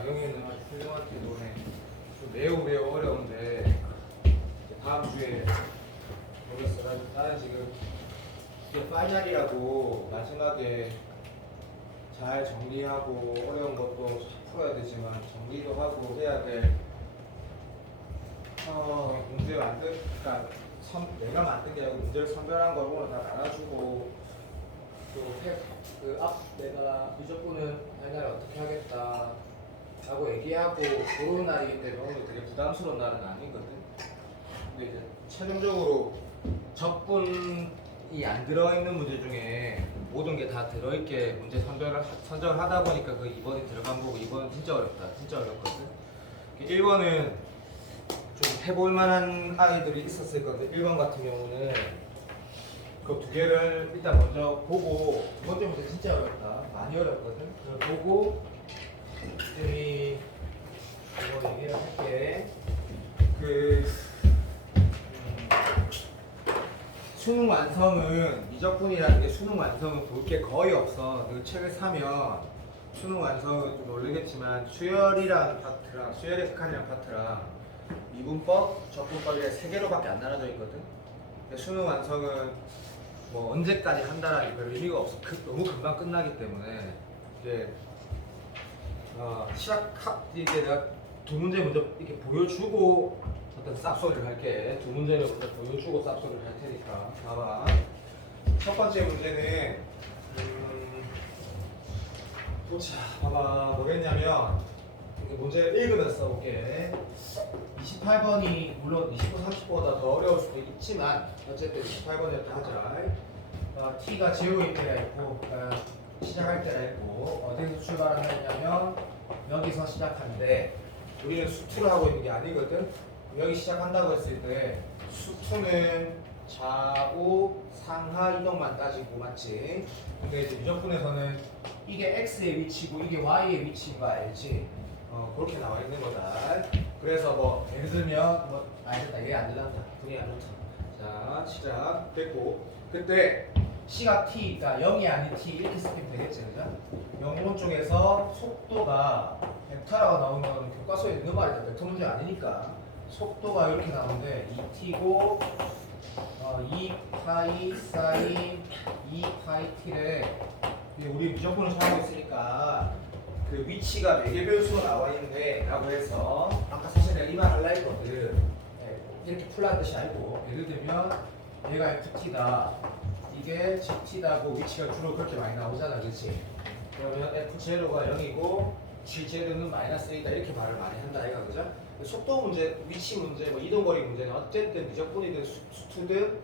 나경이는 아주 훌륭한 태도네. 매우 어려운데 다음 주에 보겠어. 나는 지금 이게 파이널이라고 마지막에 잘 정리하고 어려운 것도 풀어야 되지만 정리도 하고 해야 될 문제 그러니까 내가 만든 게 아니고 문제를 선별한 걸 오늘 다 나눠주고 내가 무조건은 파이널 어떻게 하겠다 라고 얘기하고 그런 날이기 때문에 오늘 되게 부담스러운 날은 아니거든. 근데 이제 최종적으로 적분이 안 들어있는 문제 중에 모든 게 다 들어있게 문제 선정을 하다 보니까 그 2번이 들어간 거고 2번은 진짜 어렵다. 진짜 어렵거든. 1번은 좀 해볼 만한 아이들이 있었을 건데 1번 같은 경우는 그 두 개를 일단 먼저 보고 두 번째 문제 진짜 어렵다. 많이 어렵거든. 그걸 보고 쌤이 이거 얘기를 할게. 수능 완성은 미적분이라는 게 수능 완성은 볼 게 거의 없어. 그 책을 사면 수능 완성은 좀 모르겠지만 수열이랑 파트랑 수열의 극한이랑 파트랑 미분법, 적분법 이렇게 세 개로밖에 안 나눠져 있거든. 근데 수능 완성은 뭐 언제까지 한다라는 별 의미가 없어. 너무 금방 끝나기 때문에 이제 이제 내가 두 문제 먼저 이렇게 보여주고 어떤 쌉소리를 할게. 두 문제를 먼저 보여주고 쌉소리를 할 테니까 봐봐. 첫 번째 문제는 보자. 봐봐. 뭐겠냐면 문제를 읽으면서 써볼게. 28번이 물론 29, 30번보다 더 어려울 수도 있지만 어쨌든 28번이었다 하자. t가 제로일 때가 있고 시작할 때가 있고 어디서 출발하냐면 여기서 시작하는데 우리는 수투를 하고 있는 게 아니거든. 여기 시작한다고 했을 때 수투는 좌우 상하 이동만 따지고 맞지? 근데 이제 미적분에서는 이게 x의 위치고 이게 y의 위치인 거 알지? 그렇게 나와 있는 거다. 그래서 뭐 예를 들면 됐다. 얘 안 들어간다. 분위기 안 좋다. 자 시작 됐고 그때 C가 T가 0이 아닌 T 이렇게 쓰면 되겠지, 그죠? 0번 쪽에서 속도가 벡터라고 나오면 교과서에 있는 말이다. 벡터 문제 아니니까 속도가 이렇게 나오는데 2T고 2파이 사인 2파이 T를 우리 무조건을 사용하고 있으니까 그 위치가 4개 변수로 나와 있는데 라고 해서 아까 사실 내가 이 말 하려 했거든. 이렇게 풀라는 뜻이 아니고 예를 들면 얘가 FT다 이게 GT다고 위치가 주로 그렇게 많이 나오잖아, 그렇지? 그러면 F0가 0이고 G0는 -1다 이렇게 말을 많이 한다 이가 그죠? 속도 문제, 위치 문제, 뭐 이동거리 문제는 어쨌든 미적분이든 수투든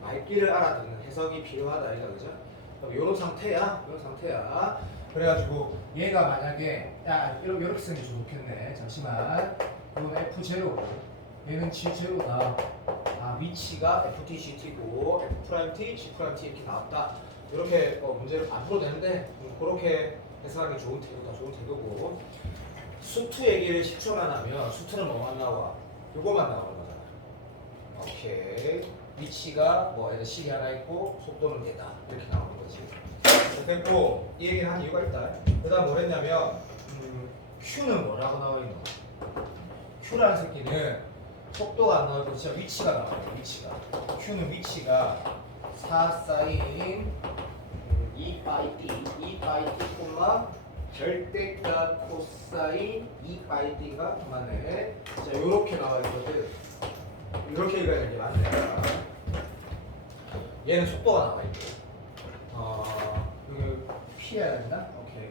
말귀를 알아듣는 해석이 필요하다 이가 그죠? 이런 상태야. 그래가지고 얘가 만약에 이렇게 쓰는 게 좋겠네. 잠시만. 이건 F0고 얘는 G0다. 위치가 FT, GT고 F'T, G'T 이렇게 나왔다. 이렇게 문제를 안 풀어도 되는데 그렇게 해석하기 좋은 태도고 수투 얘기를 10초만 하면 수투는 뭐만 나와? 요거만 나오는 거잖아. 오케이. 위치가 식이 하나 있고 속도는 얘다. 이렇게 나오는 거지. 됐고 이 얘기를 한 이유가 있다. 그 다음 뭐 했냐면 Q는 뭐라고 나와 있는 거야? Q라는 새끼는 속도가 안 나오고 진짜 위치가 나와요. 위치가. Q는 위치가 4 사인 2 파이 t 2 파이 t 절대값 코사인 2 파이 t가 맞네. 자, 요렇게 나와 있거든. 요렇게 읽어야 되는 게 맞네. 얘는 속도가 나와 있고. 여기 P 해야 된다? 오케이.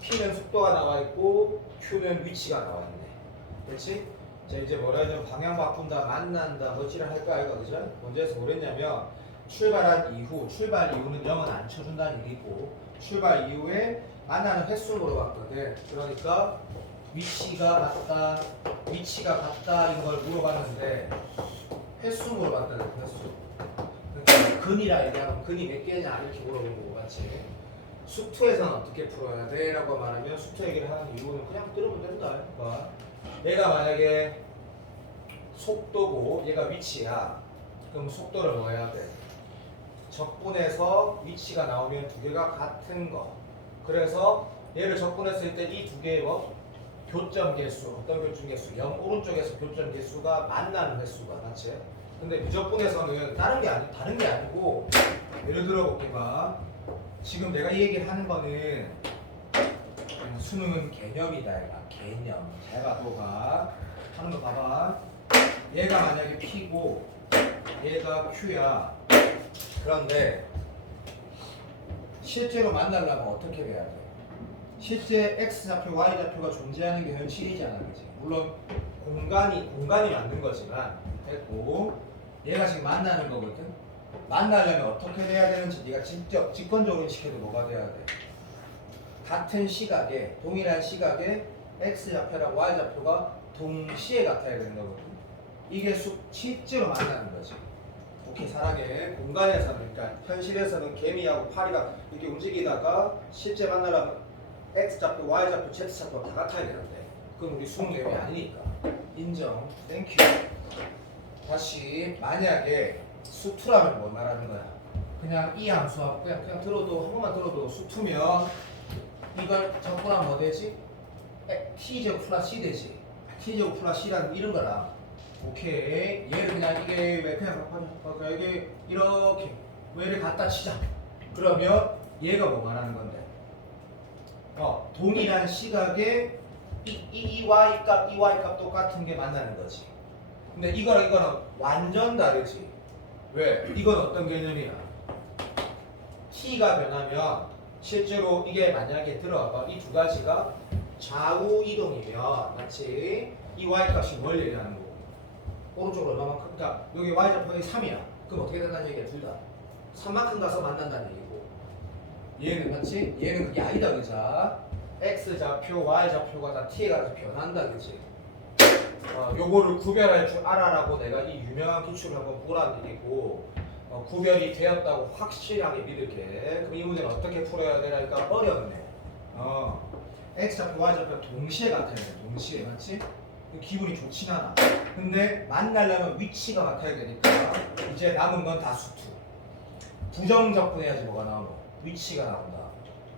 P는 속도가 나와 있고 Q는 위치가 나와 있네. 그렇지? 자, 이제 뭐라 해야 되면 방향 바꾼다, 만난다, 뭐지를 할 거야, 이거 그죠? 문제에서 뭐랬냐면 출발 이후는 0은 안 쳐준다는 얘기고 출발 이후에 만나는 횟수 물어봤거든. 그러니까 위치가 같다 이런 걸 물어봤는데 횟수 물어봤다는 횟수. 그러니까 근이라 얘기하면 근이 몇 개냐 이렇게 물어본 거고 같이. 수투에서는 어떻게 풀어야 돼? 라고 말하면 수투 얘기를 하는 이유는 그냥 들으면 된다. 얘가 만약에 속도고 얘가 위치야. 그럼 속도를 뭐 해야 돼? 적분해서 위치가 나오면 두 개가 같은 거. 그래서 얘를 적분했을 때 이 두 개의 교점 개수, 어떤 교점 개수? 0 오른쪽에서 교점 개수가 만나는 횟수가 맞지? 근데 미적분에서는 다른 게 아니고 예를 들어 볼게 봐. 지금 내가 이 얘기를 하는 거는 수능은 개념이다 얘가 개념. 잘 봐, 너가 하는 거 봐봐. 얘가 만약에 P고 얘가 Q야. 그런데 실제로 만나려면 어떻게 돼야 돼? 실제 X좌표, Y좌표가 존재하는 게 현실이잖아, 그치? 물론 공간이 만든 거지만 됐고 얘가 지금 만나는 거거든? 만나려면 어떻게 돼야 되는지 네가 직접 직관적으로 인식해도 뭐가 돼야 돼? 같은 시각에, 동일한 시각에 X좌표랑 Y좌표가 동시에 같아야 되는 거거든? 이게 실제로 만나는 거지. 오케이, 사랑해. 공간에서는, 그러니까 현실에서는 개미하고 파리가 이렇게 움직이다가 실제 만나려면 X좌표, Y좌표, Z좌표 다 같아야 되는데 그건 우리 수능 내용이 아니니까. 인정. 땡큐. 다시 만약에 수투라면 뭐 말하는 거야? 그냥 이 함수하고 그냥 들어도 한 번만 들어도 수투면 이걸 적분하면 뭐 되지? T제곱 플러스 C 되지. T제곱 플러스 C라는 이런 거라. 오케이. 얘를 그냥 이게 왜 그냥 이게 이렇게 얘를 갖다 치자. 그러면 얘가 뭐 말하는 건데? 동일한 시각에 이 y 값 똑같은 게 만나는 거지. 근데 이거랑 이거는 완전 다르지. 왜? 이건 어떤 개념이야? t가 변하면 실제로 이게 만약에 들어봐. 이 두 가지가 좌우 이동이면 마치 이 y 값이 뭘 얘기하는 거고 오른쪽으로 얼마만큼? 그러니까 여기 y좌표가 3이야. 그럼 어떻게 된다는 얘기야? 둘 다 3만큼 가서 만난다는 얘기고 얘는 맞지? 얘는 그게 아니다 그자. x좌표, y좌표가 다 t에 가서 변한다 그지? 요거를 구별할 줄 알아라고 내가 이 유명한 기출을 한번 보란 얘기고 구별이 되었다고 확실하게 믿을게. 그럼 이 문제는 어떻게 풀어야 되니까 어렵네. x좌표, y좌표 동시에 같아야 돼. 동시에 맞지? 기분이 좋진 않아. 근데 만나려면 위치가 같아야 되니까 이제 남은 건 다 수투. 부정적분해야지 뭐가 나오노? 위치가 나온다.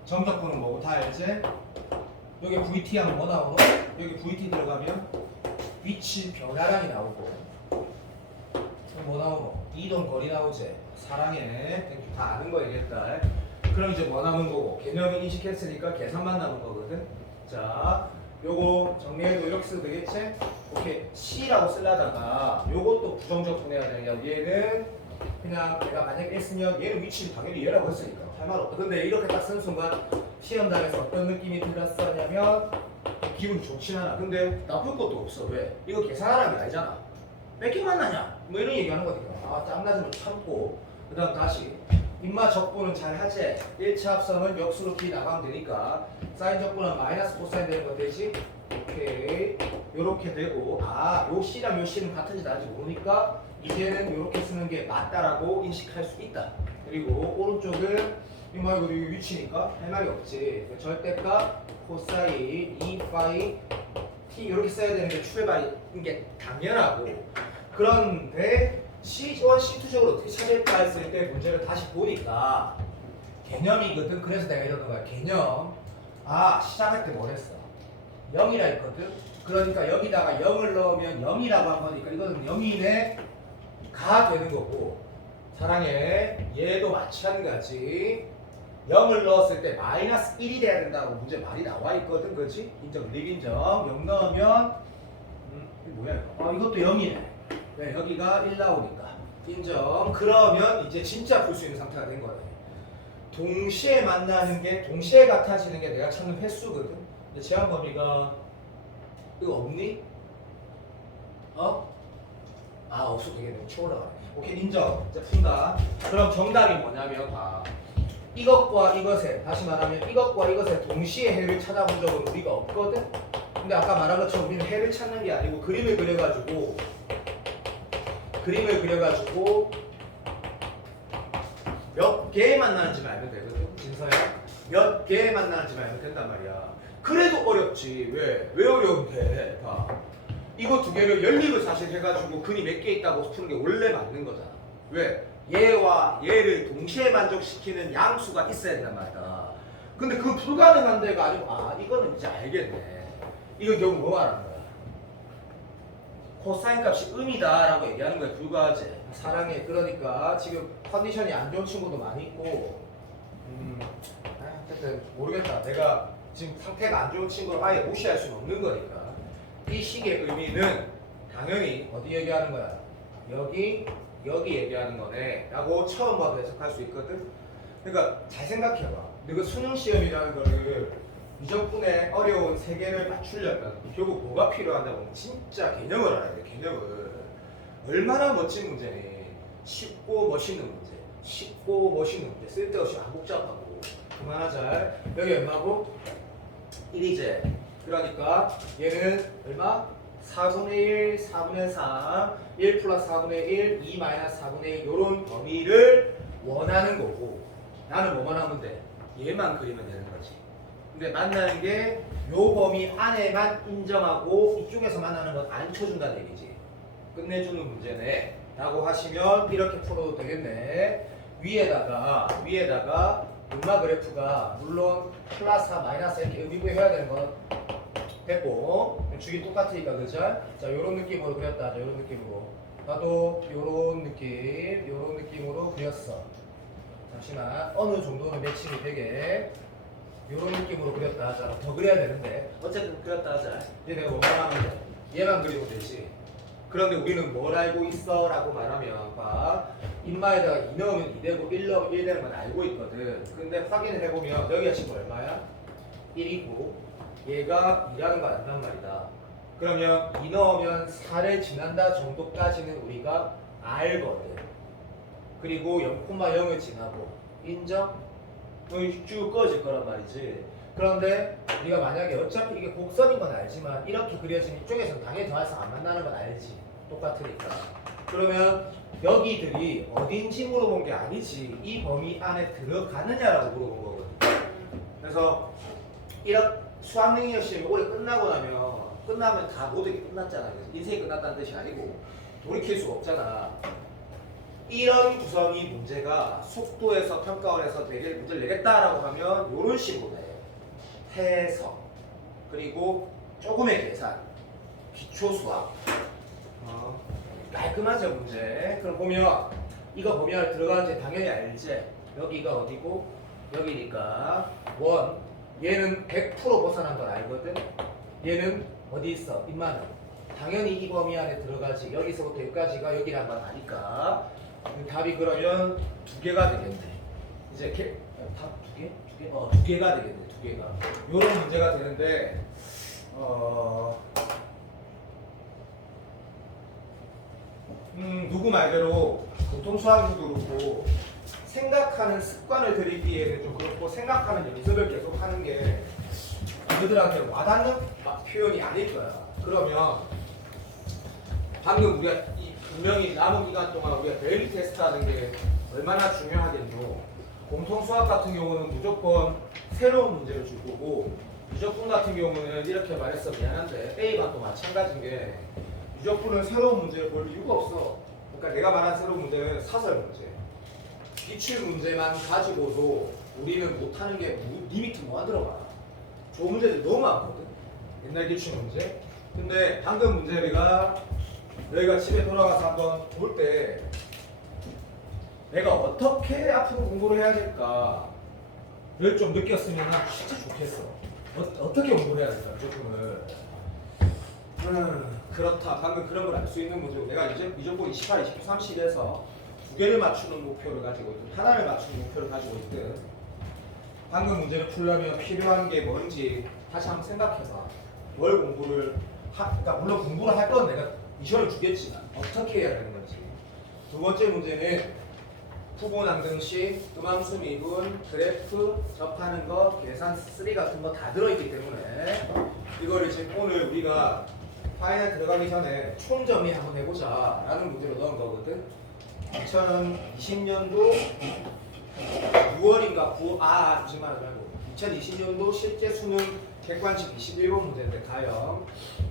정적분은 뭐고 다 알지? 여기 VT 하면 뭐 나오노? 여기 VT 들어가면 위치 변화량이 나오고 그럼 뭐 나오노? 이동 거리 나오지? 사랑해. 다 아는 거 얘기했다. 그럼 이제 뭐 남은 거고? 개념이 인식했으니까 계산만 남은 거거든. 자, 요거 정리해도 이렇게 써도 되겠지? 오케이. C라고 쓰려다가 요것도 부정적 분해야 되냐? 얘는 그냥 내가 만약에 했으면 얘는 위치를 당연히 얘라고 했으니까 할 말 없다. 근데 이렇게 딱 쓰는 순간 시험장에서 어떤 느낌이 들었었냐면 기분이 좋진 않아. 근데 나쁠 것도 없어. 왜? 이거 계산하라는 게 아니잖아. 몇 개 만나냐? 뭐 이런 얘기 하는 거니까. 짬나지면 참고 그 다음 다시 인마 적분은 잘 하지. 1차 합성은 역수로 B 나가면 되니까 사인 적분은 마이너스 코사인 되는 거 되지? 오케이. 요렇게 되고 요 C랑 요 C는 같은지 다른지 모르니까 이제는 요렇게 쓰는 게 맞다라고 인식할 수 있다. 그리고 오른쪽은 이마 이거 위치니까 할 말이 없지. 절대값 코사인 2파이 T 요렇게 써야 되는 게 출발인 게 당연하고 그런데 C1, C2적으로 어떻게 찾을까 했을 때 문제를 다시 보니까 개념이거든. 그래서 내가 이러는 거야. 개념. 시작할 때 뭘 했어? 0이라 했거든. 그러니까 여기다가 0을 넣으면 0이라고 한 거니까 이거는 0이네 가 되는 거고 사랑해. 얘도 마찬가지. 0을 넣었을 때 마이너스 1이 돼야 된다고 문제 말이 나와 있거든. 그렇지? 인정, 립인정. 0 넣으면 이게 뭐야 이거? 이것도 0이네. 왜? 여기가 1 나오니까. 인정. 그러면 이제 진짜 풀 수 있는 상태가 된 거네. 동시에 만나는 게 동시에 같아지는 게 내가 찾는 횟수거든. 근데 제한 범위가 이거 없니? 없어. 되게 너무 올라가네. 오케이, 인정. 이제 푼다. 그럼 정답이 뭐냐면 이것과 이것에 다시 말하면 이것과 이것에 동시에 해를 찾아본 적은 우리가 없거든. 근데 아까 말한 것처럼 우리는 해를 찾는 게 아니고 그림을 그려가지고 몇 개 만나는지만 알면 되거든. 진서야 몇 개 만나는지만 알면 된단 말이야. 그래도 어렵지. 왜 어려운데? 이거 두 개를 연립을 사실 해가지고 근이 몇 개 있다고 푸는 게 원래 맞는 거잖아. 왜? 얘와 얘를 동시에 만족시키는 양수가 있어야 된단 말이야. 근데 그 불가능한 데가 아니고 이거는 이제 알겠네. 이건 결국 뭐 말하는 거야? 코사인 값이 음이다라고 얘기하는 거에 불과하지. 사랑해. 그러니까 지금 컨디션이 안 좋은 친구도 많이 있고 하여튼 모르겠다. 내가 지금 상태가 안 좋은 친구를 아예 무시할 수는 없는 거니까. 이 식의 의미는 당연히 어디 얘기하는 거야? 여기 얘기하는 거네 라고 처음 봐도 해석할 수 있거든. 그러니까 잘 생각해봐. 너가 수능 시험이라는 거를 미적분의 어려운 세 개를 맞추려면 결국 뭐가 필요하냐고 진짜 개념을 알아야 돼. 개념을. 얼마나 멋진 문제니. 쉽고 멋있는 문제. 쉽고 멋있는 문제. 쓸데없이 안 복잡하고. 그만하자. 여기 얼마고? 1이제. 그러니까 얘는 얼마? 4분의 1, 4분의 4, 1 플러스 4분의 1, 2 마이너스 4분의 1 요런 범위를 원하는 거고 나는 뭐만 하면 돼? 얘만 그리면 되는 거지. 근데 만나는 게 요 범위 안에만 인정하고 이쪽에서 만나는 건 안 쳐준다는 얘기지. 끝내주는 문제네 라고 하시면 이렇게 풀어도 되겠네. 위에다가 음마 그래프가 물론 플러스 마이너스 이렇게 의미부여해야 되는 건 됐고 주기 똑같으니까 그죠? 자 요런 느낌으로 그렸다. 자 요런 느낌으로 나도 요런 느낌으로 그렸어. 잠시만 어느 정도는 매칭이 되게 요런 느낌으로 그렸다 하자. 더 그려야 되는데 어쨌든 그렸다 하자. 이제 내가 뭐만 하면 돼? 얘만 그리고 되지. 그런데 우리는 뭘 알고 있어? 라고 말하면 봐. 인마에다가 2 넣으면 2 되고 1 넣으면 1 되는 건 알고 있거든. 근데 확인을 해보면 여기가 지금 얼마야? 1이고 얘가 2라는 거 안단 말이다. 그러면 2 넣으면 4를 지난다 정도까지는 우리가 알거든. 그리고 0,0을 지나고 인정? 쭉 꺼질 거란 말이지. 그런데 우리가 만약에 어차피 이게 곡선인 건 알지만 이렇게 그려진 이쪽에서는 당연히 더해서 안 만나는 건 알지. 똑같으니까. 그러면 여기들이 어딘지 물어본 게 아니지. 이 범위 안에 들어가느냐라고 물어본 거거든. 그래서 이런 수학능력 시험이 올해 끝나면 다 모든 게 끝났잖아. 인생이 끝났다는 뜻이 아니고 돌이킬 수 없잖아. 이런 구성이 문제가 속도에서 평가원에서 문제를 내겠다라고 하면 이런 식으로 해. 해석 그리고 조금의 계산 기초 수학 깔끔하죠 문제. 그럼 보면 이거 범위 안에 들어가는지 당연히 알지. 여기가 어디고 여기니까 원 얘는 100% 벗어난 걸 알거든. 얘는 어디 있어? 인마는 당연히 이 범위 안에 들어가지. 여기서부터 여기까지가 여기란 걸 아니까 답이 그러면 2개가 되겠네. 이제 답 2개? 2개? 2개가 되겠네. 2개가. 요런 문제가 되는데 누구 말대로 보통 수학도 그렇고 생각하는 습관을 들이기에는 좀 그렇고 생각하는 연습을 계속 하는 게 그들한테 와닿는 표현이 아닐 거야. 그러면 방금 우리가 분명히 남은 기간 동안 우리가 데일리 테스트 하는 게 얼마나 중요하겠노. 공통 수학 같은 경우는 무조건 새로운 문제를 줄 거고 미적분 같은 경우는 이렇게 말해서 미안한데 A반도 마찬가지인 게 미적분은 새로운 문제를 볼 이유가 없어. 그러니까 내가 말한 새로운 문제는 사설 문제. 기출 문제만 가지고도 우리는 못하는 게 리미트 뭐 만들어봐. 좋은 문제들 너무 많거든. 옛날 기출 문제. 근데 방금 문제 너희가 집에 돌아가서 한번 볼 때 내가 어떻게 앞으로 공부를 해야 될까를 좀 느꼈으면 진짜 좋겠어. 어떻게 공부를 해야 될까 조금을. 그렇다. 방금 그런 걸 알 수 있는 문제고 내가 이제 미적분 28, 29, 30에서 2개를 맞추는 목표를 가지고 있든 하나를 맞추는 목표를 가지고 있든 방금 문제를 풀려면 필요한 게 뭔지 다시 한번 생각해봐. 뭘 공부를 그러니까 물론 공부를 할 건 내가 미션을 주겠지만 어떻게 해야 되는 건지. 두 번째 문제는 부분항등식, 음함수 미분, 그래프 접하는 거, 계산 3 같은 거 다 들어있기 때문에 이거를 지금 오늘 우리가 파이널 들어가기 전에 총정리 한번 해보자 라는 문제로 넣은 거거든. 2020년도 6월인가 9월 조심하지 말고 2020년도 실제 수능 객관식 21번 문제인데 가요.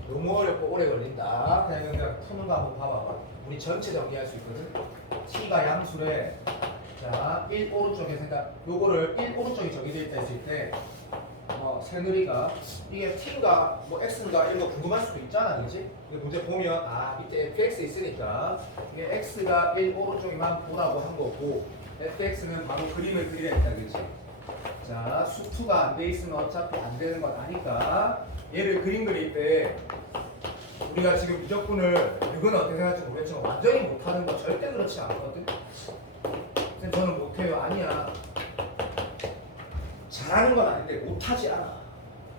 너무 어렵고 오래 걸린다. 그냥 푸는 거 한번 봐봐봐. 우리 전체 정리할 수 있거든. t가 양수래. 자, 1 오른쪽에 생각 요거를 1 오른쪽이 정의되어 있다 했을 때 새누리가 이게 t인가 뭐 x인가 이런 거 궁금할 수도 있잖아, 그지? 근데 문제 보면 밑에 fx 있으니까 이게 x가 1 오른쪽에만 보라고 한 거고 fx는 바로 그림을 그려야 했다, 그지? 자, 수투가 안 돼 있으면 어차피 안 되는 건 아니까 얘를 그림 그릴 때 우리가 지금 미적분을 이건 어떻게 생각할지 모르겠지만 완전히 못하는 거 절대 그렇지 않거든. 선생님 저는 못해요. 아니야. 잘하는 건 아닌데 못하지 않아.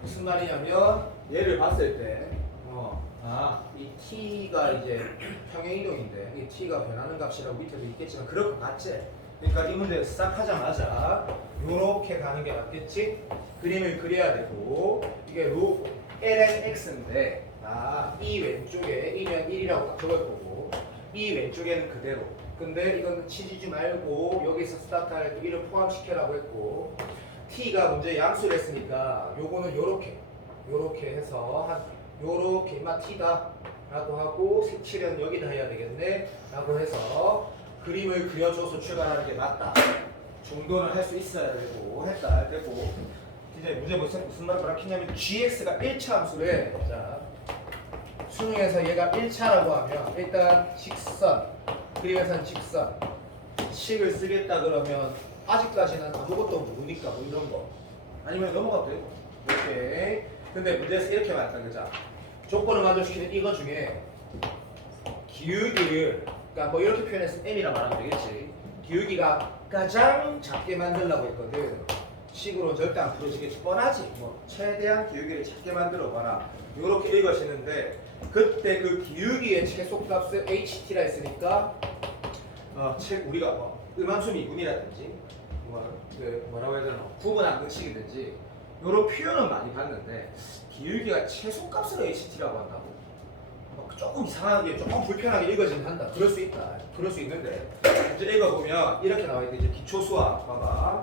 무슨 말이냐면 얘를 봤을 때 이 t가 이제 평행이동인데 이 t가 변하는 값이라고 밑에도 있겠지만 그럴 것 같지? 그러니까 이 문제 시작하자마자 요렇게 가는 게 맞겠지? 그림을 그려야 되고 이게 로 ln x인데 이 왼쪽에 1이면 1이라고 딱 적을 거고 이 왼쪽에는 그대로 근데 이건 치지지 말고 여기서 스타트할 때 1을 포함시켜라고 했고 t가 문제 양수를 했으니까 요거는 요렇게 해서 한 요렇게 인마 t다 라고 하고 색칠은 여기다 해야 되겠네 라고 해서 그림을 그려줘서 출발하는 게 맞다 정도는 할 수 있어야 되고 했다 되고 이제 문제 무슨 말을 가르치냐면 gx가 1차 함수래. 자, 수능에서 얘가 1차라고 하면 일단 직선 그림에서는 직선 식을 쓰겠다 그러면 아직까지는 아무것도 모르니까 뭐 이런 거 아니면 넘어가도 돼요. 이렇게 근데 문제에서 이렇게 말했다 그죠? 조건을 만족시키는 이거 중에 기울기를 그러니까 뭐 이렇게 표현해서 m이라 말하면 되겠지. 기울기가 가장 작게 만들려고 했거든. 식으로 절대 안 풀어지겠지. 뻔하지. 뭐 최대한 기울기를 작게 만들어 봐라. 이렇게 읽으시는데 그때 그 기울기의 최소값을 ht라 했으니까 우리가 뭐 음함수 미분이라든지 뭐라고 해야 되나 구분한 공식이든지 이런 표현은 많이 봤는데 기울기가 최소값을 ht라고 한다고? 조금 이상하게 조금 불편하게 읽어지긴 한다. 그럴 수 있다. 그럴 수 있는데 이제 읽어보면 이렇게 나와 있대. 이제 기초수학 봐봐.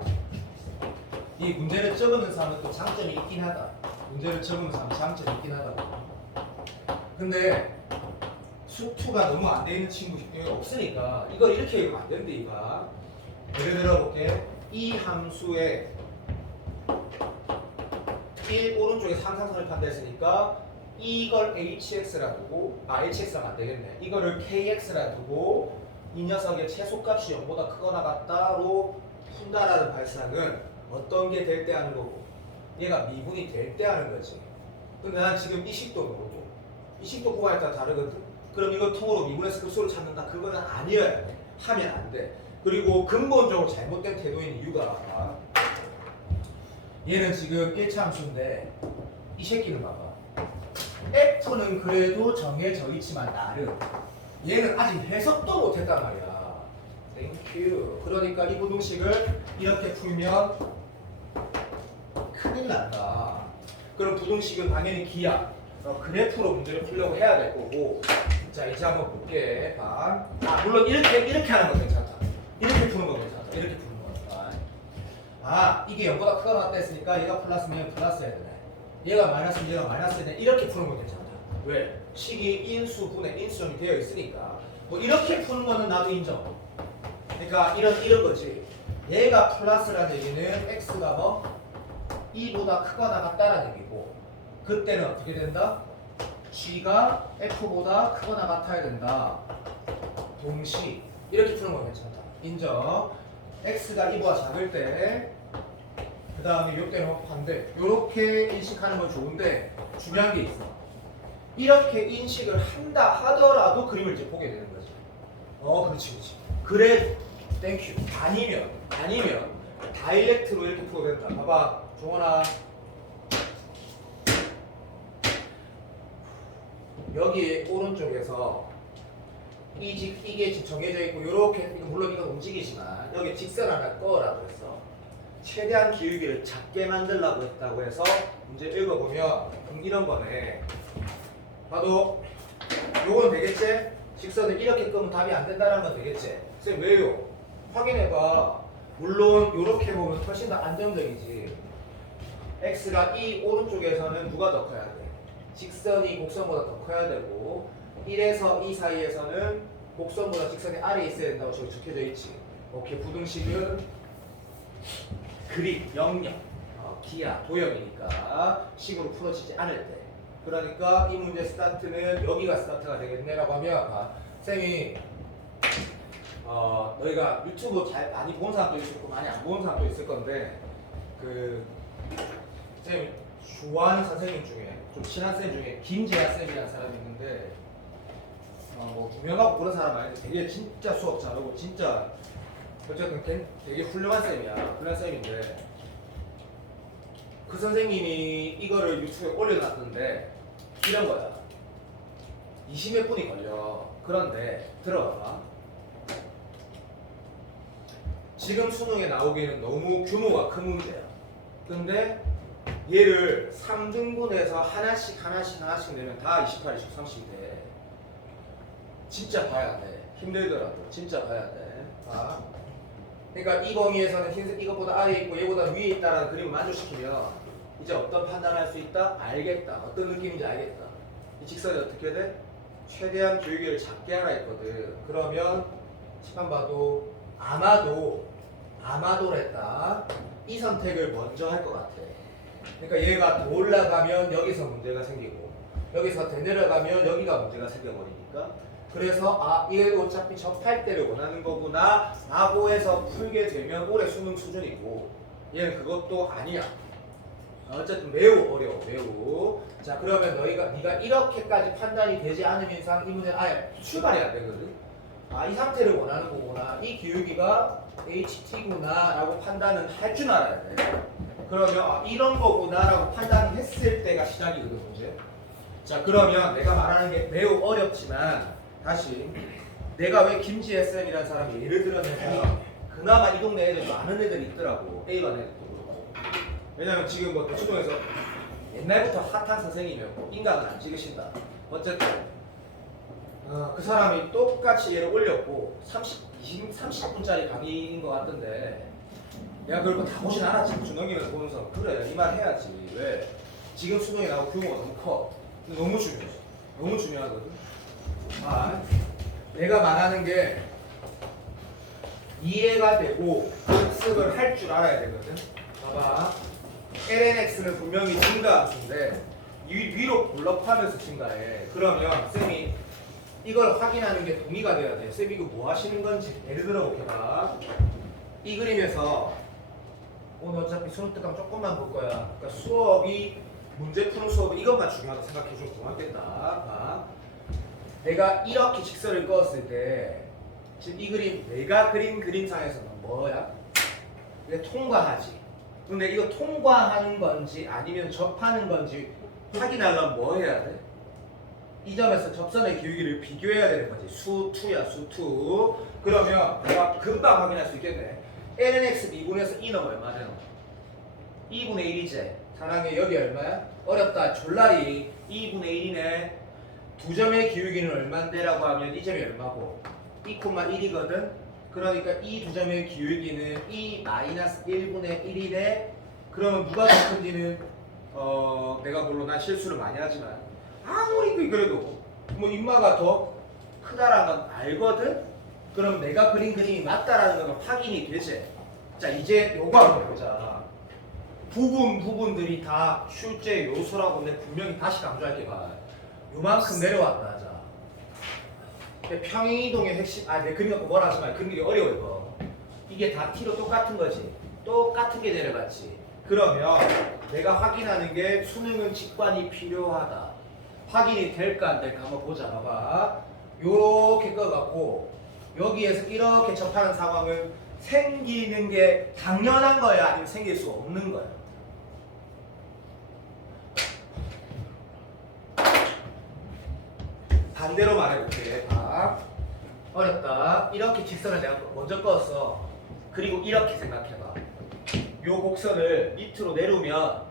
이 문제를 적으는 사람은 또 장점이 있긴 하다. 문제를 적으는 사람 장점이 있긴 하다. 근데 수투가 너무 안 돼 있는 친구 없으니까 이걸 이렇게 읽으면 안 된대. 이거 예를 들어볼게. 이 함수에 1 오른쪽에 상상선을 판다했으니까 이걸 hx라 두고 hx가 안 되겠네. 이거를 kx라 두고 이 녀석의 최소값이 0보다 크거나 같다로 푼다라는 발상은 어떤 게 될 때 하는 거고 얘가 미분이 될 때 하는 거지. 근데 난 지금 이 식도 모르고 이 식도 구간에 따라 다르거든. 그럼 이거 통으로 미분해서 급수를 찾는다. 그거는 아니어야 돼. 하면 안 돼. 그리고 근본적으로 잘못된 태도인 이유가 얘는 지금 1차 함수인데 이 새끼를 봐봐. F는 그래도 정해져 있지만 나름 얘는 아직 해석도 못했단 말이야. 땡큐. 그러니까 이 부등식을 이렇게 풀면 큰일 난다. 그럼 부등식은 당연히 기하 그래프로 문제를 풀려고 해야 될 거고. 자 이제 한번 볼게. 봐. 물론 이렇게 하는 건 괜찮다. 이렇게 푸는 건 괜찮다. 이렇게 푸는 건. 이게 0보다 크거나 같다 했으니까 얘가 플러스면 플러스 해야 되네. 얘가 마이너스면 얘가 마이너스 해야 되네. 이렇게 푸는 건 괜찮다. 왜? 식이 인수분해 인수점이 되어 있으니까 뭐 이렇게 푸는 거는 나도 인정. 그러니까 이런 거지. 얘가 플러스라는 얘기는 x가 뭐 2보다 크거나 같다라는 얘기고 그때는 어떻게 된다? g가 f보다 크거나 같아야 된다. 동시 이렇게 푸는 건 괜찮다. 인정. x가 2보다 작을 때 그 다음에 요때는 반대. 요렇게 인식하는 건 좋은데 중요한 게 있어. 이렇게 인식을 한다 하더라도 그림을 이제 보게 되는 거지. 그렇지. 그래, 땡큐. 아니면 다이렉트로 이렇게 풀어도 된다. 봐봐, 종원아. 여기 오른쪽에서 이게 지금 정해져 있고 요렇게 물론 이건 움직이지만 여기 직선 하나 꺼라고 했어. 최대한 기울기를 작게 만들려고 했다고 해서 문제 읽어보면 이런 거네. 봐도 요건 되겠지? 직선을 이렇게 끄면 답이 안 된다는 건 되겠지? 선생님 왜요? 확인해봐. 물론 요렇게 보면 훨씬 더 안정적이지. x가 이 오른쪽에서는 누가 더 커야 돼? 직선이 곡선보다 더 커야 되고 1에서 2 사이에서는 곡선보다 직선이 아래에 있어야 된다고 저기 적혀져 있지. 오케이. 부등식은 그립, 영역, 기하, 도형이니까 식으로 풀어지지 않을 때. 그러니까 이 문제 스타트는 여기가 스타트가 되겠네라고 하면 쌤이 너희가 유튜브 잘 많이 본 사람도 있을 거고 많이 안 본 사람도 있을 건데 쌤이 좋아하는 선생님 중에 좀 친한 쌤 중에 김재하 쌤이라는 사람이 있는데 뭐 유명하고 그런 사람 아닌데 되게 진짜 수업 잘하고 진짜 어쨌든 되게 훌륭한 쌤이야. 그런 쌤인데 그 선생님이 이거를 유튜브에 올려놨는데 이런 거야. 20몇 분이 걸려. 그런데 들어봐. 지금 수능에 나오기에는 너무 규모가 큰 문제야. 근데 얘를 3등분해서 하나씩 내면 다 28, 20, 30대. 진짜 봐야 돼. 힘들더라도 진짜 봐야 돼. 봐. 그러니까 이 범위에서는 흰색 이것보다 아래에 있고 얘보다 위에 있다라는 그림을 만족시키면 이제 어떤 판단을 할 수 있다? 알겠다. 어떤 느낌인지 알겠다. 이 직선이 어떻게 돼? 최대한 교육을 작게 하라 했거든. 그러면 시간 봐도 아마도랬다. 이 선택을 먼저 할 것 같아. 그러니까 얘가 더 올라가면 여기서 문제가 생기고 여기서 더 내려가면 여기가 문제가 생겨버리니까 그래서 얘 어차피 접할 때를 원하는 거구나 라고 해서 풀게 되면 올해 수능 수준이고 얘는 그것도 아니야. 어쨌든 매우 어려워. 매우. 자 그러면 네가 이렇게까지 판단이 되지 않은 이상 이 문제는 아예 출발해야 되거든. 이 상태를 원하는 거구나. 이 기울기가 HT구나 라고 판단은 할 줄 알아야 돼. 그러면 이런 거구나 라고 판단했을 때가 시작이거든 문제. 자 그러면 내가 말하는 게 매우 어렵지만 다시 내가 왜 김지혜 쌤이라는 사람이 예를 들었냐면 그나마 이 동네 애들 좀 아는 애들이 있더라고. A반 애들도 그렇고. 왜냐면 지금 뭐 대치동에서 옛날부터 핫한 선생님이었고 인강은 안 찍으신다. 어쨌든 그 사람이 똑같이 얘를 올렸고 30분짜리 강의인 것 같던데 야 그걸 다 보진 않았지. 준영이가 보면서 그래 이 말 해야지. 왜? 지금 수능이 나오고 규모가 너무 커. 근데 너무 중요해. 너무 중요하거든. 내가 말하는 게 이해가 되고 학습을 할 줄 알아야 되거든. 봐봐. lnx는 분명히 증가하는데 위로 볼록하면서 증가해. 그러면 쌤이 이걸 확인하는 게 동의가 돼야 돼. 쌤이 이거 뭐 하시는 건지 예를 들어 볼게요. 이 그림에서 오늘 어차피 수능 특강 조금만 볼 거야. 그러니까 수업이 문제 푸는 수업이 이것만 중요하다고 생각해주면 고맙겠다. 내가 이렇게 직선을 그었을 때 지금 이 그림 내가 그린 그림상에서는 뭐야? 이게 통과하지. 근데 이거 통과하는 건지 아니면 접하는 건지 확인하려면 뭐 해야 돼? 이 점에서 접선의 기울기를 비교해야 되는 거지. 수2야 수2. 그러면 내가 금방 확인할 수 있겠네. lnx 미분에서 이는 얼마냐? 2분의 1이지. 사랑해 여기 얼마야? 어렵다. 졸라리 2분의 1이네. 두 점의 기울기는 얼만데? 라고 하면 이 점이 얼마고? 2,1이거든? 그러니까 이 두 점의 기울기는 2-1분의 1이네? 그러면 누가 더 큰지는 내가 물론 난 실수를 많이 하지만 아무리 그래도 뭐 인마가 더 크다라는 건 알거든? 그럼 내가 그린 그림이 맞다라는 건 확인이 되지? 자 이제 요거 한번 보자. 부분들이 다 출제 요소라고 내가 분명히 다시 강조할게. 봐. 요만큼 내려왔다 하자. 평행이동의 핵심 내 그림 갖고 뭐라 하지 마. 그림 게 어려워 이거. 이게 다 t로 똑같은 거지. 똑같은 게 내려갔지. 그러면 내가 확인하는 게 수능은 직관이 필요하다. 확인이 될까 안 될까 한번 보자. 봐봐. 요렇게 꺼갖고 여기에서 이렇게 접하는 상황은 생기는 게 당연한 거야 아니면 생길 수 없는 거야? 반대로 말해볼게. 어렵다. 이렇게 직선을 내가 먼저 껐어. 그리고 이렇게 생각해봐. 요 곡선을 밑으로 내려오면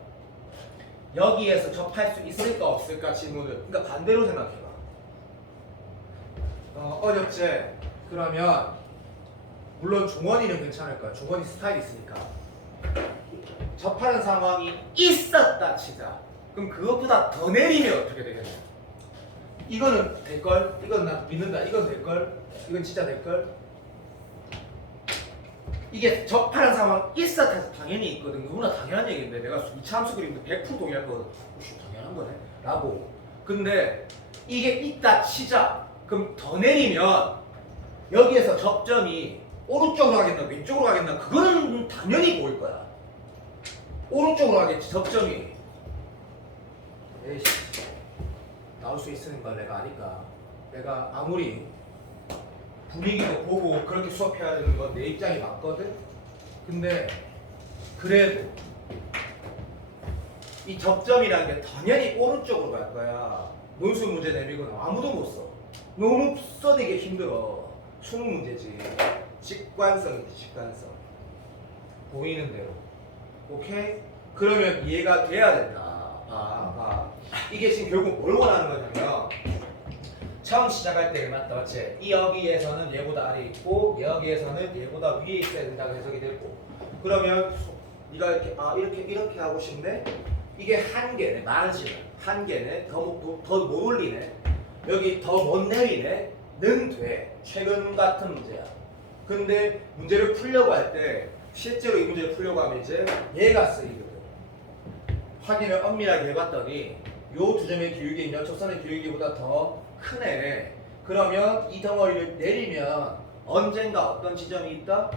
여기에서 접할 수 있을까 없을까 질문을. 그러니까 반대로 생각해봐. 어렵지? 그러면 물론 종원이는 괜찮을 거야. 종원이 스타일이 있으니까. 접하는 상황이 있었다 치자. 그럼 그것보다 더 내리면 어떻게 되겠냐? 이거는 될걸? 이건 나 믿는다. 이건 될걸? 이건 진짜 될걸? 이게 접하는 상황 있어 당연히 있거든. 너무나 당연한 얘기인데 내가 2차 함수 그리는데 100% 동의할 거거든. 혹시 당연한 거네? 라고. 근데 이게 있다 치자. 그럼 더 내리면 여기에서 접점이 오른쪽으로 가겠나 왼쪽으로 가겠나 그거는 당연히 보일 거야. 오른쪽으로 가겠지 접점이. 에이씨 나올 수 있는 걸 내가 아니까. 내가 아무리 분위기도 보고 그렇게 수업해야 되는 건 내 입장이 맞거든? 근데 그래도 이 접점이라는 게 당연히 오른쪽으로 갈 거야. 논술 문제 내밀고는 아무도 못 써. 너무 써내기 힘들어. 수능 문제지. 직관성이지 직관성. 보이는 대로. 오케이? 그러면 이해가 돼야 된다. 이게 지금 결국 뭘 원하는 거냐면 처음 시작할 때 맞다 맞지? 이 여기에서는 얘보다 아래 있고 여기에서는 얘보다 위에 있어야 된다고 해석이 되고 그러면 네가 이렇게 하고 싶네? 이게 한계네. 마르지는 한계네. 더 못 올리네. 여기 더 못 내리네. 는 돼. 최근 같은 문제야. 근데 문제를 풀려고 할 때 실제로 이 문제를 풀려고 하면 이제 얘가 쓰이거든. 확인을 엄밀하게 해봤더니 요 두 점의 기울기 연촉선의 기울기보다 더 크네. 그러면 이 덩어리를 내리면 언젠가 어떤 지점이 있다?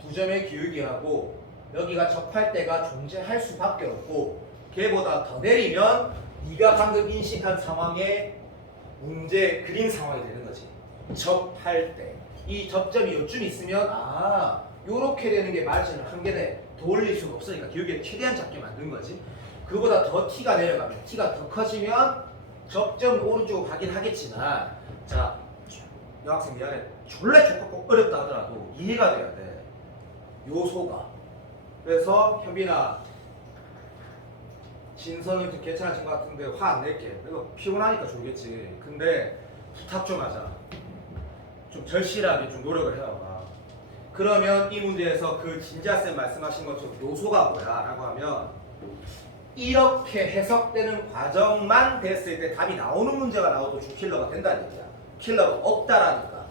두 점의 기울기하고 여기가 접할 때가 존재할 수밖에 없고 걔보다 더 내리면 네가 방금 인식한 상황에 문제 그린 상황이 되는 거지. 접할 때 이 접점이 요쯤 있으면 요렇게 되는 게 마르지는 한계네. 돌릴 수가 없으니까 기울기를 최대한 작게 만든 거지. 그보다 더 t가 내려가면 t가 더 커지면 접점 오른쪽으로 가긴 하겠지만 자 여학생 미안해 졸라 족같고 어렵다 하더라도 이해가 돼야 돼 요소가. 그래서 현빈아 진서는 좀 괜찮아진 것 같은데 화 안 낼게. 이거 피곤하니까 졸겠지. 근데 부탁 좀 하자. 좀 절실하게 좀 노력을 해와봐. 그러면 이 문제에서 그 진지아쌤 말씀하신 것처럼 요소가 뭐야 라고 하면 이렇게 해석되는 과정만 됐을 때 답이 나오는 문제가 나와도 주킬러가 된다는 얘기야. 킬러가 없다라니까.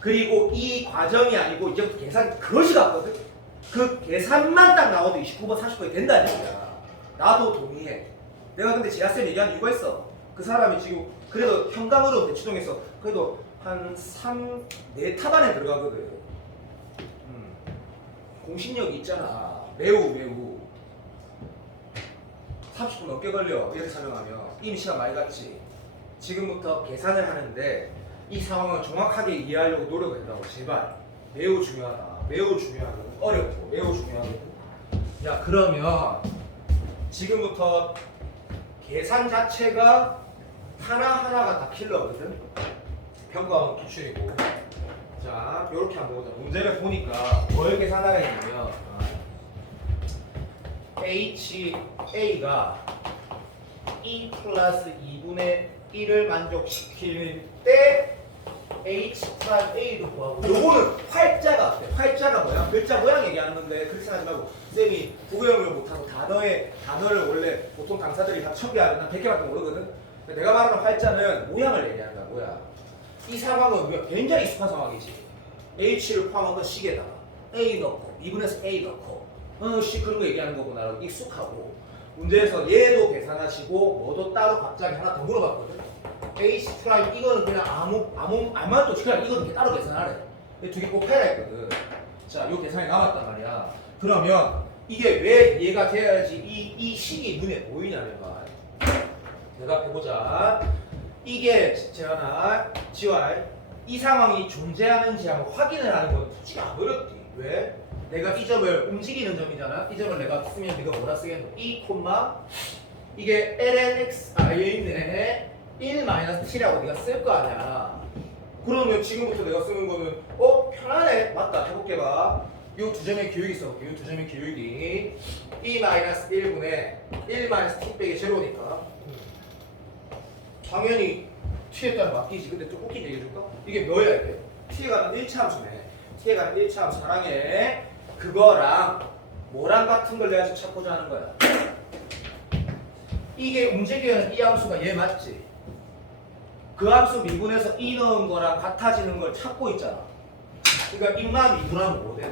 그리고 이 과정이 아니고 이제부터 계산 그릇이 같거든. 그 계산만 딱 나와도 29번 30번이 된다는 얘기야. 나도 동의해. 내가 근데 지하쌤 얘기한 이유가 있어. 그 사람이 지금 그래도 현강으로 대치동에서 그래도 한 4탑 안에 들어가거든. 공신력이 있잖아. 매우 30분 넘게 걸려. 이렇게 설명하면 이미 시간 많이 갔지. 지금부터 계산을 하는데 이 상황을 정확하게 이해하려고 노력을 한다고. 제발. 매우 중요하다. 매우 중요하거든. 어렵고 매우 중요하거든. 야 그러면 지금부터 계산 자체가 하나하나가 다 킬러거든. 평가원 기출이고. 자 요렇게 한번 보자. 문제를 보니까 뭘 계산하라 했냐면 HA가 E 플러스 2분의 1을 만족시킬 때 H'A도 구하고. 요거는 활자가 어때? 활자가 뭐야? 글자 모양 얘기하는 건데 그렇게 생각하지 말고 쌤이 구형을 못하고 단어를 원래 보통 강사들이 다 1000개 하면 한 100개밖에 모르거든. 내가 말하는 활자는 모양을 얘기하는 거야. 모양. 이 상황은 우리가 굉장히 익숙한 상황이지. H를 포함한 건 C에다가 A 넣고 2분에서 A 넣고 C 그런 거 얘기하는 거구나라고 익숙하고. 문제에서 얘도 계산하시고 뭐도 따로 갑자기 하나 더 물어봤거든. H 프라임 이거는 그냥 아무것도 그냥 이거는 따로 계산하래. 두 개 꼭 해라 했거든. 자, 요 계산이 남았단 말이야. 그러면 이게 왜 이해가 돼야지 이 식이 눈에 보이냐는 말. 대답해보자. 이게 재현아, 지활 이 상황이 존재하는지 한번 확인을 하는 건 솔직히 안 어렵지. 왜? 내가 이 점을 움직이는 점이잖아. 이 점을 내가 쓰면 네가 뭐라 쓰겠노? 이 콤마 이게 lnx 여기 있네. 1-t라고 네가 쓸 거 아니야. 그러면 지금부터 내가 쓰는 거는 편하네. 맞다. 해볼게 봐. 요 두 점의 기울기 써볼게. 요 두 점의 기울기 E-1분의 1-t 빼기 제로니까 당연히 t에 따라 바뀌지. 근데 좀 웃긴 얘기 해줄까? 이게 뭐야 이게? t에 가는 1차 함수네. t에 가는 1차 함수 사랑해. 그거랑 뭐랑 같은 걸 내가 지금 찾고자 하는 거야. 이게 움직이는 이 함수가 얘 맞지? 그 함수 미분해서 E 넣은 거랑 같아지는 걸 찾고 있잖아. 그러니까 입만 미분하면 뭐 돼?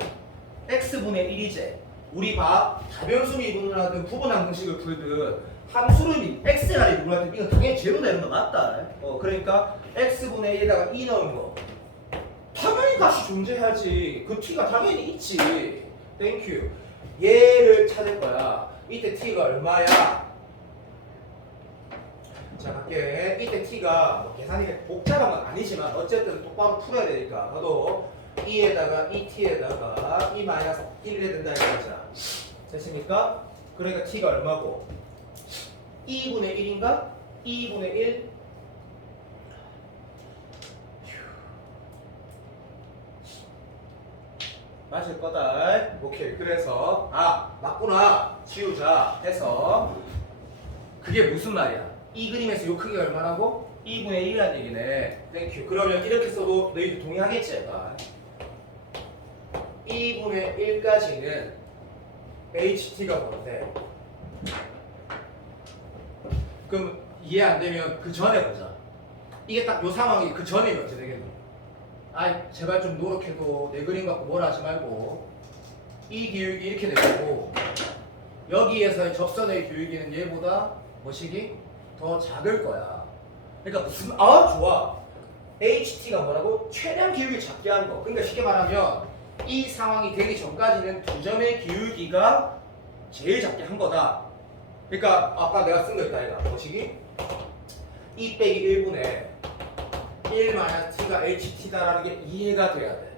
x분의 1이제. 우리 봐. 다변수 미분을 하든 부분한 공식을 풀든 함수를 x를 미분할 때 이건 당연히 제로 되는 거 맞다. 그러니까 x분의 1에다가 2 넣은 거. 당연히 값이 존재하지. 그 t가 당연히 있지. 땡큐. 얘를 찾을 거야. 이때 t가 얼마야? 자, 갈게. 이때 t가 뭐 계산이 복잡한 건 아니지만 어쨌든 똑바로 풀어야 되니까 나도 2에다가 2t에다가 2 마이너스 1을 해야 된다 이거잖아. 됐습니까? 그러니까 t가 얼마고? 2분의 1인가? 2분의 1 맞을 거다. 오케이. 그래서 맞구나. 지우자 해서 그게 무슨 말이야? 이 그림에서 요 크기가 얼마라고? 2분의 1이라는 얘기네. 땡큐. 그러면 이렇게 써도 너희도 동의하겠지? 얘가 2분의 1까지는 HT가 뭔데? 그럼 이해 안 되면 그 전에 보자. 이게 딱 요 상황이 그 전이면 어떻게 되겠노? 아이 제발 좀 노력해도 내 그림 갖고 뭘 하지 말고 이 기울기 이렇게 되고 여기에서의 접선의 기울기는 얘보다 뭐시기? 더 작을 거야. 그러니까 무슨 좋아. HT가 뭐라고? 최대한 기울기 작게 하는 거. 그러니까 쉽게 말하면 이 상황이 되기 전까지는 두 점의 기울기가 제일 작게 한 거다. 그러니까 아까 내가 쓴 거 있다 이거 뭐시기? 2 빼기 1분의 1 마이너스 t가 HT다라는 게 이해가 돼야 돼.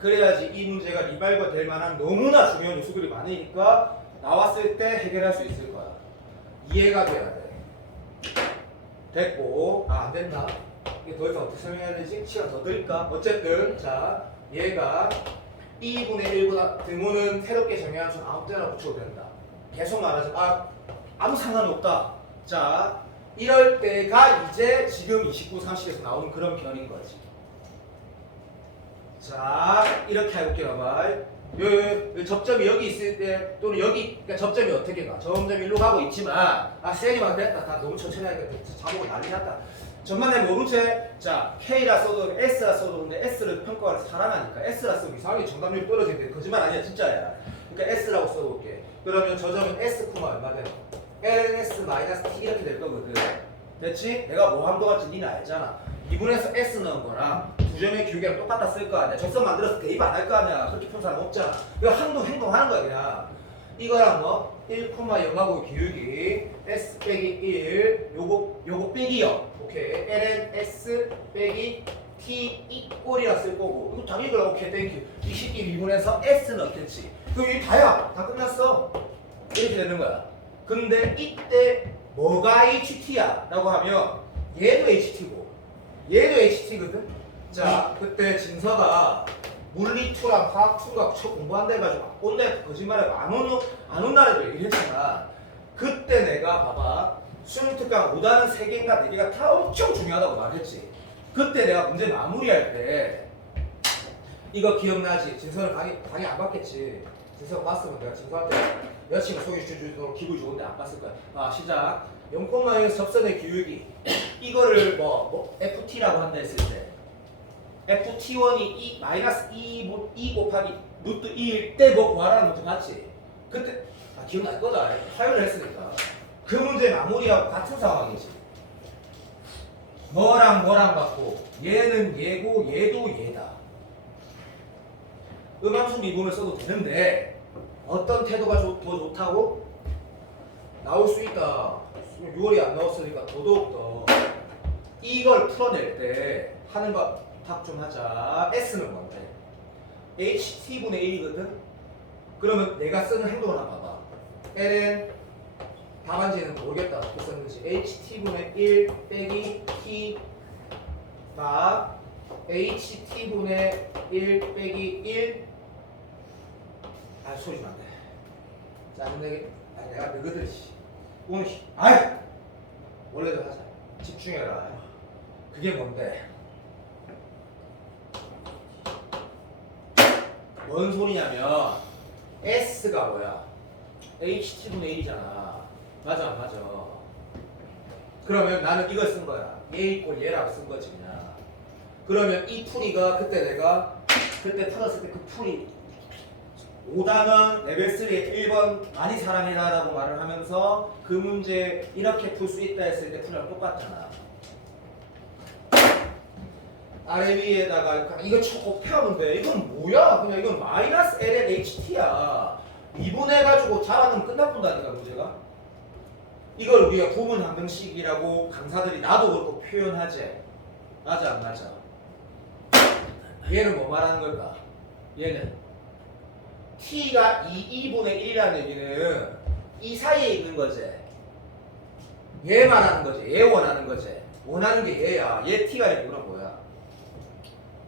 그래야지 이 문제가 리발과 될 만한 너무나 중요한 요소들이 많으니까 나왔을 때 해결할 수 있을 거야. 이해가 돼야 돼. 됐고 안 됐나? 이게 더 이상 어떻게 설명해야 되지? 시간 더 드릴까? 어쨌든 자 얘가 2분의 1보다 등호는 새롭게 정의한 수 아무 때나 붙여도 된다. 계속 말하자. 아무 상관이 없다. 자 이럴 때가 이제 지금 29, 30에서 나오는 그런 변인 거지. 자 이렇게 해볼게요. 봐. 요 접점이 여기 있을 때 또는 여기 그러니까 접점이 어떻게 가? 점점 일로 가고 있지만 쌤이만 됐다. 다 너무 천천히 하니까 자목을 난리 났다. 전만에 모른 채 자 K라 써도 S라 써도 근데 S를 평가하는 사람하니까 S라 쓰면 이상하게 정답률이 떨어지는데 거짓말 아니야 진짜야. 그러니까 S라고 써볼게. 그러면 저 점은 S, 얼마 돼요? LNS 마이너스 T 이렇게 될 거거든. 됐지? 내가 뭐 함도 같지 니는 알잖아. 2분에서 S 넣은 거랑 두 점의 기울기랑 똑같다 쓸 거 아니야. 접선 만들어서 대입 안 할 거 아니야. 그렇게 푼 사람 없잖아. 이거 행동하는 거야 그냥. 이거랑 뭐 1,0하고 기울기 S 빼기 1 요거 빼기 0 오케이 LNS 빼기 T 이 꼴이라 쓸 거고 이거 당연히 그럼 오케이 땡큐 22분에서 S 넣겠지. 그럼 이게 다야. 다 끝났어. 이렇게 되는 거야. 근데 이때 뭐가 HT야? 라고 하면 얘도 HT고 얘도 HT거든? 자 그때 진서가 물리2랑 화학2가 첫 공부한다 해가지고 온다 거짓말하고 안 온다고 얘기를 했잖아. 그때 내가 봐봐 수능 특강 5단은 3개인가 4개가 다 엄청 중요하다고 말했지. 그때 내가 문제 마무리할 때 이거 기억나지? 진서는 강의 안 봤겠지. 진서가 봤으면 내가 진서한테 여자친구 소개시켜주도록 기분이 좋은데 안 봤을 거야. 시작. 0,0에서 접선의 기울기 이거를 뭐 FT라고 한다 했을 때 FT1이 마이너스 2 곱하기 루트 2일 때 뭐 구하라는 문제 맞지? 그때 기억날 거다. 화요일 했으니까 그 문제 마무리하고 같은 상황이지. 뭐랑 같고 얘는 얘고 얘도 얘다. 음함수 미분을 써도 되는데 어떤 태도가 더 좋다고? 나올 수 있다. 6월이 안 나왔으니까 더더욱더 이걸 풀어낼 때 하는 거 답 좀 하자. S는 뭔데? HT분의 1이거든? 그러면 내가 쓰는 행동을 한번 봐봐. ln 답안지는 모르겠다. 어떻게 썼는지. HT분의 1 빼기 T가 HT분의 1 빼기 1 소리 좀 안 돼. 짜증내게. 내가 너희들 오늘 원래도 하자. 집중해라. 그게 뭔데? 뭔 소리냐면 S가 뭐야? HT분의 1이잖아. 맞아. 그러면 나는 이걸 쓴 거야. 얘 이꼴 얘라고 쓴 거지 그냥. 그러면 이 풀이가 그때 내가 그때 풀었을 때 그 풀이 5단원 레벨 3의 1번 많이 사랑해라라고 말을 하면서 그 문제 이렇게 풀 수 있다 했을 때 풀이랑 똑같잖아. 아래 위에다가 이거 곱하면 돼. 이건 뭐야? 그냥 이건 마이너스 ln ht야. 미분해가지고 잡아놓으면 끝나본다니까 문제가. 이걸 우리가 부분 항등식이라고 강사들이 나도 그렇고 표현하지. 맞아 안 맞아? 얘는 뭐 말하는 걸까? 얘는 t가 2분의 1이라는 얘기는 이 사이에 있는 거지. 얘 말하는 거지. 얘 원하는 거지. 원하는 게 얘야. 얘 t가 아니구나 뭐야?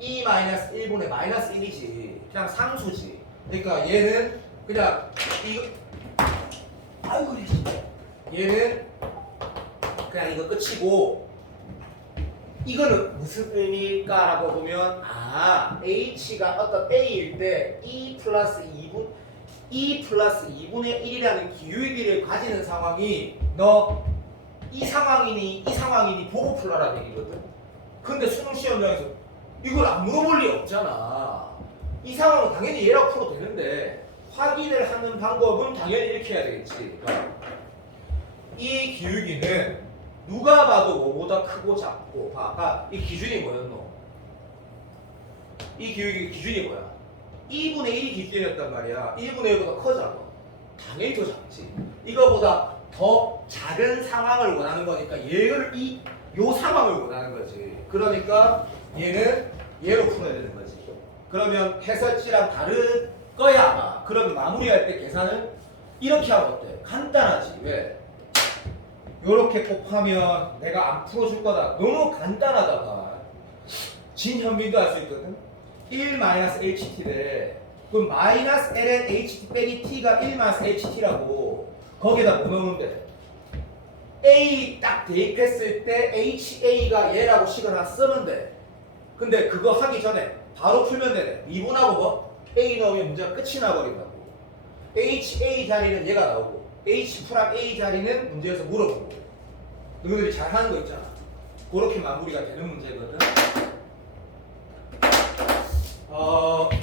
2-1분의 마이너스 1이지. 그냥 상수지. 그러니까 얘는 그냥 이거 아이고 그래. 얘는 그냥 이거 끝이고 이거는 무슨 의미일까라고 보면 h가 어떤 a일 때 2 플러스 2분의 1이라는 기울기를 가지는 상황이 너 이 상황이니 보고 풀어라는 얘기거든. 근데 수능 시험장에서 이걸 안 물어볼 리 없잖아. 이 상황은 당연히 얘라고 풀어도 되는데 확인을 하는 방법은 당연히 이렇게 해야 되겠지. 그러니까 이 기울기는 누가 봐도 뭐보다 크고 작고 아까 이 기준이 뭐였노? 이 기울기 기준이 뭐야? 2분의 1이 기준이었단 말이야. 1분의 1보다 커잖아. 당연히 더 작지. 이거보다 더 작은 상황을 원하는 거니까 얘를 요 상황을 원하는 거지. 그러니까 얘는 얘로 풀어야 되는 거지. 그러면 해설지랑 다를 거야 아마. 그러면 마무리할 때 계산은 이렇게 하면 어때? 간단하지. 왜? 요렇게 곱하면 내가 안 풀어줄 거다. 너무 간단하다가 진현빈도 알 수 있거든. 1-HT래. 그럼 마이너스 ln HT 빼기 t가 1-HT라고 거기에다 뭐 넣으면 돼? A 딱 대입했을 때 HA가 얘라고 식을 하나 쓰면 돼. 근데 그거 하기 전에 바로 풀면 되네. 미분하고 뭐? A 넣으면 문제가 끝이 나버린다고. HA 자리는 얘가 나오고 H 프랑 A 자리는 문제에서 물어보고. 너희들이 잘 하는 거 있잖아. 그렇게 마무리가 되는 문제거든.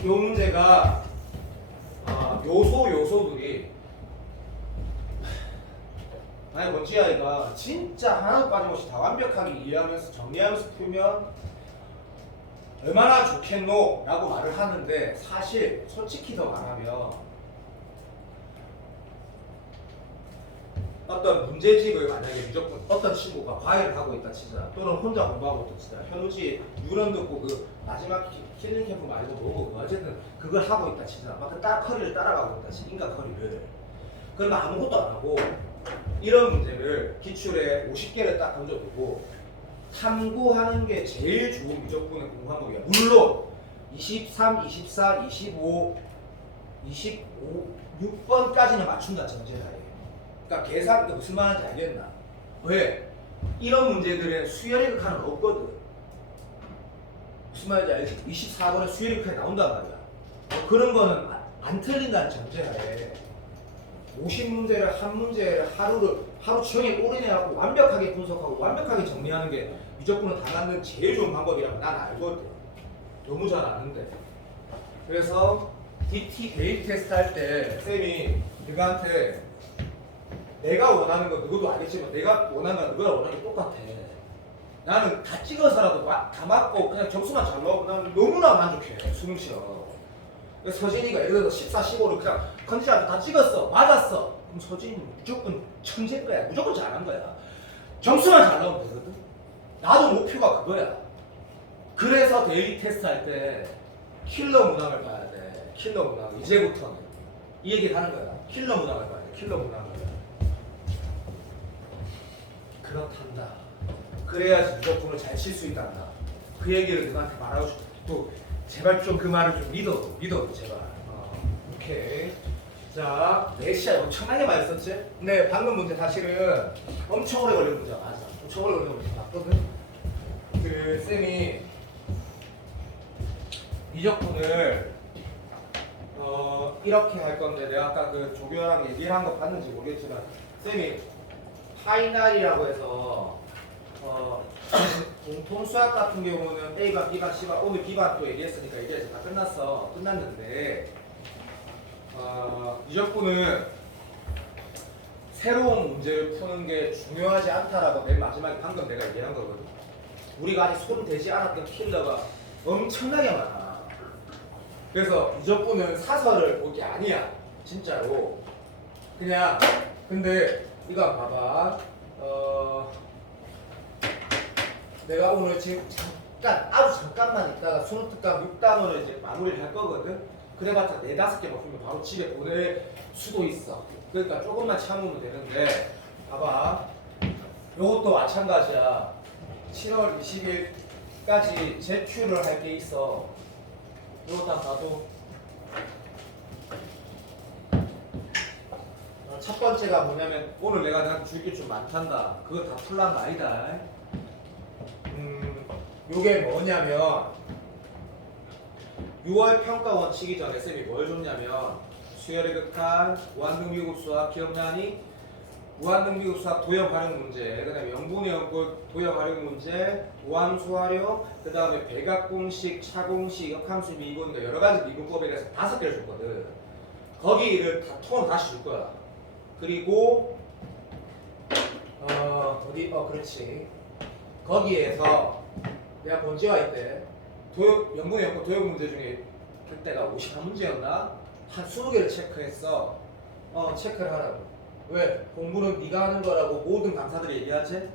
요 문제가 요소들이 아니 뭔지 아이가 진짜 하나도 빠짐없이 다 완벽하게 이해하면서 정리하면서 풀면 얼마나 좋겠노? 라고 말을 하는데 사실 솔직히 더 말하면 어떤 문제집을 만약에 무조건 어떤 친구가 과외를 하고 있다 치자 또는 혼자 공부하고 있다 치자 현우지 유런 듣고 그 마지막 킬링 캠프 말고 뭐고 어쨌든 그걸 하고 있다 치자 막 그 커리를 따라가고 있다 치 인간 커리를 그러면 아무것도 안 하고 이런 문제를 기출에 50개를 딱 던져두고 탐구하는 게 제일 좋은 미적분의 공부 방법이야. 물론 23, 24, 25, 6번까지는 맞춘다 전제하에. 그러니까 계산 무슨 말인지 알겠나? 왜? 이런 문제들은 수열의 극한은 없거든. 무슨 말인지 알지? 24번에 수열의 극한이 나온단 말이야. 그런 거는 안 틀린다는 전제하에 50문제를 한 문제를 하루 종일 올인해갖고 완벽하게 분석하고 완벽하게 정리하는 게 미적분을 다 갖는 제일 좋은 방법이라고 난 알거든. 너무 잘 아는데. 그래서 DT 대입 테스트 할 때 쌤이 누구한테 내가 원하는 거 누구도 알겠지만 내가 원하는 거 누가 원하는 게 똑같아. 나는 다 찍어서라도 다 맞고 그냥 점수만 잘 나오고 나는 너무나 만족해. 수능 시험. 서진이가 예를 들어서 14, 15를 그냥 컨디션한테 다 찍었어. 맞았어. 그럼 서진이는 무조건 천재인 거야. 무조건 잘한 거야. 점수만 잘 나오면 되거든. 나도 목표가 그거야. 그래서 데일리 테스트 할 때 킬러 문항을 봐야 돼. 킬러 문항. 이제부터는. 이 얘기를 하는 거야. 킬러 문항을 봐야 돼. 킬러 문항을. 그렇단다. 그래야지 무조건을 잘 칠 수 있단다. 그 얘기를 너한테 말하고 싶어. 또 제발 좀 그 말을 좀 믿어 제발. 오케이. 자, 4시간 엄청나게 많이 썼지? 근데 방금 문제 사실은 엄청 오래 걸리는 문제가 맞아. 엄청 오래 걸리는 문제 맞거든? 그 쌤이 미적분을 이렇게 할 건데 내가 아까 그 조교랑 얘기를 한 거 봤는지 모르겠지만 쌤이 파이널이라고 해서 공통 수학 같은 경우는 A반, B반, C반, 오늘 B반 또 얘기했으니까 이제 다 끝났는데 미적분은 새로운 문제를 푸는 게 중요하지 않다라고 맨 마지막에 방금 내가 얘기한 거거든. 우리가 아직 손대지 않았던 킬러가 엄청나게 많아. 그래서 미적분은 사설을 볼 게 아니야. 진짜로. 그냥 근데 이거 봐봐. 내가 오늘 지금 아주 잠깐만 있다가 수능 특강 6단원을 이제 마무리를 할 거거든. 그래봤자 4-5개 먹으면 바로 집에 보낼 수도 있어. 그러니까 조금만 참으면 되는데 봐봐. 요것도 마찬가지야. 7월 20일까지 제출을 할 게 있어. 요것도 한번 봐도. 첫 번째가 뭐냐면 오늘 내가 줄 게 좀 많단다. 그거 다 풀란 거 아니다. 요게 뭐냐면 6월 평가 원칙이 전에 쌤이 뭘 줬냐면 수열의 극한, 무한등비급 수학 기억나니? 무한등비급 수학 도형 활용 문제, 그 다음에 영분의 연골 도형 활용 문제, 우함수 활용, 그 다음에 백악공식, 차공식, 역함수 미분, 그러니까 여러 가지 미분법에 대해서 5개를 줬거든. 거기를 다 통으로 다시 줄 거야. 그리고 그렇지. 거기에서 내가 번지와 있대. 영분의 연골 도형 문제 중에 그때가 51문제였나? 한 20개를 체크했어. 체크를 하라고. 왜? 공부는 네가 하는 거라고 모든 강사들이 얘기하지?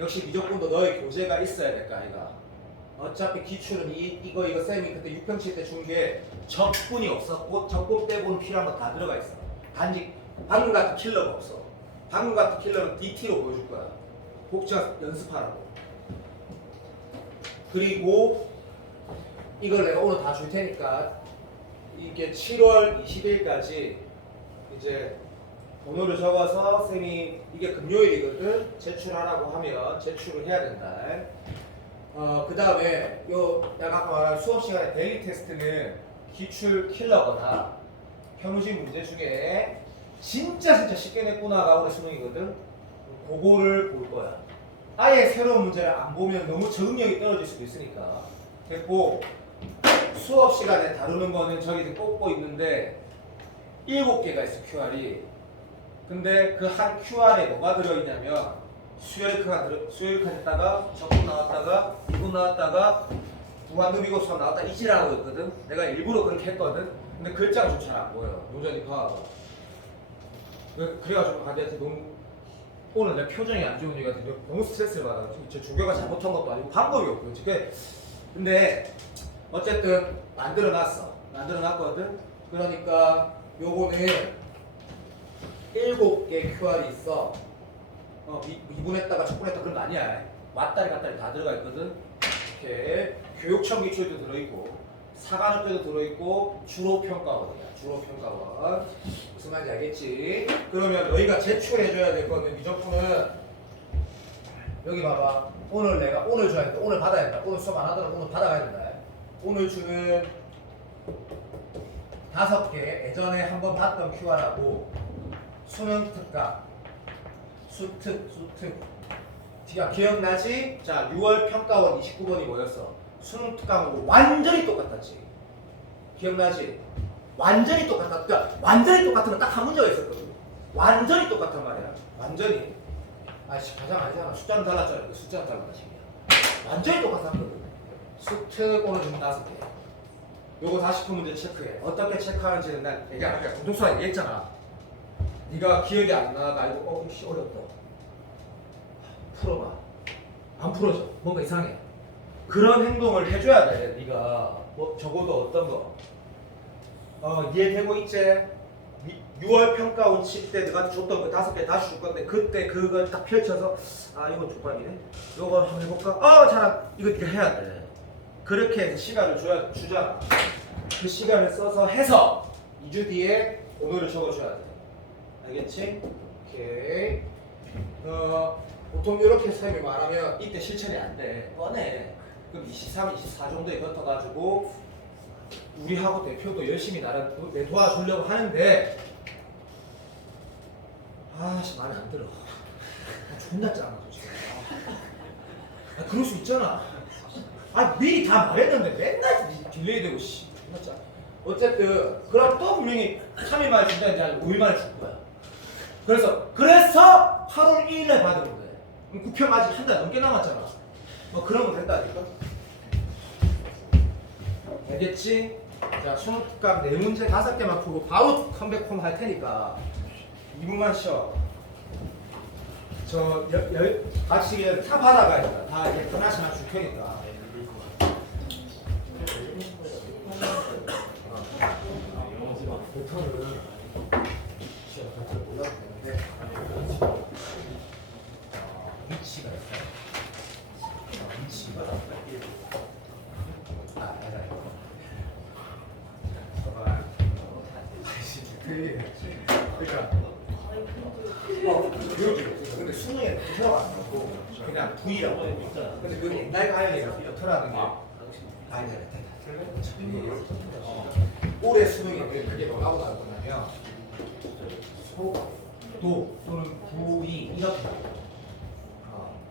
역시 미적분도 너의 교재가 있어야 될 거 아이가. 어차피 기출은 이거 쌤이 그때 6평치 때 준 게 적분이 없었고 적분 빼고는 필요한 거 다 들어가 있어. 단지 방금 같은 킬러가 없어. 방금 같은 킬러는 DT로 보여줄 거야. 복잡 연습하라고. 그리고 이걸 내가 오늘 다 줄 테니까 이게 7월 20일까지 이제 번호를 적어서 쌤이 이게 금요일이거든. 제출하라고 하면 제출을 해야 된다. 그 다음에 요 내가 아까 말한 수업 시간에 데일리 테스트는 기출 킬러거나 현우식 문제 중에 진짜 쉽게 냈구나가 오늘 수능이거든. 그거를 볼 거야. 아예 새로운 문제를 안 보면 너무 적응력이 떨어질 수도 있으니까. 됐고 수업 시간에 다루는 거는 저기 꽂고 있는데 7개가 있어 QR이. 근데 그 한 QR에 뭐가 들어있냐면 수열칸에다가 적분 나왔다가 미분 나왔다가 무한등비급 수학 나왔다 이지라고 있거든. 내가 일부러 그렇게 했거든. 근데 글자가 좀 잘 안 보여. 요전히 봐봐. 그래가지고 가디한테 너무 오늘 내 표정이 안 좋은 얘기가 너무 스트레스를 받아. 제 조교가 잘못한 것도 아니고 방법이 없고. 근데 어쨌든 만들어놨거든. 그러니까 요거는 7개 QR이 있어. 미분했다가 적분했다 그런 거 아니야. 왔다리 갔다리 다 들어가 있거든. 이렇게 교육청 기출도 들어있고 사관학교도 들어있고 주로평가원이야. 주로평가원. 무슨 말인지 알겠지? 그러면 너희가 제출해줘야 될 거는 미적분은 여기 봐봐. 오늘 줘야 된다. 오늘 받아야 된다. 오늘 수업 안 하더라도 오늘 받아가야 된다. 오늘 주는 5개 예전에 한번 봤던 QR하고 수능 특강 수특 야 기억나지? 자 6월 평가원 29번이 뭐였어? 수능 특강하고 완전히 똑같았지. 기억나지? 완전히 똑같았다. 그러니까 완전히 똑같은 건 딱 한 문제가 있었거든. 완전히 똑같단 말이야. 완전히. 아씨 가장 아니잖아. 숫자는 달랐잖아. 숫자는 달랐다 지금. 완전히 똑같았거든. 수특 오늘 좀 5개. 요거 40분 문제 체크해. 어떻게 체크하는지는 난 얘기 안 할게. 공통수학 얘기했잖아. 네가 기억이 안 나가 알고 씨 어렵다. 풀어봐. 안 풀어져. 뭔가 이상해. 그런 행동을 해줘야 돼. 네가 뭐 적어도 어떤 거. 이해되고 있지? 6월 평가 원칙 때 내가 줬던 그 5개 다시 줄 건데 그때 그걸 딱 펼쳐서 이건 족밥이네. 이거 한번 해볼까? 잘 이거 네가 해야 돼. 그렇게 해서 시간을 주잖아. 그 시간을 써서 해서 2주 뒤에 오늘을 적어줘야 돼. 알겠지? 오케이. 보통 이렇게 쌤이 말하면 이때 실천이 안 돼. 뻔해. 그럼 23, 24 정도에 뱉어가지고 우리하고 대표도 열심히 내 도와주려고 하는데 마음에 안 들어. 존나 짱아 지금. 그럴 수 있잖아. 미리 다 말했는데 맨날 딜레이 되고 씨. 맞자. 어쨌든 그럼 또 분명히 3일 만에 준다는지 아니면 5일 만에 줄 거야. 그래서 8월 1일에 받은 거야. 그럼 9평 아직 한 달 넘게 남았잖아. 뭐 그런 거 됐다니까. 알겠지? 자, 수능특강 4문제 5개만 풀고 바로 컴백홈 할 테니까 2분만 쉬어. 같이 다 받아가야 돼. 다 이제 하나씩 줄 테니까. 배터는 시험 배터를 몰라도 되는데 위치가 있어요. 위치가 근데 수능에 배터가 안 나오고 그냥 V라고. 근데 그 옛날 가연이라서 배터라는 게 올해 수능에 그게 뭐라고 나올 거냐면 도 또는 V 이렇게.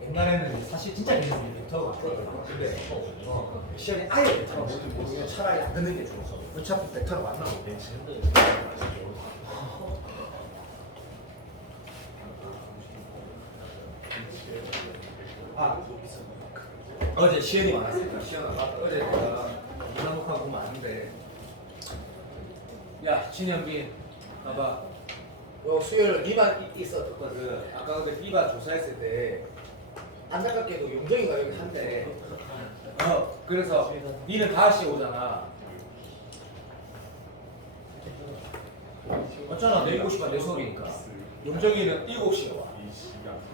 옛날에는 사실 진짜 개념이 배터가 많거든요. 근데 시험에 아예 배터가 모르면 차라리 안 듣는 게 좋아서 어차피 배터가 안 나오는데. 어제 시연이 많았으니까 어제 내가 문화목하고 많은데 야 진현빈 봐봐 수요일 리바 있었거든. 아까 근데 리바 조사했을 때 안타깝게도 용정이가 여기 한대. 그래서 니는 5시에 오잖아. 맞잖아. 내일 7시간 내 수업이니까. 용정이는 7시에 와.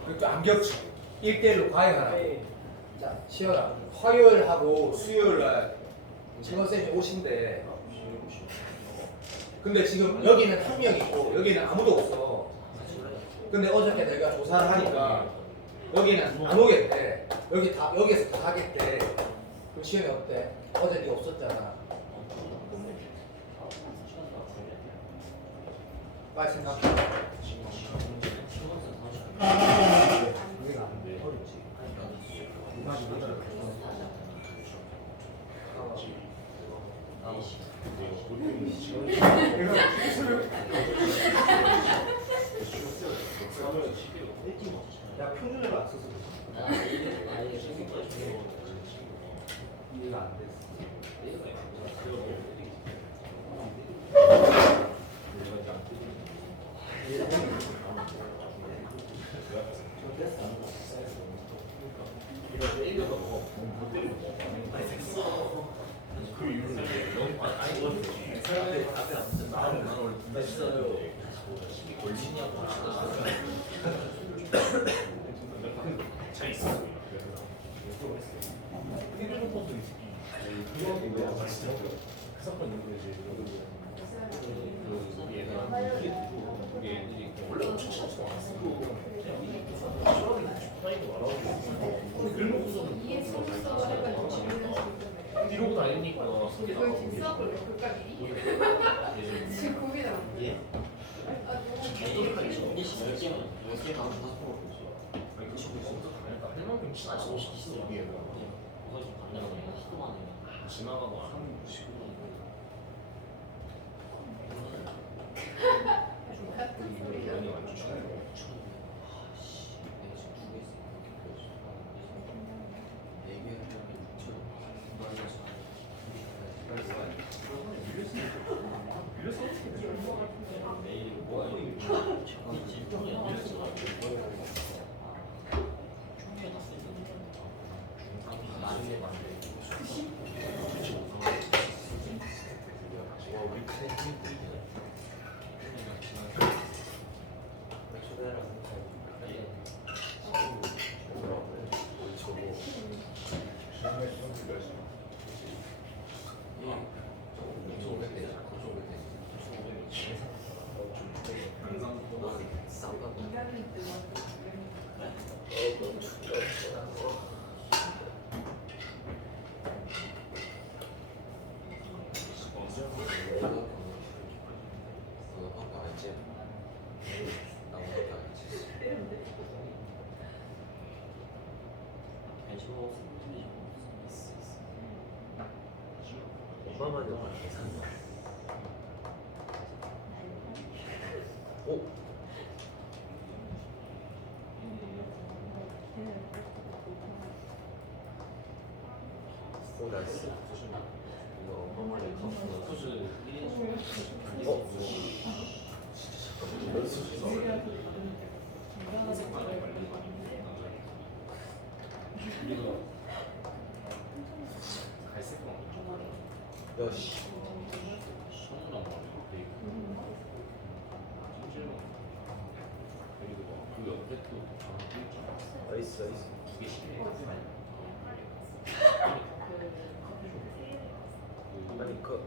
그것도 안 겹쳐. 1대1로 과외하라고. 자, 시연아. 화요일하고 수요일날 최건쌤이 오신대. 근데 지금 여기는 한 명 있고 여기는 아무도 없어. 근데 어저께 내가 조사를 하니까 여기는 안 오겠대. 여기에서 다 하겠대. 그럼 시연이 어때? 어제 네 없었잖아. 빨리 생각해. 야 표준을 안 써서 이해가 안 됐어. 이러고 다니니까 이걸 지금 써볼래? 그까 미리? 지금 고민하고 예? 지나가고 안 하는 것이 같은 소리야. 많이 안 주시네요. 오. 오 나이스. 여시. 나이스 나이스. 아니 그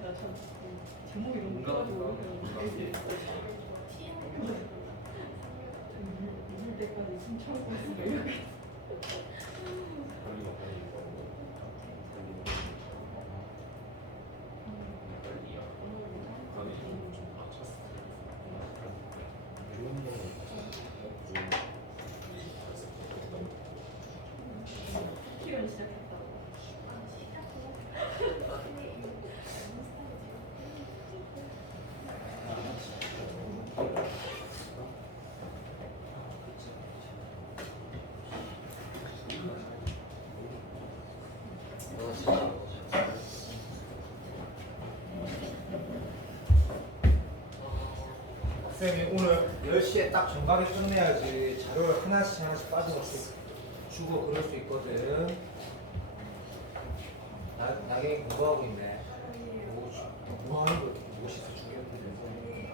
그렇게 제목이 너무 웃겨가지고 웃을 때까지 숨 참고 있으면 키를 시작했다고. 쌤이 오늘 10시에 딱 정각에 끝내야지 자료를 하나씩 빠짐없이 주고 그럴 수 있거든. 나경이 공부하고 있네. 뭐 하는 거 멋있어 죽겠는데.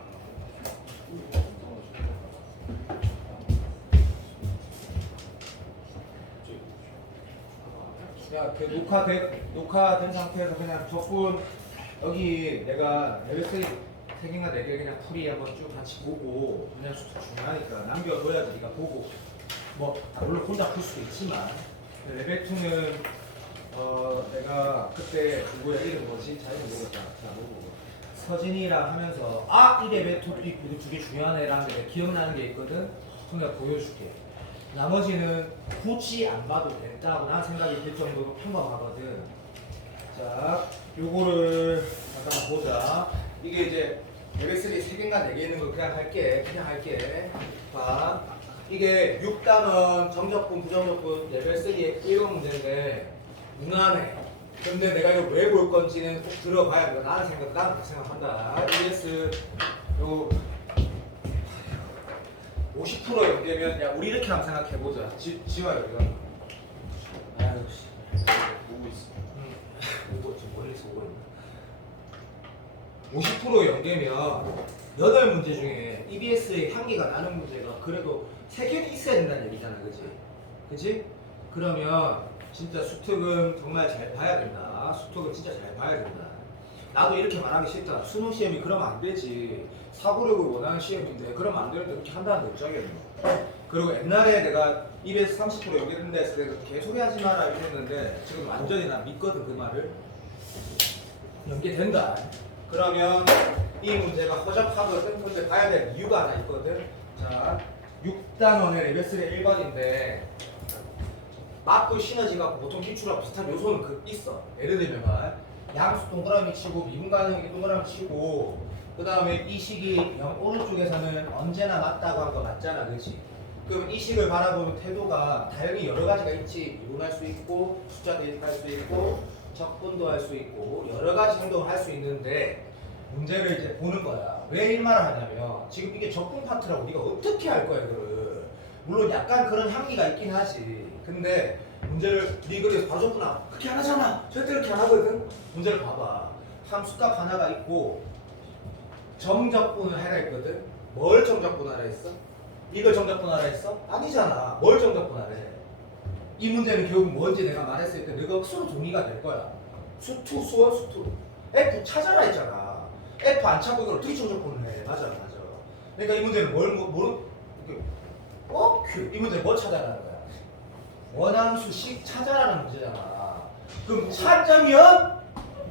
야, 그 녹화된 상태에서 그냥 적분 여기 내가 레벨 3개인가 4개 그냥 풀이 한번 쭉 같이 보고 그냥 수트 중요하니까 남겨둬야지 네가 보고 뭐 물론 혼자 풀 수도 있지만 레벨 2는 내가 그때 누구야 이름 뭐지? 잘 모르겠다. 자 보고 서진이랑 하면서 이 레벨 2도 있고 두 개 중요하네라는 게 기억나는 게 있거든. 그럼 내가 보여줄게. 나머지는 굳이 안 봐도 된다고 난 생각이 들 정도로 평범하거든. 자, 요거를 잠깐 보자. 이게 이제 레벨 3 3개인가 4개 있는 거 그냥 할게. 봐. 이게 6단원 정적분, 부정적분 레벨 3의 1호 문제인데 무난해. 근데 내가 이거 왜 볼 건지는 꼭 들어봐야 돼. 나는 그렇게 생각한다. ES 요 50% 연계면 야 우리 이렇게 한번 생각해보자. 지와요 이거. 아유 씨. 보고 있어. 이거 지금 멀리서 오고 있네. 50% 연계면 8문제 중에 EBS의 향기가 나는 문제가 그래도 3개는 있어야 된다는 얘기잖아. 그치? 그러면 진짜 수특은 정말 잘 봐야 된다. 수특은 진짜 잘 봐야 된다. 나도 이렇게 말하기 싫다. 수능 시험이 그러면 안 되지. 사고력을 원하는 시험인데 그러면 안 되는데 그렇게 한다는 데 어쩌겠노. 그리고 옛날에 내가 EBS 30% 연계된다 했을 때 계속 하지 마라 이랬는데 지금 완전히 난 믿거든 그 말을. 연계된다. 그러면 이 문제가 허접하거든. 근데 봐야 될 이유가 하나 있거든. 자, 6단원의 레벨 3의 1번인데 마크 시너지가 보통 기출하고 비슷한 요소는 있어. 예를 들면 양수 동그라미 치고 미분 가능하게 동그라미 치고 그 다음에 이 식이 오른쪽에서는 언제나 맞다고 한 거 맞잖아. 그렇지? 그럼 이 식을 바라보는 태도가 다양히 여러 가지가 있지. 미분할 수 있고 숫자 대입할 수 있고 적분도 할 수 있고 여러 가지 행동을 할 수 있는데 문제를 이제 보는 거야. 왜 이 말을 하냐면 지금 이게 적분 파트라고 네가 어떻게 할 거야 이거를. 물론 약간 그런 향기가 있긴 하지. 근데 문제를 네 그래서 바로 적분아 그렇게 안 하잖아. 절대 그렇게 안 하거든. 문제를 봐봐. 함수값 하나가 있고 정적분을 하라 했거든. 뭘 정적분하라 했어? 이걸 정적분하라 했어? 아니잖아. 뭘 정적분하래? 이 문제는 결국 뭔지 내가 말했을 때 너가 수로 정리가 될 거야. 수투 수원 수투 F 찾아라 했잖아. F 안 찾고 이걸 어떻게 정적분을 해? 맞아. 그러니까 이 문제는 이 문제 뭐 찾아라는 거야? 원함수씩 찾아라는 문제잖아. 그럼 찾으면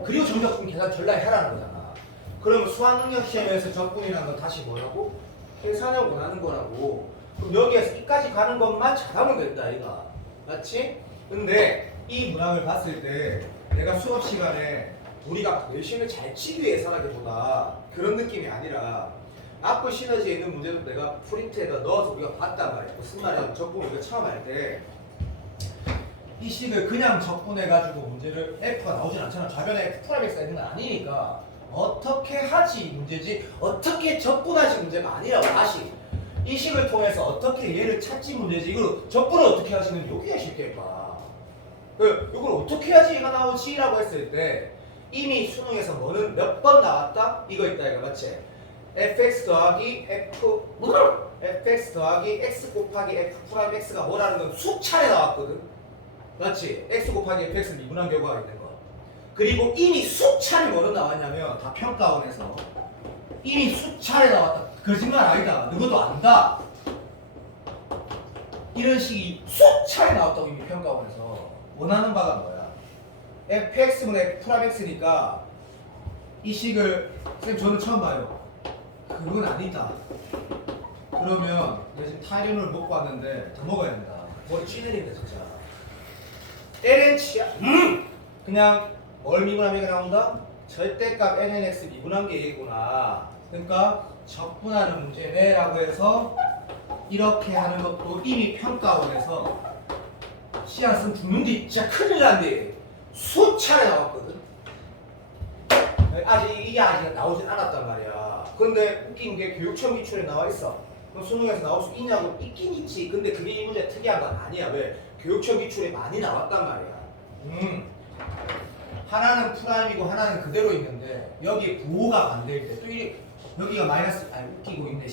그리고 정적분 계산 전략 해라는 거잖아. 그러면 수학능력 시험에서 적분이라는 건 다시 뭐라고? 계산을 원하는 거라고. 그럼 여기에서 이까지 가는 것만 잘하면 된다 이가. 맞지? 근데 이 문항을 봤을 때 내가 수업 시간에 우리가 열심히 잘 치기 위해서라기보다 그런 느낌이 아니라 앞으로 시너지에 있는 문제도 내가 프린트에다 넣어서 우리가 봤단 말이야. 무슨 말이야? 적분 우리가 처음 할 때 이 식을 그냥 적분해가지고 문제를 F가 나오진 않잖아. 좌변에 F 프라이맥스가 있는 건 아니니까 어떻게 하지 문제지 어떻게 적분하지 문제가 아니라고. 다시 이 식을 통해서 어떻게 얘를 찾지 문제지. 이걸 적분을 어떻게 하시는지 여기가 쉽게 봐. 이걸 어떻게 해야지 얘가 나오지? 라고 했을 때 이미 수능에서 뭐는 몇 번 나왔다? 이거 있다 이거 맞지? fx 더하기 fx 더하기 x 곱하기 f 프라임 x가 뭐라는 건 수차례 나왔거든. 맞지? x 곱하기 fx는 미분한 결과가 있는 거. 그리고 이미 수차례 뭐로 나왔냐면 다 평가원에서 이미 수차례 나왔다. 거짓말 아니다. 누구도 안다. 이런 식이 수차례 나왔다고 이미 평가원에서. 원하는 바가 뭐야? fx분의 f 프라임 x니까 이 식을 선생님 저는 처음 봐요. 그건 아니다. 그러면 내가 지금 타이레놀 먹고 왔는데 더 먹어야 된다. 머리 찌내린다 진짜. LH야. 그냥 뭘 미분하면 이게 나온다? 절대값 lnx 미분한 게 얘구나. 그러니까 적분하는 문제네 라고 해서 이렇게 하는 것도 이미 평가원에서 시간 쓰면 죽는디. 진짜 큰일 난디. 수차례 나왔거든. 이게 아직 나오진 않았단 말이야. 근데 웃긴 게 교육청 기출에 나와 있어. 그럼 수능에서 나올 수 있냐고 있긴 있지. 근데 그게 이 문제 특이한 건 아니야. 왜? 교육청 기출에 많이 나왔단 말이야. 하나는 프라임이고 하나는 그대로 있는데 여기 부호가 반대일 때 또 여기가 마이너스 웃기고 있네.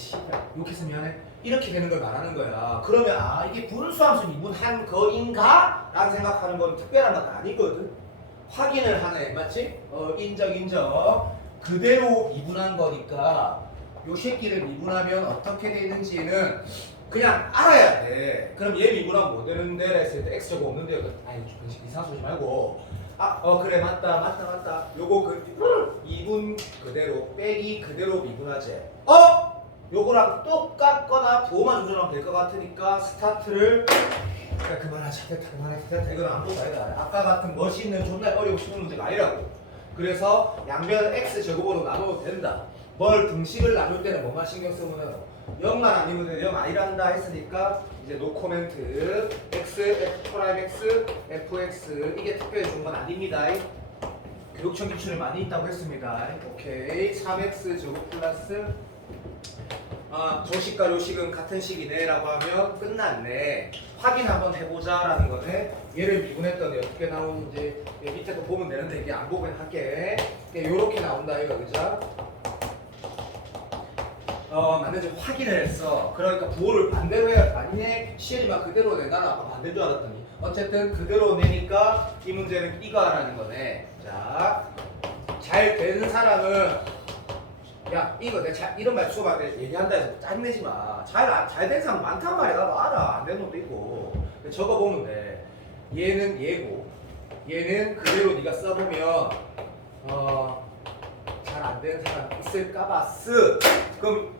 욕해서 미안해. 이렇게 되는 걸 말하는 거야. 그러면 이게 분수함수 미분한 거인가? 라는 생각하는 건 특별한 건 아니거든. 확인을 하네. 맞지? 인정. 그대로 미분한 거니까 요 새끼를 미분하면 어떻게 되는지는 그냥 알아야 돼. 그럼 얘 미분하면 뭐 되는데 했을 때 x 저거 없는데요. 이상한 소리 말고 그래 맞다. 요거 2분 그대로 빼기 그대로 미분하지. 요거랑 똑같거나 부호만 조절하면 될 것 같으니까 스타트를 그만하자. 됐다. 이건 아무것도 아니다. 아까 같은 멋있는 존나 어려운 쉬운 문제가 아니라고. 그래서 양변을 x 제곱으로 나눠도 된다. 뭘 등식을 나눌 때는 뭐만 신경 쓰면은 0만 아니면 0 아니란다 했으니까 이제 노 코멘트. x, f 프라임 x, fx 이게 특별히 좋은 건 아닙니다. 교육청 기출에 많이 있다고 했습니다. 오케이. 3x 제곱 플러스 조식과 요식은 같은 식이네 라고 하면 끝났네. 확인 한번 해보자 라는 거네. 얘를 미분했더니 어떻게 나오는지 밑에 또 보면 되는데 이게 안 보면 할게. 요렇게 나온다 이거 그죠? 맞는지 확인을 했어. 그러니까 부호를 반대로 해야 아니네. 시엘이만 그대로 내. 나는 아까 반대인 줄 알았더니 어쨌든 그대로 내니까 이 문제는 이거라는 거네. 자, 잘 되는 사람은 야 이거 내가 이런 말 수업할 얘기한다 해서 짜증내지 마. 잘 된 사람 많단 말이야. 나도 알아. 안 된 놈도 있고. 적어보면 돼. 얘는 얘고 얘는 그대로 네가 써보면 잘 안 되는 사람 있을까봐 쓰. 그럼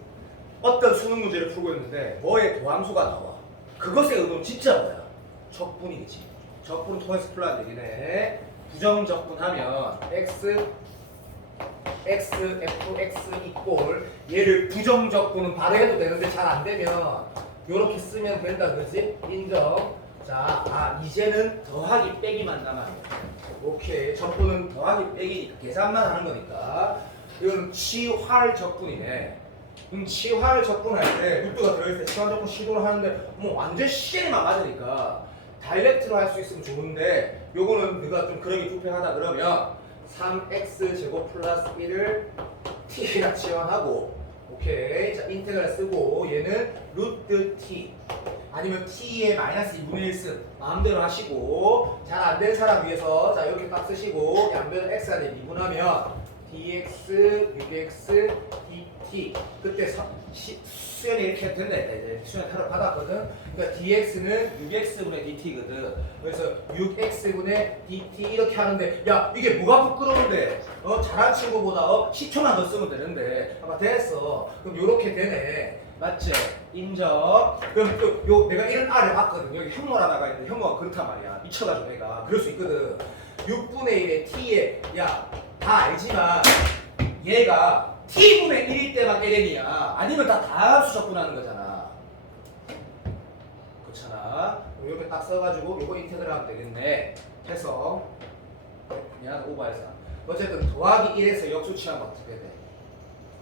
어떤 수능 문제를 풀고 있는데 뭐의 도함수가 나와. 그것의 의도는 진짜 뭐야? 적분이겠지. 적분 통해서 풀어야 되겠네. 부정적분하면 x f x 이꼴 얘를 부정적분은 바로 해도 되는데 잘 안 되면 요렇게 쓰면 된다 그러지? 인정. 자, 이제는 더하기 빼기만 남아요. 오케이. 적분은 더하기 빼기니까 계산만 하는 거니까 이건 치활 적분이네. 치활 적분할 때 루트가 들어있을 때 치활 적분 시도를 하는데 뭐 완전 시계만 맞으니까 다이렉트로 할 수 있으면 좋은데 요거는 네가 좀 그러기 불편하다 그러면 3x 제곱 플러스 1을 t랑 치환하고 오케이. 자 인테그랄 쓰고 얘는 루트 t 아니면 t의 마이너스 2분의 1 쓴 마음대로 하시고 잘 안 된 사람 위해서 자 이렇게 딱 쓰시고 양변 x가 돼 미분하면 dx, 6x, dt 그때 수연이 이렇게 해도 된다 했다 이제 수연 하러 받았거든. 그러니까 dx는 6x분의 dt거든. 그래서 6x분의 dt 이렇게 하는데 야 이게 뭐가 부끄러운데 잘한 친구보다 10초만 더 쓰면 되는데 아마 됐어. 그럼 요렇게 되네. 맞지? 인정. 그럼 또 내가 이런 R을 봤거든. 여기 현모가 나가 있는데 현모가 그렇단 말이야. 미쳐가지고 내가 그럴 수 있거든. 6분의 1에 t에 다 알지만 얘가 t분의 1일 때만 ln이야. 아니면 다 다함수 적분하는 거잖아. 그렇잖아. 이렇게 딱 써가지고 요거 인테그랄 하면 되겠네. 해서 미안 오버해서 어쨌든 더하기 1에서 역수 취하면 어떻게 돼?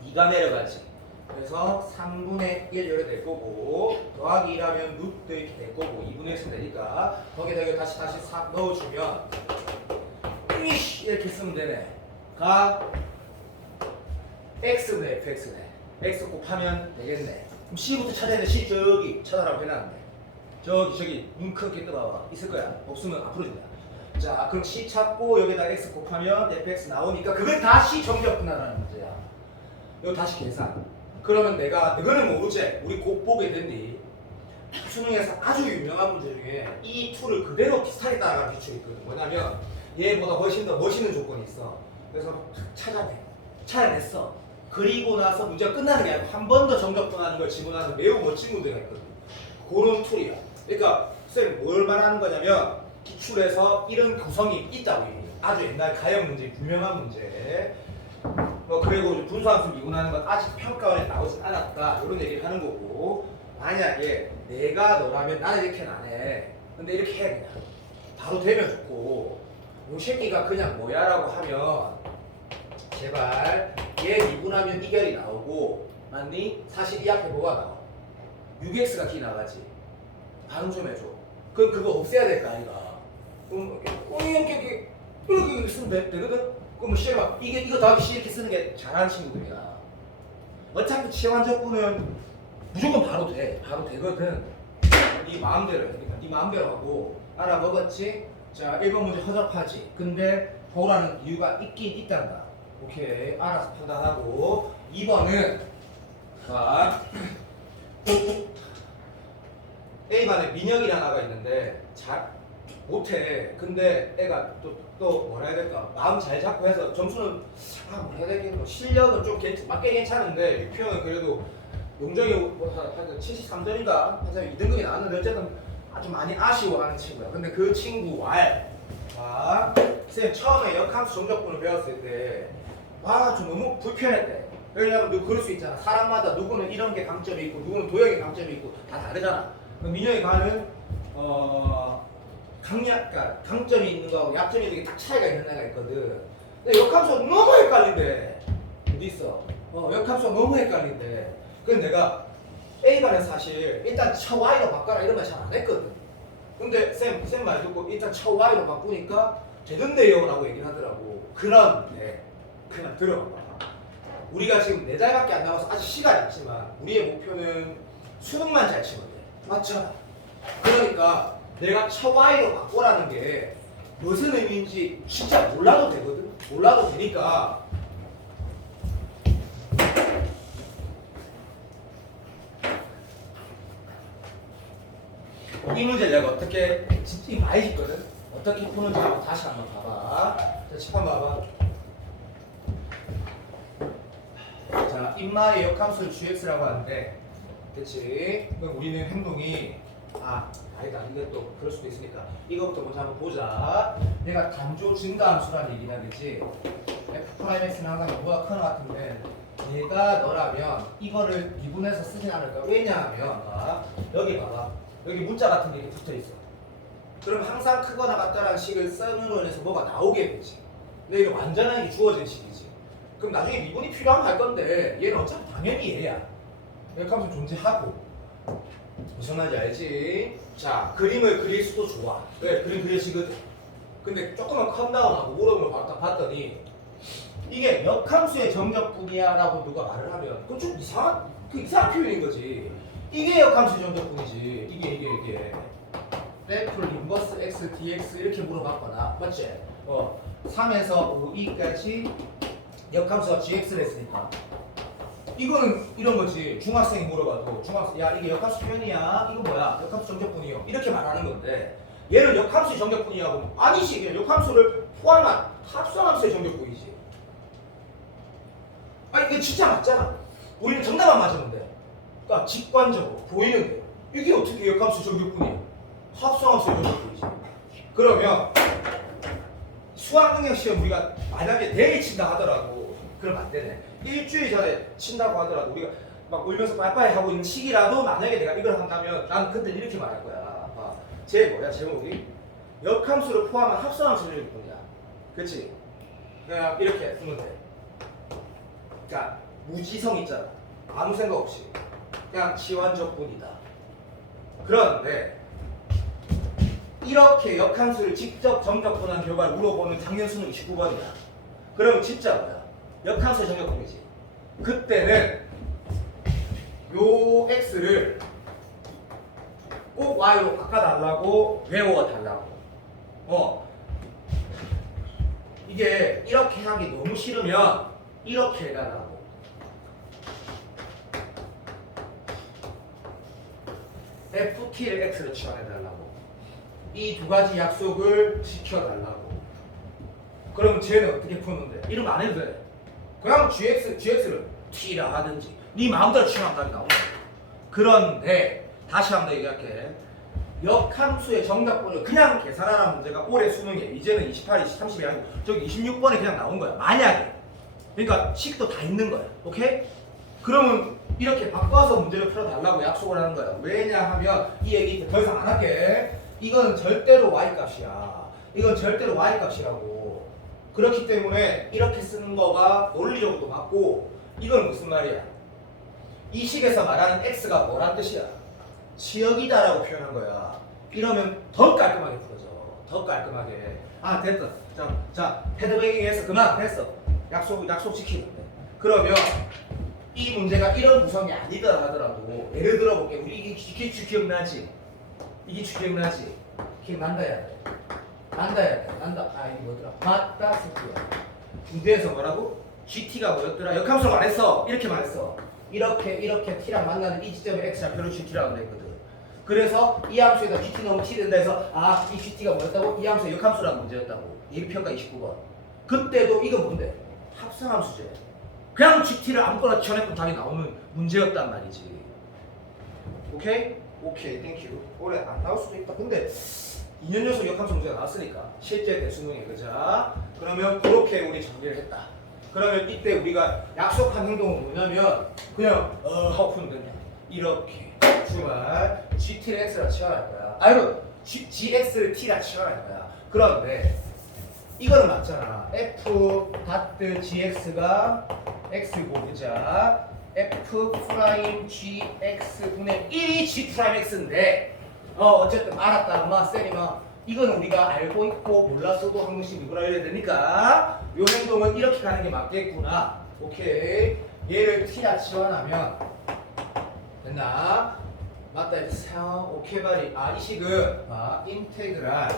2가 내려가지. 그래서 3분의 1 이렇게 될 거고 더하기 1하면 루트 이렇게 될 거고 2분의 1 되니까 거기다 이거 다시 4 넣어주면 이렇게 쓰면 되네. 가 x분의 fx네. x 곱하면 되겠네. 그럼 c부터 찾아야 돼. c 저기 찾아라고 해놨네. 저기 눈 크게 떠봐봐. 있을 거야. 없으면 앞으로 준다. 자 그럼 c 찾고 여기다 x 곱하면 fx 나오니까 그걸 다시 정적분하라는 문제야. 이거 다시 계산. 그러면 내가 너는 모르지? 우리 곧 보게 된디 수능에서 아주 유명한 문제 중에 이 툴을 그대로 비슷하게 따라가는 기출이 있거든. 뭐냐면 얘보다 훨씬 더 멋있는 조건이 있어. 그래서 찾아냈어. 그리고 나서 문제가 끝나는 게 아니고 한 번 더 정적분하는 걸 지문하는 매우 멋진 문제가 있거든. 그런 툴이야. 그러니까 선생님 뭘 말하는 거냐면 기출에서 이런 구성이 있다고 얘기해요. 아주 옛날 가형 문제, 유명한 문제. 그리고 분수함수 미분하는 건 아직 평가원에 나오지 않았다 이런 얘기를 하는 거고 만약에 내가 너라면 나는 이렇게는 안 해. 근데 이렇게 해 그냥. 바로 되면 좋고 이 새끼가 그냥 뭐야 라고 하면 제발 얘 미분하면 이결이 나오고 맞니? 사실 이 앞에 뭐가 나와? 6x가 d 나가지. 발음 좀 해줘. 그럼 그거 없애야 될까 아이가? 그럼 이렇게 쓰면 되거든? 그럼 시험아 이거 더하기 c 이렇게 쓰는 게 잘하는 친구들이야. 어차피 치환적분은 무조건 바로 돼. 바로 되거든. 네 마음대로 해. 그러니까 네 마음대로 하고 알아먹었지? 자 1번 문제 허접하지. 근데 보라는 이유가 있긴 있단다. 오케이 알아서 판단하고 2번은 자 A반에 민혁이라는 아가 있는데 잘 못해. 근데 애가 또 뭐라 해야 될까 마음 잘 잡고 해서 점수는 뭐 해야 되겠노 실력은 좀 맞게 괜찮은데 유표는 그래도 용적이 한 73점인가 하여튼 2등급이 나왔는데 어쨌든 아주 많이 아쉬워하는 친구야. 근데 그 친구 선생님 처음에 역함수 정적분을 배웠을 때 좀 너무 불편했대. 왜냐면 너 그럴 수 있잖아. 사람마다 누구는 이런 게 강점이 있고 누구는 도형의 강점이 있고 다 다르잖아. 민혁이 가는 강점이 있는 거하고 약점이 있는 게 딱 차이가 있는 애가 있거든. 근데 역함수가 너무 헷갈린대. 어디 있어? 역함수가 너무 헷갈린대. 그래서 내가 A반에 사실 일단 차 Y로 바꿔라 이런 말 잘 안 했거든. 근데 쌤 말 듣고 일단 차 Y로 바꾸니까 되던데요 라고 얘기를 하더라고. 그런데 그냥 들어봐. 우리가 지금 4달밖에 안 남아서 아직 시간이 있지만 우리의 목표는 수능만 잘 치면 돼. 맞죠? 그러니까 내가 차 Y로 바꾸라는 게 무슨 의미인지 진짜 몰라도 되거든? 몰라도 되니까 이 문제 내가 어떻게 진짜 많이 짚거든? 어떻게 푸는지 한번 다시 한번 봐봐. 자, 칠판 봐봐. 자, 인마의 역함수를 gx라고 하는데 그치? 그럼 우리는 행동이 아니다. 이게 또 그럴 수도 있으니까 이거부터 먼저 한번 보자. 얘가 단조 증가함수라는 얘기나 그치? f'x는 항상 뭐가 크는 것 같은데 얘가 너라면 이거를 미분해서 쓰진 않을까? 왜냐하면 여기 봐봐. 여기 문자 같은 게 이렇게 붙어 있어. 그럼 항상 크거나 같다라는 식을 쓰는 원에서 뭐가 나오게 되지. 근데 이게 완전하게 주어진 식이지. 그럼 나중에 미분이 필요하면 할 건데 얘는 어차피 당연히 얘야. 역함수 존재하고. 무슨 말인지 알지? 자, 그림을 그릴 수도 좋아. 왜? 그림 그려지거든. 근데 조금만 컴다운하고 물어보면 봤더니 이게 역함수의 정적분이야 라고 누가 말을 하면 그건 좀 이상한 표현인 거지. 이게 역함수의 정적분이지. 이게 f 인버스 x dx 이렇게 물어봤거나 맞지? 3에서 5e까지 역함수가 gx를 했으니까 이거는 이런 거지. 중학생이 물어봐도 야 이게 역함수 표현이야. 이거 뭐야? 역함수 정적분이요. 이렇게 말하는 건데 얘는 역함수의 정적분이라고 아니지. 그냥 역함수를 포함한 합성함수의 정적분이지. 아니 이게 진짜 맞잖아. 우리는 정답만 맞으면 돼. 그러니까 직관적으로 보이는데 이게 어떻게 역함수 정적분이야? 합성함수의 정적분이지. 그러면 수학능력 시험 우리가 만약에 내일 친다 하더라도 그러면 안 되네. 일주일 전에 친다고 하더라도 우리가 막 울면서 빠이빠이 하고 있는 시기라도 만약에 내가 이걸 한다면 난 그때 이렇게 말할 거야. 제 뭐야 제목이? 역함수를 포함한 합성함수의 정적분이야. 그치? 그냥 이렇게 쓰면 돼. 자, 무지성 있잖아. 아무 생각 없이. 그냥 지환적분이다. 그런데 이렇게 역함수를 직접 정적분한 결과를 물어보는 작년 수능 29번이야. 그러면 진짜 뭐야? 역함수의 정적분이지. 그때는 요 x를 꼭 y로 바꿔달라고 외워달라고. 이게 이렇게 하기 너무 싫으면 이렇게 해달라고. ft를 x로 치환해달라고. 이 두 가지 약속을 지켜달라고. 그럼 쟤는 어떻게 푸는데? 이러면 안 해도 돼. 그냥 gx를 t라 하든지 네 마음대로 치환한 답이 나오는 거야. 그런데 다시 한번 얘기할게. 역함수의 정답분을 그냥 계산하라는 문제가 올해 수능에 이제는 28, 20, 30이 아니고 저기 26번에 그냥 나온 거야. 만약에. 그러니까 식도 다 있는 거야. 오케이? 그러면 이렇게 바꿔서 문제를 풀어달라고 약속을 하는 거야. 왜냐하면 이 얘기 더 이상 안 할게. 이건 절대로 y값이야. 이건 절대로 y값이라고. 그렇기 때문에 이렇게 쓰는 거가 논리적으로 맞고 이건 무슨 말이야? 이 식에서 말하는 x가 뭐란 뜻이야? 지역이다라고 표현한 거야. 이러면 더 깔끔하게 풀어져. 더 깔끔하게. 아 됐다. 자 헤드뱅잉해서 그만 됐어. 약속 지키는데. 그러면 이 문제가 이런 구성이 아니더라 하더라도 예를 들어 볼게. 우리 이게 기억나지? 이게 기억나지? 기억난다 해야 돼. 난다 해야 돼. 난다. 아 이게 뭐더라? 맞다 새끼야. 문제에서 뭐라고? GT가 뭐였더라? 역함수를 말했어. 이렇게 말했어. 이렇게 t랑 만나는 이 지점에 x랑 별로 GT라고 그랬거든. 그래서 이 함수에다 GT 넣으면 t 된다 해서 이 GT가 뭐였다고? 이 함수의 역함수라는 문제였다고. 예비평가 29번. 그때도 이거 뭔데? 합성함수제. 그냥 GT를 아무거나 치환했던 답이 나오는 문제였단 말이지. 오케이? 오케이, 땡큐. 올해 안 나올 수도 있다. 근데 2년 연속 역함수 문제가 나왔으니까 실제 대수능에 그자. 그러면 그렇게 우리 정리를 했다. 그러면 이때 우리가 약속한 행동은 뭐냐면 그냥 하고 푸는 거냐. 이렇게 주말 GT를 X라 치환할 거야. 아니면 GX를 T라 치환할 거야. 그런데 이거는 맞잖아. F 닷 GX가 X고 그자. F 프라임 GX 분의 1이 G 프라임 X인데 어쨌든 알았다. 엄마 쌤이마 이건 우리가 알고 있고 몰랐어도 한 번씩 누구라 되니까 요 행동은 이렇게 가는 게 맞겠구나. 오케이. 얘를 t라 치환하면 됐나? 맞다 해주세요. 오케이 바리. 이 식은 인테그랄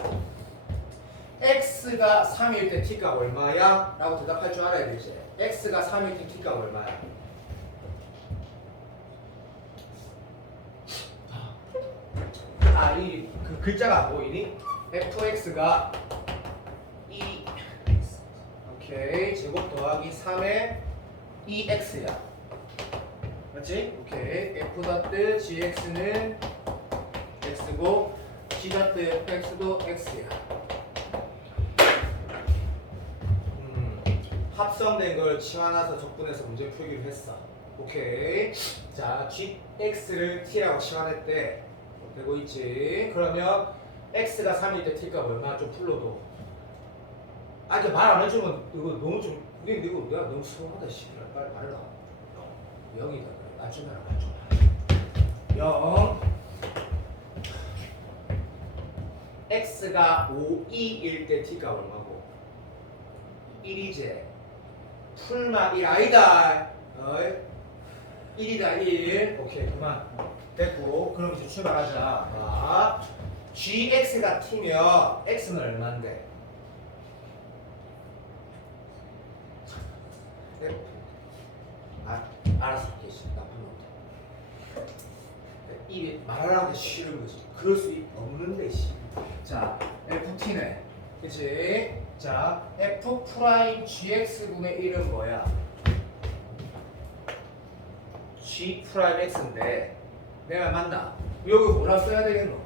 x가 3일 때 t가 얼마야? 라고 대답할 줄 알아야 되지. x가 3일 때 t가 얼마야? 이 그 글자가 안 보이니? fx가 2 오케이 제곱 더하기 3의 2x야 맞지? 오케이 f 닷 gx는 x고 g 닷 fx도 x야 합성된 걸 치환해서 적분해서 문제 풀기로 했어 오케이 자 gx를 t라고 치환했대 되고 있지. 그러면 x가 3일 때 t값 얼마 좀 풀러도 이렇게 말 안 해주면 이거 너무 좀 이거 내가 너무 서운하다 시키라 빨리 말해라. 0이다. 맞춤해라 맞춤. 0 x가 5, 2일 때 t가 얼마고? 1이제 풀마 1 아니다. 1이다 1. 오케이 그만 됐고 그럼 이제 출발하자. 아, gx가 t면 x는 얼마인데? 알았어 계시 나쁜 놈. 이 말하기 싫은 거지. 그럴 수 없는데 씨. 자 ft네. 그치? 자 f 프라임 gx분의 1은 뭐야? g 프라임 x인데 내가 맞나? 여기 뭐라 써야 되겠노?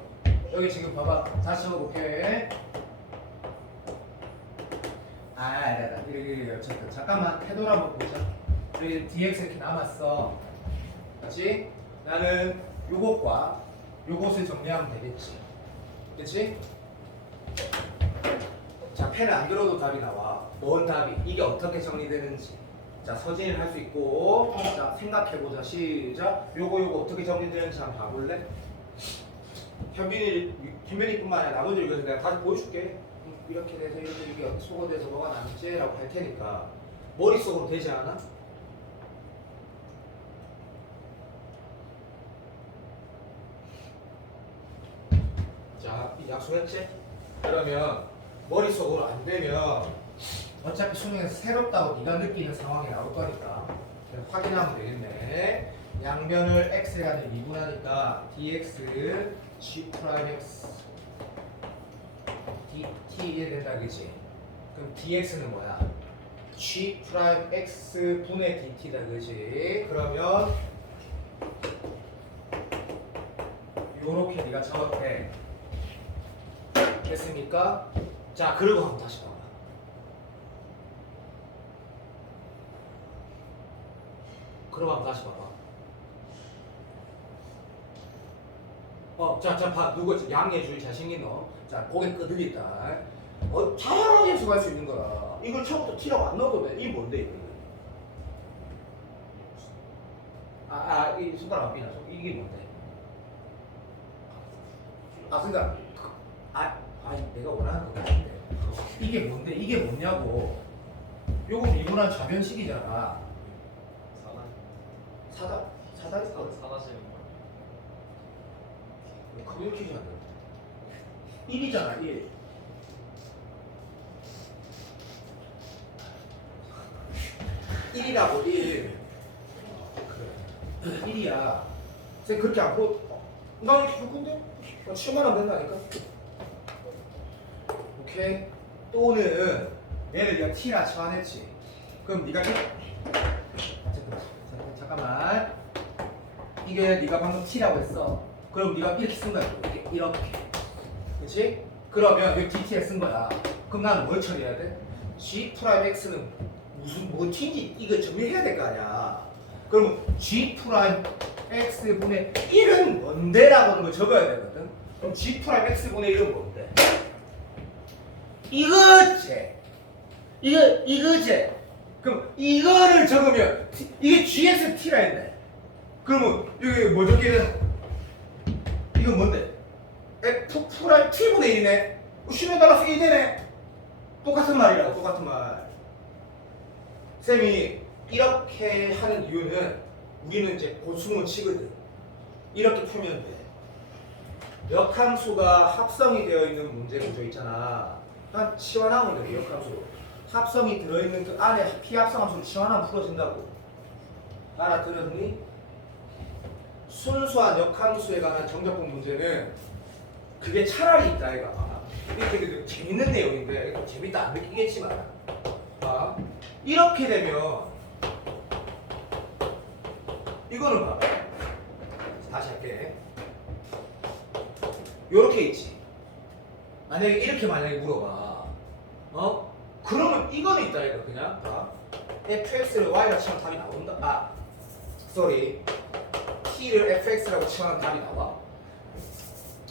여기 지금 봐봐. 다시 써볼게. 이렇게 잠깐만 태도를 한번 보자. 여기 dx 이렇게 남았어. 그렇지? 나는 요것과 요것을 정리하면 되겠지. 그렇지? 자, 펜을 안 들어도 답이 나와. 뭔 답이? 이게 어떻게 정리되는지. 자, 서진이는 할 수 있고. 자, 생각해보자. 시작. 요거 어떻게 정리되는지 한번 봐볼래? 김현이뿐만 아니라 나머지를 위해서 내가 다시 보여줄게. 이렇게 돼서 이게 속어 돼서 뭐가 남지? 라고 할 테니까 머릿속으로 되지 않아? 자, 약속했지? 그러면 머릿속으로 안 되면 어차피 수능에서 새롭다고 네가 느끼는 상황이 나올 거니까 확인하면 되겠네. 양변을 x간에 미분하니까 dx g 프라임 x dt 이래 된다 그지? 그럼 dx는 뭐야? g 프라임 x 분의 dt다 그지? 그러면 요렇게 네가 적었대. 됐습니까? 자, 그리고 한번 다시 봐봐. 그리고 한번 다시 봐봐. 자, 봐. 누구지? 양해줄 자신 있노? 자, 고개 끄덕이다. 다양하게 해석할 수 있는 거라. 이걸 처음부터 T라고 안 넣어도 돼. 이게 뭔데, 이거? 이 손가락 안 삐나. 이게 뭔데? 그러니까 내가 원하는 거 아닌데. 이게 뭔데? 이게 뭐냐고. 요거 미분한 좌변식이잖아. 사다리? 사다지는 그걸 키지 않나? 1이잖아, 1. (1이라고) 1. 그래. 1이야. 쌤 그렇게 안 보. 나 이렇게 볼 건데? 7만 원 된다니까. 오케이. 또는 얘를 네가 t라 치환했지. 그럼 네가 잠깐만. 이게 네가 방금 t라고 했어. 그럼 네가 이렇게 쓴 거야. 이렇게. 그렇지? 그러면 여기 dt에 쓴 거야. 그럼 나는 뭘 처리해야 돼? g 프라임 x는 뭔 t인지 이거 정리해야 될 거 아니야. 그럼 g 프라임 x 분의 1은 뭔데라고 하는 걸 적어야 되거든. 그럼 g 프라임 x 분의 1은 뭔데? 이거지. 이거지. 그럼 이거를 적으면 이게 gx t라 했네. 그러면 여기 뭐 적게 되는? 이건 뭔데? f 프라임 t분의 1이네. 쉬면 따라서 1되네. 똑같은 말이라고. 똑같은 말. 쌤이 이렇게 하는 이유는 우리는 이제 고수문 치거든. 이렇게 풀면 돼. 역함수가 합성이 되어 있는 문제 구조 있잖아. 한 치환하면 돼. 역함수 합성이 들어있는 그 안에 피합성함수를 치환하면 풀어진다고. 알아들었니? 순수한 역함수에 관한 정적분 문제는 그게 차라리 있다 이가. 이게 되게 재밌는 내용인데 또 재밌다 안 느끼겠지만 이렇게 되면 이거는 봐봐. 다시 할게. 요렇게 있지. 만약에 이렇게 물어봐. 그러면 이거는 있다 이거 그냥 fx를 y라 치면 답이 나온다. t를 fx라고 치면 답이 나와.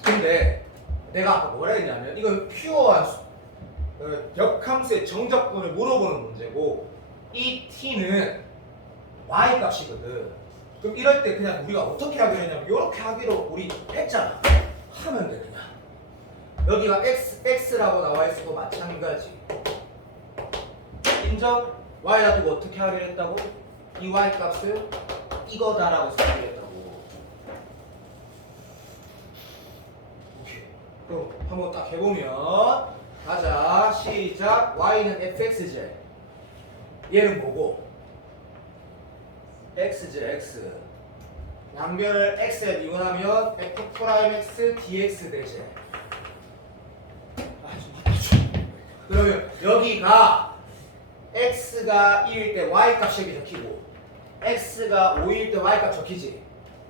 근데 내가 아까 뭐라 했냐면 이건 퓨어한 역함수의 정적분을 물어보는 문제고 이 t는 y 값이거든. 그럼 이럴 때 그냥 우리가 어떻게 하기로 했냐면 이렇게 하기로 우리 했잖아. 하면 돼 그냥. 여기가 x라고 나와 있어도 마찬가지. 인정? y라 두고 어떻게 하기로 했다고? 이 y 값을 이거다라고 쓰기로 했다고. 오케이. 그럼 한번 딱 해보면 가자. 시작. y는 fxj. 얘는 뭐고? xj x. 양변을 x에 미분하면 f'(x) dx 되지. 그러면 여기가 x가 2일 때 y 값이 여기 적히고 x가 5일 때 y 값 적히지.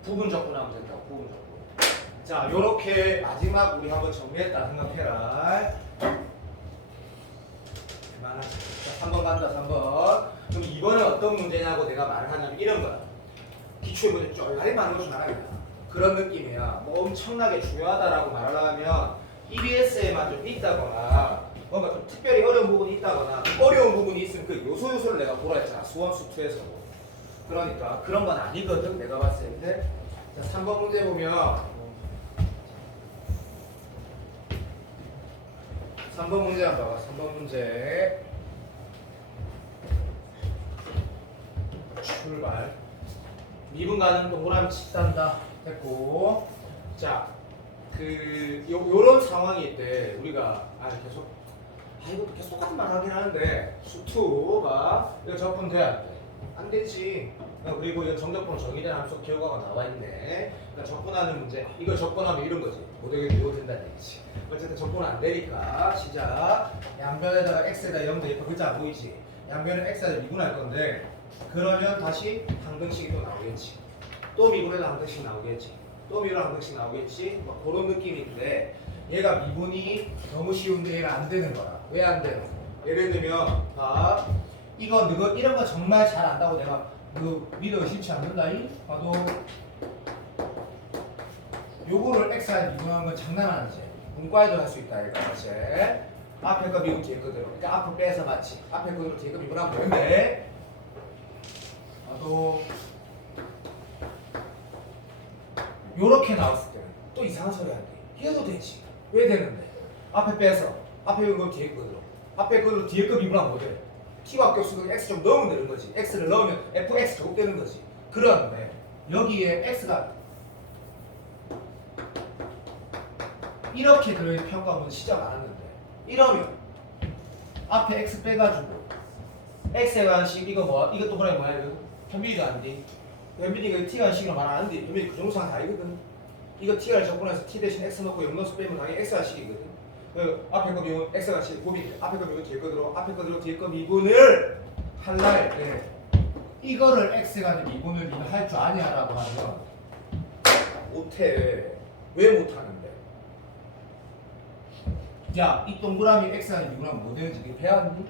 부분 적분하면 된다. 부분 적분. 자, 요렇게 마지막 우리 한번 정리했다 생각해라. 그만하자. 자, 3번 간다. 3번. 그럼 이번에 어떤 문제냐고 내가 말을 하냐면 이런 거야. 기초의 문제 쫄라리 만들어주면 알아야 그런 느낌이야. 뭐 엄청나게 중요하다라고 말을 하면 EBS에만 좀 있다거나 뭔가 좀 특별히 어려운 부분이 있다거나 어려운 부분이 있으면 그 요소를 내가 보라 했잖아. 수원수 2에서. 그러니까 그런 건 아니거든 내가 봤을 때. 자, 3번 문제 보면 3번 문제 한번 봐봐. 3번 문제 출발. 미분 가는 동그라미 칩단다. 됐고. 자, 요런 상황일 때 우리가 이거 계속 똑같은 말 하긴 하는데 수2가 이거 적분돼야 안 돼? 안 되지. 그리고 이거 정적분은 정의된 함수 결과가 나와 있네. 그러니까 적분하는 문제. 이거 적분하면 이런 거지. 모두에게 이거 된다는 얘기지. 어쨌든 적분은 안 되니까 시작. 양변에다가 x에다 0 대입하 글자 안 보이지? 양변을 x에다 미분할 건데 그러면 다시 항등식이 또 나오겠지. 또 미분에다 항등식 나오겠지. 또 미분 항등식 나오겠지. 뭐 그런 느낌인데 얘가 미분이 너무 쉬운데 얘가 안 되는 거야. 왜 안 돼요? 예를 들면 이거 이런 거 정말 잘 안다고 내가 믿어 의심치 않는다. 봐도 요거를 x에 미분한 건 장난 아니지. 문과에도 할 수 있다. 얘가 이제 앞에 거 미분 뒤에 거 들어. 그러니까 앞을 빼서 맞지. 앞에 거로 뒤에 거 미분하면 되는데 봐도 요렇게 나왔을 때는 또 이상한 소리 안 돼. 해도 되지. 왜 되는데? 앞에 빼서 앞에 거 뒤에 거 들어. 앞에 거로 뒤에 거 미분하면 뭐 돼? t와 격수는 x 좀 넣으면 되는 거지. x를 넣으면 fx 제곱 되는 거지. 그런데 여기에 x가 이렇게 들어있는 평가문은 진짜 많았는데 이러면 앞에 x 빼가지고 x에 관한 식 이거 뭐 이것도 뭐라 뭐야 이거 현빈이가 안 돼. 현빈이가 t가 식으로 말 안 하는데 현빈이 그 정도 상황 다 알거든. 이거 t를 적분해서 t 대신 x 넣고 0 넣어서 빼면 당연히 x가 식이거든. 앞에 거 미분 x가 식 곱이 앞에 거 미분 뒤에 거 들어 앞에 거 들어 뒤에 거 미분을 할라 때 이거를 x가 미분을 니가 할 줄 아냐라고 하면 못해. 왜 못하는데? 야, 이 동그라미 x가 미분하면 뭐 되는지 네가 배웠니?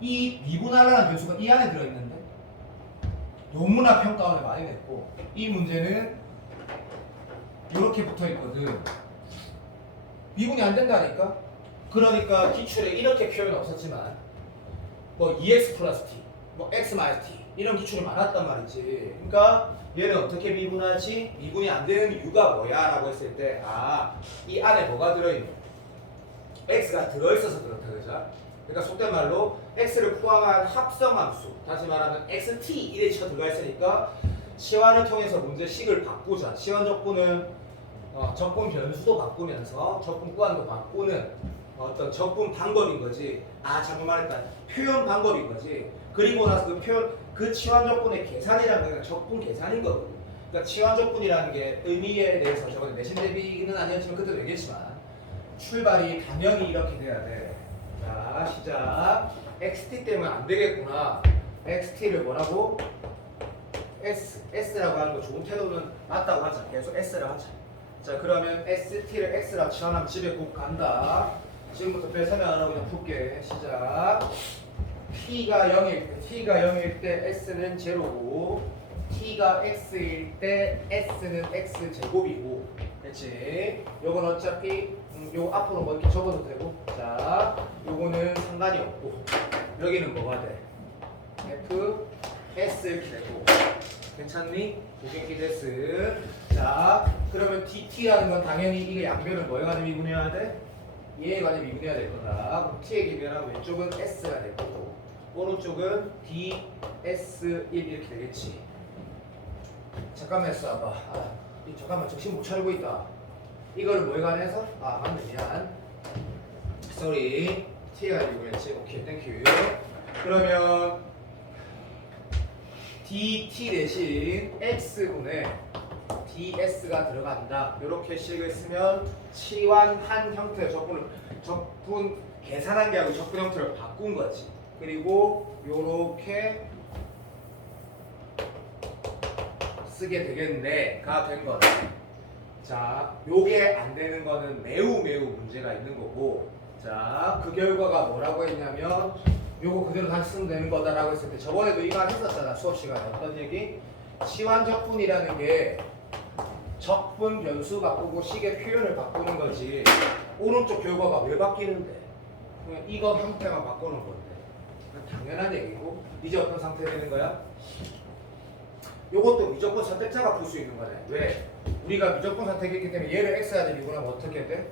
이 미분하라는 변수가 이 안에 들어있는데 너무나 평가원을 많이 냈고 이 문제는 이렇게 붙어있거든. 미분이 안 된다니까? 그러니까 기출에 이렇게 표현 없었지만 뭐 2x 플러스 t, 뭐 x 마이너스 t 이런 기출이 많았단 말이지. 그러니까 얘는 어떻게 미분하지? 미분이 안 되는 이유가 뭐야? 라고 했을 때 이 안에 뭐가 들어있는? x가 들어있어서 그렇다 그죠? 그러니까 속된 말로 x를 포함한 합성함수, 다시 말하면 xt 이래 쳐 들어가 있으니까 치환을 통해서 문제식을 바꾸자. 치환 적분은 적분 변수도 바꾸면서 적분 구간도 바꾸는 어떤 적분 방법인 거지. 잠깐 말했다. 표현 방법인 거지. 그리고 나서 그 치환 적분의 계산이라는 게 적분 계산인 거거든. 그러니까 치환 적분이라는 게 의미에 대해서 저번에 내신 대비는 아니었지만 그때도 얘기했지만 출발이 당연히 이렇게 돼야 돼. 자, 시작. xt 때문에 안 되겠구나. xt를 뭐라고? s라고 하는 거 좋은 태도는 맞다고 하자. 계속 s를 하자. 자, 그러면 st를 x라고 치환하면 집에 곧 간다. 지금부터 별 설명 안 하고 그냥 풀게. 시작. t가 0일 때 s는 제로고 t가 x일 때 s는 x 제곱이고, 그렇지? 요건 어차피 요 앞으로 뭐 이렇게 적어도 되고, 자, 요거는 상관이 없고, 여기는 뭐가 돼? F S 이렇게 되고 괜찮니? 고객기 데스. 자 그러면 DT라는 건 당연히 이게 양변을 뭐에 가지고 미분해야 돼? 얘에 가지고 미분해야 될 거다. 그럼 T의 기변하고 왼쪽은 S가 될 거고 오른쪽은 DS1 이렇게 되겠지. 잠깐만 써봐. 잠깐만 정신 못 차리고 있다. 이거를 뭐에 관해서? 맞네 미안. sorry. T가 아니고 그랬지. 오케이 땡큐. 그러면 dt 대신 x분의 ds가 들어간다. 이렇게 식을 쓰면 치환한 형태의 적분 계산한 게 아니고 적분 형태를 바꾼 거지. 그리고 요렇게 쓰게 되겠네가 된 거다. 자, 요게 안 되는 거는 매우 문제가 있는 거고, 자, 그 결과가 뭐라고 했냐면 요거 그대로 다시 쓰면 되는 거다라고 했을 때 저번에도 이 말 했었잖아. 수업 시간에 어떤 얘기? 치환적분이라는 게 적분 변수 바꾸고 식의 표현을 바꾸는 거지. 오른쪽 결과가 왜 바뀌는데? 그냥 이거 형태만 바꾸는 건데. 당연한 얘기고. 이제 어떤 상태 되는 거야? 요것도 무조건 선택자가 풀 수 있는 거네. 왜? 우리가 무조건 선택했기 때문에 얘를 x가 미분하면 어떻게 돼?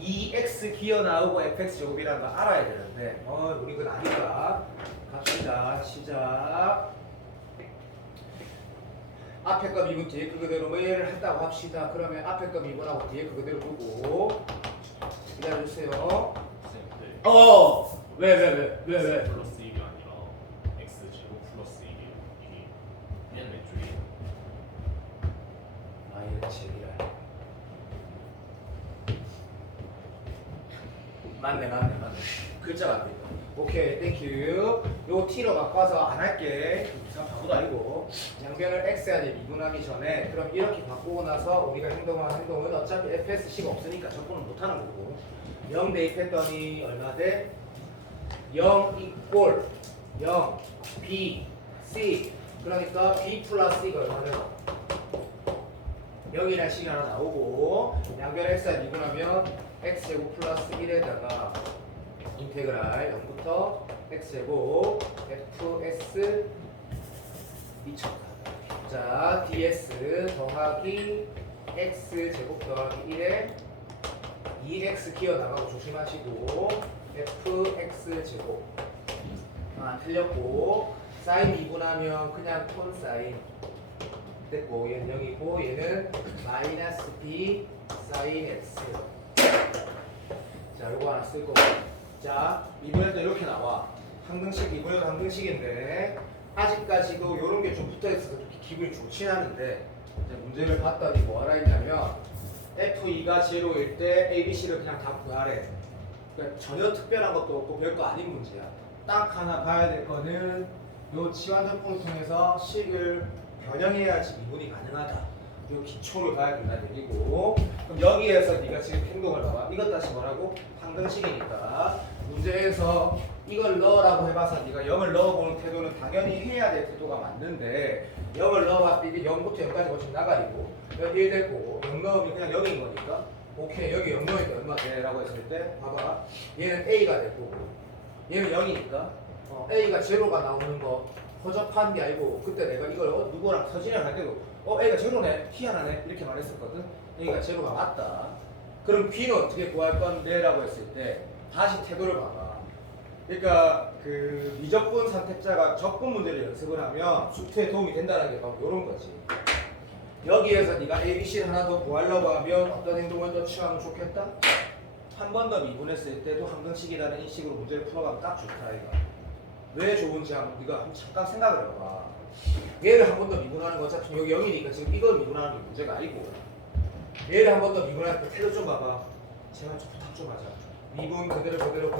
2x 기어 나오고 fx 제곱이라는 거 알아야 되는데 우리 그건 아니다. 갑시다. 시작. 앞에 거 미분 뒤에 거 그대로 뭐 얘를 했다고 합시다. 그러면 앞에 거 미분하고 뒤에 거 그대로 두고 기다려주세요. 왜? 플러스 1이 아니라 x 제곱 플러스 1이 이게 맨 왼쪽이 이런 책이라. 맞네. 글자가 안 돼. 오케이, 땡큐. 요 t로 바꿔서 안 할게. 이상 바보도 아니고. 양변을 x에 미분하기 전에 그럼 이렇게 바꾸고 나서 우리가 행동한 행동은 어차피 fsc가 없으니까 적분은 못하는 거고 0 대입했더니 얼마 돼? 0 이꼴 0 b c 그러니까 b 플러스 c가 얼마 돼? 0이라는 식이 하나 나오고 양변 x에 미분하면 x제곱 플러스 1에다가 인테그랄 0부터 x제곱 fs 미쳤다. 자 ds 더하기 x제곱 더하기 1에 2x 기어 나가고 조심하시고 fx제곱 틀렸고 사인 미분하면 그냥 톤 사인 됐고 얘는 0이고 얘는 마이너스 b 사인 x. 자 요거 하나 쓸 거고. 자 미분해도 이렇게 나와. 항등식 미분해도 항등식인데 아직까지도 요런 게 좀 붙어있어서 그렇게 기분이 좋진 않은데 이제 문제를 봤더니 뭐 하라 했냐면 F2가 제로일 때 ABC를 그냥 다 구하래. 그러니까 전혀 특별한 것도 없고 별거 아닌 문제야. 딱 하나 봐야 될 거는 요 치환적분을 통해서 식을 변형해야지 미분이 가능하다. 요 기초를 봐야 된다는 얘기고. 그럼 여기에서 네가 지금 행동을 봐봐. 이것 다시 뭐라고? 항등식이니까 문제에서 이걸 넣으라고 해봐서 네가 0을 넣어보는 태도는 당연히 해야 될 태도가 맞는데 0을 넣어봤을 때 0부터 0까지 거친 나가리고 여기 1 됐고 0 넣으면 그냥 0인 거니까 오케이 여기 0 넣으니까 얼마 돼? 라고 했을 때 봐봐 얘는 A가 됐고 얘는 0이니까 A가 제로가 나오는 거 허접한 게 아니고 그때 내가 이걸 누구랑 서진이랑 할 때도 A가 제로네 희한하네 이렇게 말했었거든. A가 제로가 맞다. 그럼 B는 어떻게 구할 건데? 라고 했을 때 다시 태도를 봐봐. 그러니까 그 미적분 선택자가 적분 문제를 연습을 하면 수투에 도움이 된다는 게 바로 이런 거지. 여기에서 네가 ABC를 하나 더 구하려고 하면 어떤 행동을 더 취하면 좋겠다? 한 번 더 미분했을 때도 항등식이라는 인식으로 문제를 풀어가면 딱 좋다 이거. 왜 좋은지 한번 네가 잠깐 생각을 해봐. 얘를 한 번 더 미분하는 거 어차피 여기 0이니까 지금 이걸 미분하는 게 문제가 아니고 얘를 한 번 더 미분할 때 태도 좀 봐봐. 제발 좀 부탁 좀 하자. 미분 그대로 미분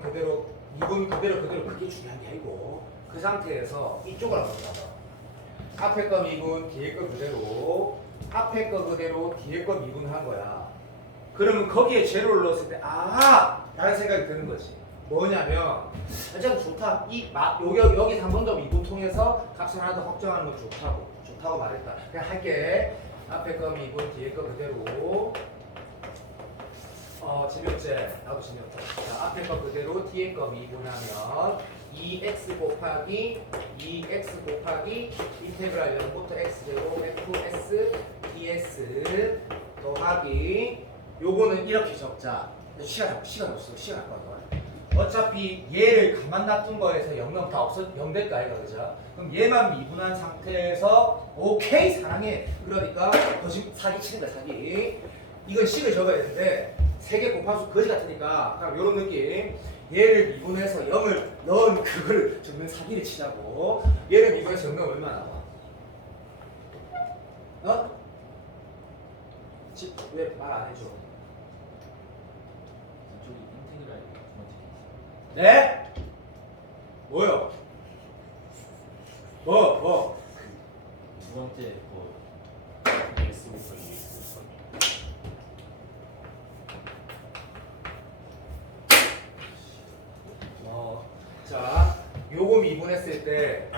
그대로 미분 그대로 그게 중요한 게 아니고 그 상태에서 이쪽을 한번 봐봐. 앞에 거 미분 뒤에 거 그대로 앞에 거 그대로 뒤에 거 미분한 거야. 그러면 거기에 제로를 넣었을 때 라는 생각이 드는 거지. 뭐냐면 어쨌든 좋다. 여기서 한 번 더 미분 통해서 값을 하나 더 확정하는 건 좋다고 말했다. 그냥 할게. 앞에 거 미분 뒤에 거 그대로 재미없지? 나도 재미없다. 자, 앞에 거 그대로 뒤에 거 미분하면 2x 곱하기 인테그랄 0부터 x제곱 fs ds 더하기 요거는 이렇게 적자. 시간 없어. 시간 아까워. 어차피 얘를 가만 놔둔 거에서 0은 다 없어 0 될 거 아이가 그죠? 그럼 얘만 미분한 상태에서 오케이 사랑해. 그러니까 거짓 사기 치는 거야 사기. 이건 식을 적어야 되는데 3개 곱함수 거지 같으니까 그럼 요런 느낌. 얘를 미분해서 0을 넣은 그걸 적는 사기를 치자고. 얘를 미분해서 0 넣으면 얼마 나와? 어? 왜 말 안 해줘? 저쪽이 인테그랄 두 번째 케이스. 네? 뭐요? 뭐? 두 번째 뭐 x부터 2x 자, 요거 미분했을 때,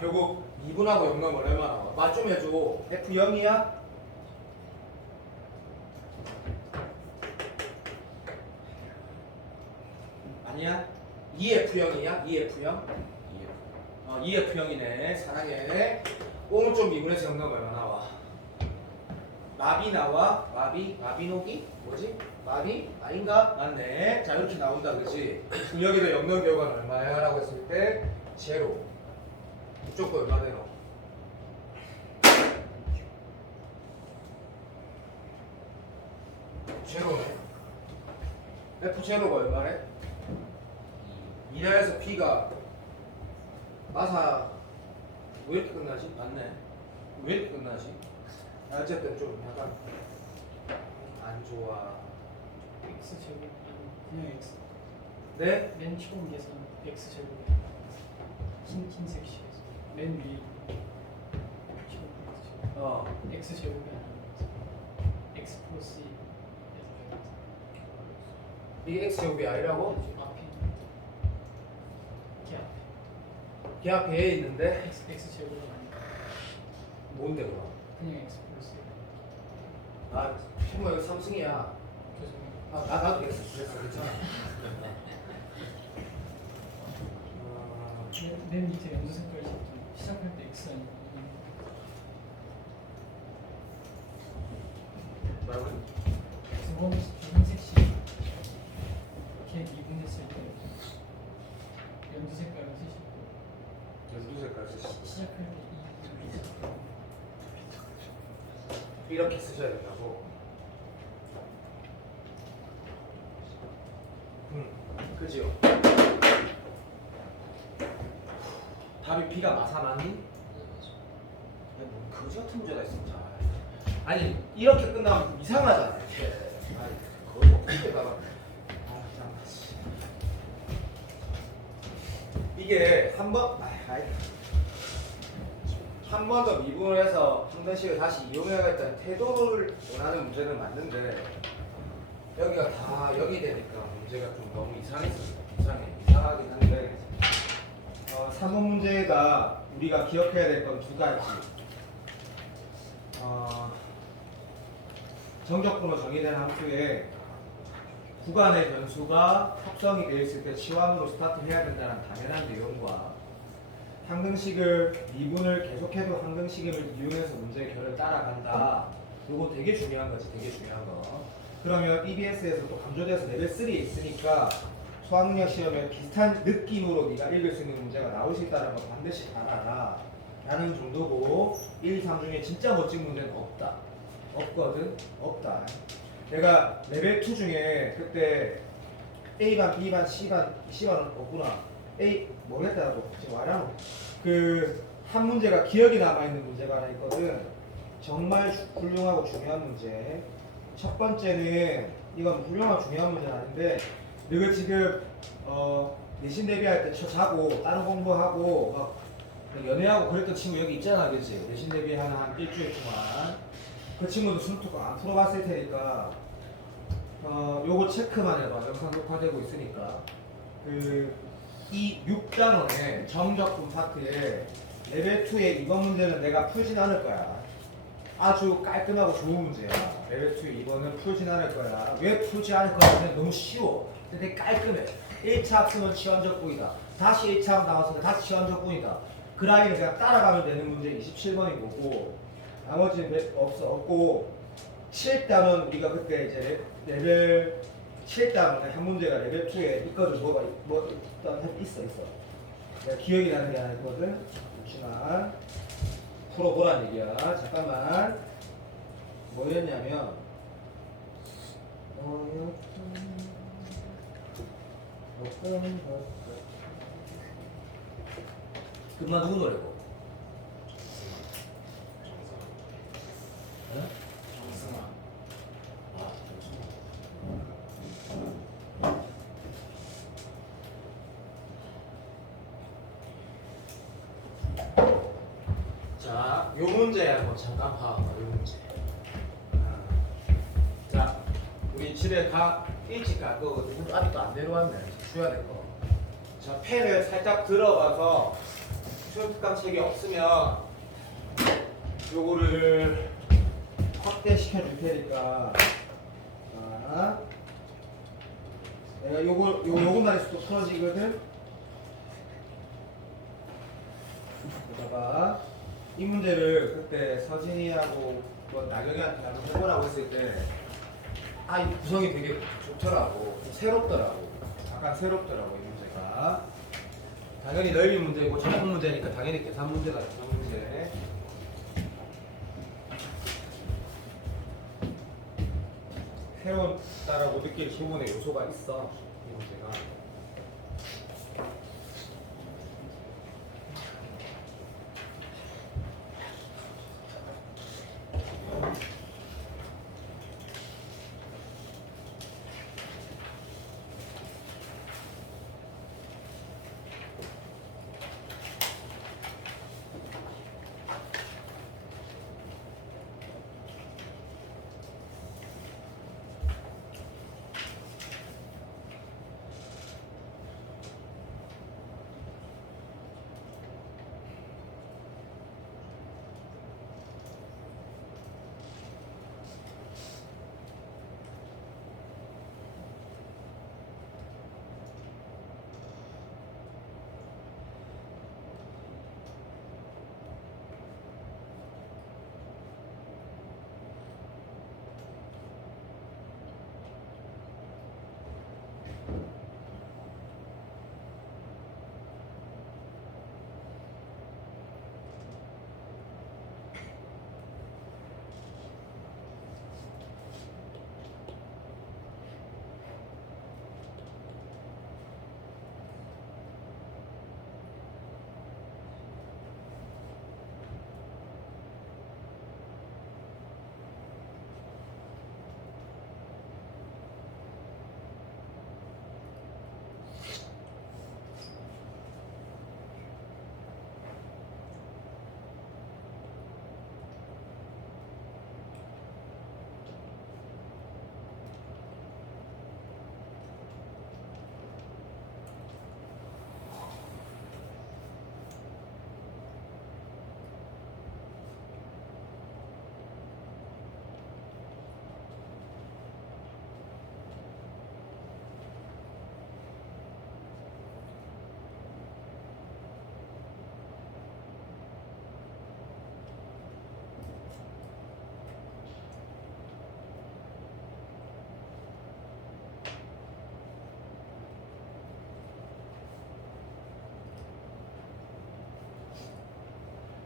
결국 미분하고 0 넣으면 얼마 나와? 맛 좀 해줘. F0이야? 아니야? 2F0이야? 2F0? 2F0이네. 사랑해. 오른쪽 미분해서 0 넣으면 얼마 나와? 마비 나와? 마비노기? 뭐지? 마비? 아닌가? 맞네. 자, 이렇게 나온다, 그지? 그럼 여기다 0 넣은 결과는 얼마야? 라고 했을 때, 제로. 이쪽 거 얼마 되노? 제로네. F 제로가 얼마래? 2라에서 P가 마사 왜 이렇게 끝나지? 맞네. 왜 이렇게 끝나지? 어쨌든 좀 약간 안 좋아. x 제곱 그냥 x 네? 맨 처음 계산 x 제곱 흰색 식에서 맨 위에 처음 x 제곱이 아니라 x 플러스 2 이게 X 제곱이 아니라고? 앞에 이렇게 앞에 걔 앞에 있는데 x 제곱은 아니고 뭔데 그럼? 그냥 x 플러스 1 아 정말 이거 삼승이야. 죄송해요. 나도 X 그랬어 괜찮아. 맨 밑에 연두 색깔 시작할 때 x 아니고 뭐라고? 두 번 흰색 식 이렇게 미분했을 때 연두 색깔을 쓰시고 연두 색깔 쓰시. 시작할 때 이렇게 쓰셔야 된다고. 그지요? 답이 B가 마사만이? 뭔 거지 같은 문제가 있어 진짜. 아니 이렇게 끝나면 좀 이상하잖아 이렇게. 아니 그거 어떻게다가 이게 한 번 더 미분을 해서 항등식을 다시 이용해야겠다는 태도를 원하는 문제는 맞는데 여기가 다 여기 되니까 문제가 좀 너무 이상하긴 한데 3번 문제가 우리가 기억해야 될 건 두 가지. 정적분호 정의된 함수에 구간의 변수가 합성이 되어 있을 때 치환으로 스타트해야 된다는 당연한 내용과 항등식을 미분을 계속해도 항등식임을 이용해서 문제 결을 따라간다. 이거 되게 중요한 거지, 되게 중요한 거. 그러면 EBS에서 또 강조돼서 레벨 3에 있으니까 수학능력 시험에 비슷한 느낌으로 네가 읽을 수 있는 문제가 나올 수 있다는 거 반드시 알아라 라는 정도고 1, 2, 3 중에 진짜 멋진 문제는 없다. 없거든? 없다. 내가 레벨 2 중에 그때 A반, B반, C반은 없구나. A 모르겠다고 지금 말하노. 한 문제가 기억이 남아있는 문제가 하나 있거든. 정말 훌륭하고 중요한 문제. 첫 번째는 이건 훌륭하고 중요한 문제는 아닌데 너가 지금 내신 대비할 때 자고 다른 공부하고 막 연애하고 그랬던 친구 여기 있잖아, 그렇지? 내신 대비하는 한 일주일 동안 그 친구도 수능특강 안 풀어봤을 테니까 요거 체크만 해봐. 영상 녹화되고 있으니까 이 6단원의 정적분 파트에 레벨 2의 이번 문제는 내가 풀진 않을 거야. 아주 깔끔하고 좋은 문제야. 레벨 2 2번은 풀진 않을 거야. 왜 풀지 않을 거야? 그냥 너무 쉬워. 근데 깔끔해. 1차 학습은 치환적분이다. 다시 1차 학습 나와서 다시 치환적분이다. 그 라인을 그냥 따라가면 되는 문제 27번인 거고 나머지는 없고 7단은 우리가 그때 이제 레벨 7단 한 문제가 레벨 2에 있거든. 뭐 일단 있어. 내가 기억이 나는 게 하나 있거든. 잠시만 풀어보란 얘기야. 잠깐만. 뭐였냐면 금방 누구 노래고? 응? 정승환. 아, 자, 요 문제 한번 잠깐 봐봐. 요 문제. 자, 우리 집에 일찍 갈 거거든. 아직도 안 내려왔네. 줘야 될 거. 자, 펜을 살짝 들어가서 수영특강 책이 없으면 요거를 확대시켜 줄 테니까. 자, 내가 요것만 해서 또 풀어지거든. 봐봐. 이 문제를 그때 서진이하고 뭐 나경이한테 한번 해보라고 했을 때 이 구성이 되게 좋더라고. 좀 새롭더라고. 약간 새롭더라고 이 문제가. 당연히 넓이 문제고 적분 문제니까 당연히 계산 문제가 계산 문제. 새롭다라고 느낄 부분의 요소가 있어 이 문제가.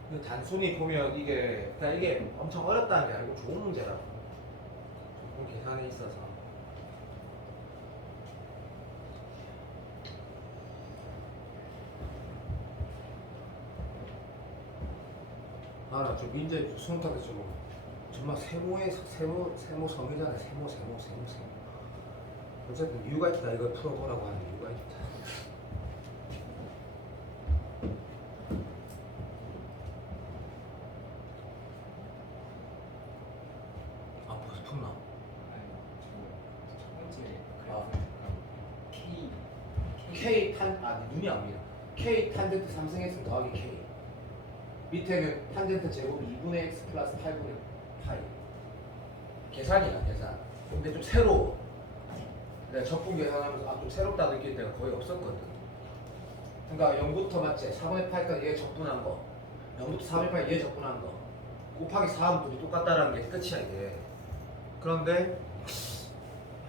근데 단순히 보면 이게 엄청 어렵다는 게 아니고 좋은 문제라고. 조금 계산에 있어서. 나 좀 민재 수능탁에 지금 정말 세모성이잖아. 세모. 어쨌든 이유가 있다. 이걸 풀어보라고 하는 이유가 있다. 벌써 푼나? K 눈이 안 보이나? K 탄젠트 3승 X 더하기 K 밑에는 탄젠트 제곱 2분의 X 플러스 8분의 파이. 계산이야 계산. 근데 좀 새로워. 내가 적분 계산하면서 좀 새롭다 느낄 때가 거의 없었거든. 그러니까 0부터 맞지? 4분의 파이까지 얘 적분한 거, 0부터 4분의 파이 얘 적분한 거 곱하기 4하면 둘이 똑같다라는 게 끝이야 이게. 그런데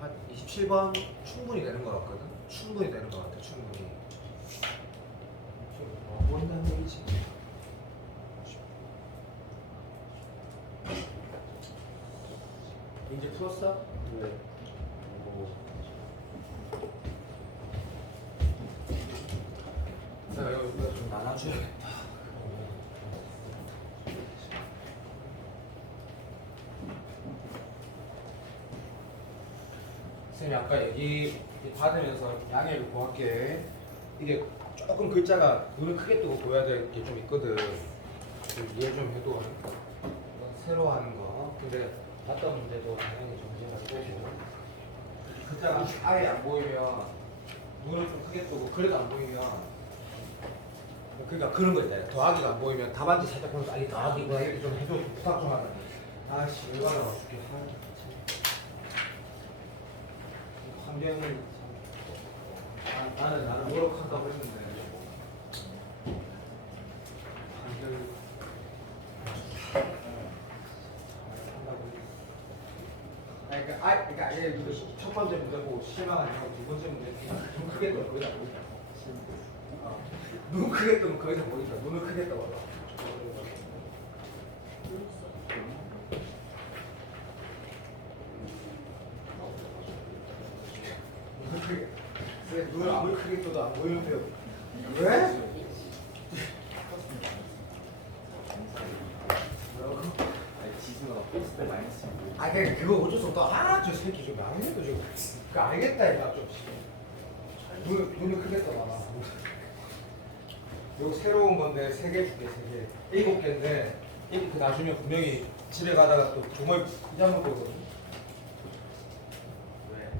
한 27번 충분히 되는 것 같거든. 충분히 되는 것 같아. 충분히. 뭔다는 얘기지? 이제 풀었어? 네. 내가 이거 좀 나눠줘야겠다. 쌤이 아까 얘기 받으면서 양해를 구할게. 이게 조금 글자가 눈을 크게 뜨고 보여야 될 게 좀 있거든. 좀 이해 좀 해도. 새로 하는 거. 근데 봤던 문제도 당연히 정리할 거고. 글자가 아예 안 보이면 눈을 좀 크게 뜨고 그래도 안 보이면 그러니까 그런 거 있잖아요. 더하기가 안 보이면 답안지 살짝 보면서 아니 더하기구나 이렇게 좀 해줘. 부탁 좀 하자. 아씨 왜 가나 어떻게 환경이 나는 노력한다고 했는데 환경이 그러니까 얘 첫 번째 문제 보고 실망 아니고 두 번째 문제 눈 크게 떠 거기다 보이다. 눈 크게 뜨면 거기서 보이다. 눈을 크게 떠. 눈을 크게. 왜 눈을 아무리 크게 떠도 안 보이는데요? 왜? 지수가 포스트 마이너스. 그러니까 그거 어쩔 수 없다. 저 새끼 좀 망해도 좀. 그 알겠다 이거 좀. 눈을 크게 떠봐. 이거 새로운 건데 3개 줄게 3개. 7개인데 이렇게 놔주면 분명히 집에 가다가 또 정말 잊어먹을 거거든. 왜?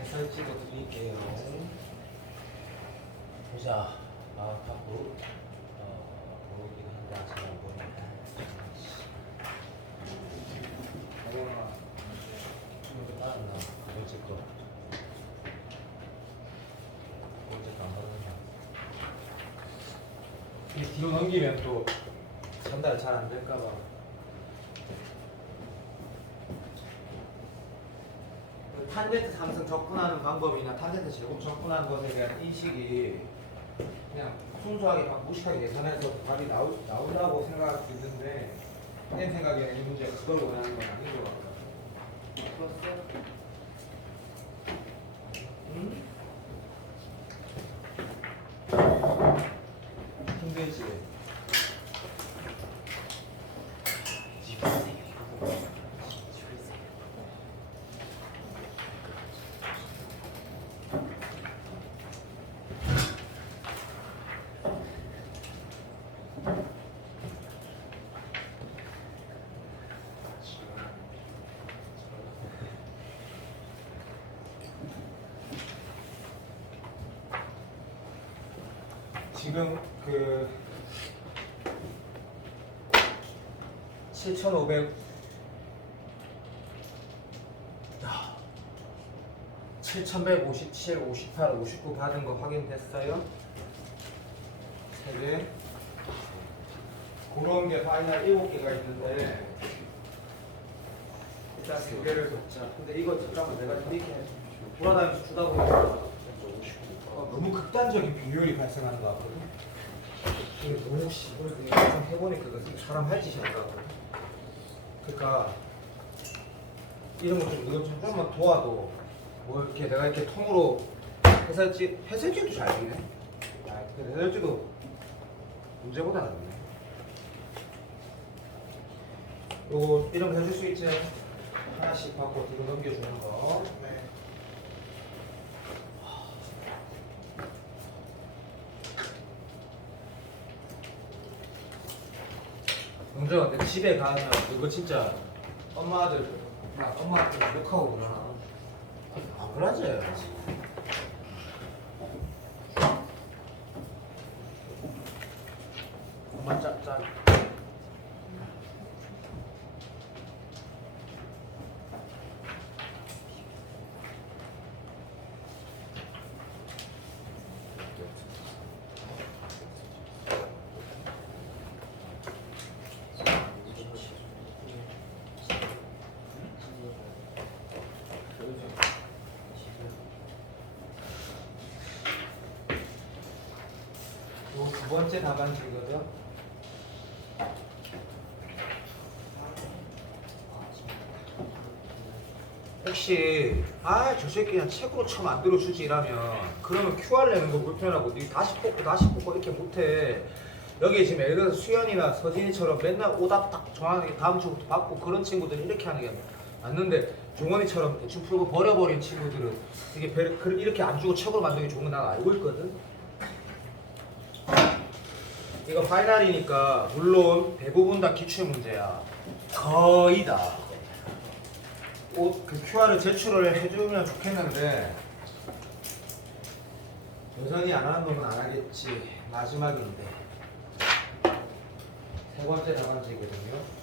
해설 찍어 드릴게요. 보자. 갖고 보이긴 한데 아직 안 보인다. 어머나. 이거 따랐나? 어제 거. 어제 안 받았나? 이 뒤로 넘기면 또 전달 잘 안 될까봐. 탄젠트 삼성 접근하는 방법이나 탄젠트 제곱 접근하는 것에 대한 인식이 그냥 순수하게 막 무식하게 계산해서 답이 나온다고 생각할 수 있는데 내 생각에는 이 문제가 그걸 원하는 건 아닌 것 같아요. 응? 힘들지? 지금 그 7,500 7,157, 58, 59 받은 거 확인됐어요? 3개. 그런 게 파이널 7개가 있는데 일단 2개를 줬자. 근데 이거 잠깐만 내가 이렇게 돌아다니면서 주다 보니까 너무 극단적인 비율이 발생하는 거 같거든. 이게 너무 시골 해보니까 사람 할 짓이 아니라거든. 그러니까 이런 거 좀 너가 조금만 도와도 뭐 이렇게 내가 이렇게 통으로 해설지도 잘 되네. 근데 해설지도 문제보다 낫네. 요거 이런 거 해줄 수 있지? 하나씩 받고 뒤로 넘겨주는 거. 동정아, 근데 집에 가면 그거 진짜 엄마들 막 엄마한테 욕하고 그러나? 안 그러지? 엄마 짭짭. 요 두 번째 답안지거든. 혹시 저 새끼 그냥 책으로 쳐 만들어주지 이라면 그러면 QR 내는 거 불편하고 니 다시 뽑고 이렇게 못해. 여기 지금 예를 들어서 수연이나 서진이처럼 맨날 오답 딱 정확하게 다음 주부터 받고 그런 친구들은 이렇게 하는 게 맞는데 종원이처럼 대충 풀고 버려버린 친구들은 이렇게 안 주고 책으로 만드는 게 좋은 건 난 알고 있거든. 이거 파이널이니까 물론 대부분 다 기출 문제야. 거의 다. 그 QR을 제출을 해주면 좋겠는데 여전히 안 하는 놈은 안 하겠지. 마지막인데 세 번째 답안지거든요.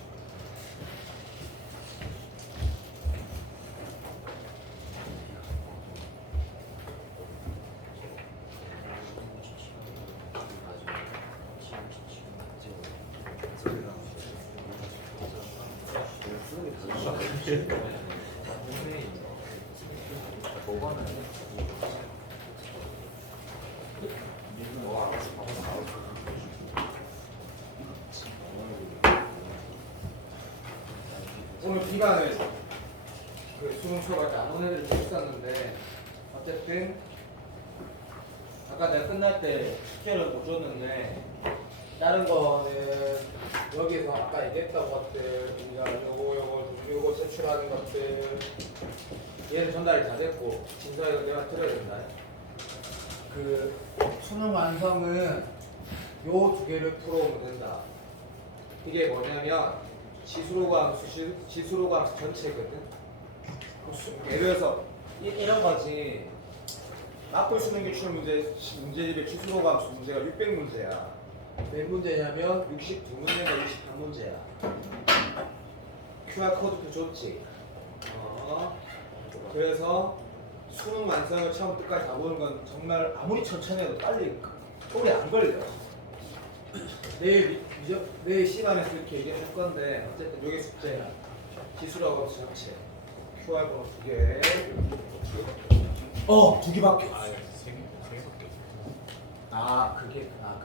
오늘 비간을 그 수능 쳐갈 때 안 온 애들이 있었는데 어쨌든 아까 내가 끝날 때 숙제를 못 줬는데 다른 거는 여기서 아까 얘기했던 것들 우리가 요거 제출하는 것들 얘는 전달이 다 됐고 진서이가 내가 틀어야 된다. 그 수능 완성은 요 두 개를 풀어오면 된다. 이게 뭐냐면 지수로가 함수 전체거든. 예를 들어서 이런 거지. 맞불 수능 기출 문제집에 지수로가 함수 문제가 600문제야. 몇 문제냐면 62문제가 63문제야. QR코드표 줬지. 그래서 수능 완성을 처음부터 끝까지 다 보는 건 정말 아무리 천천히 해도 빨리 오래 안 걸려. 내일 시간에서 이렇게 얘기할 건데 어쨌든 이게 숙제야. 지수라고 하면서 전체 QR 번호 2개. 두 개밖에 없어. 세 개밖에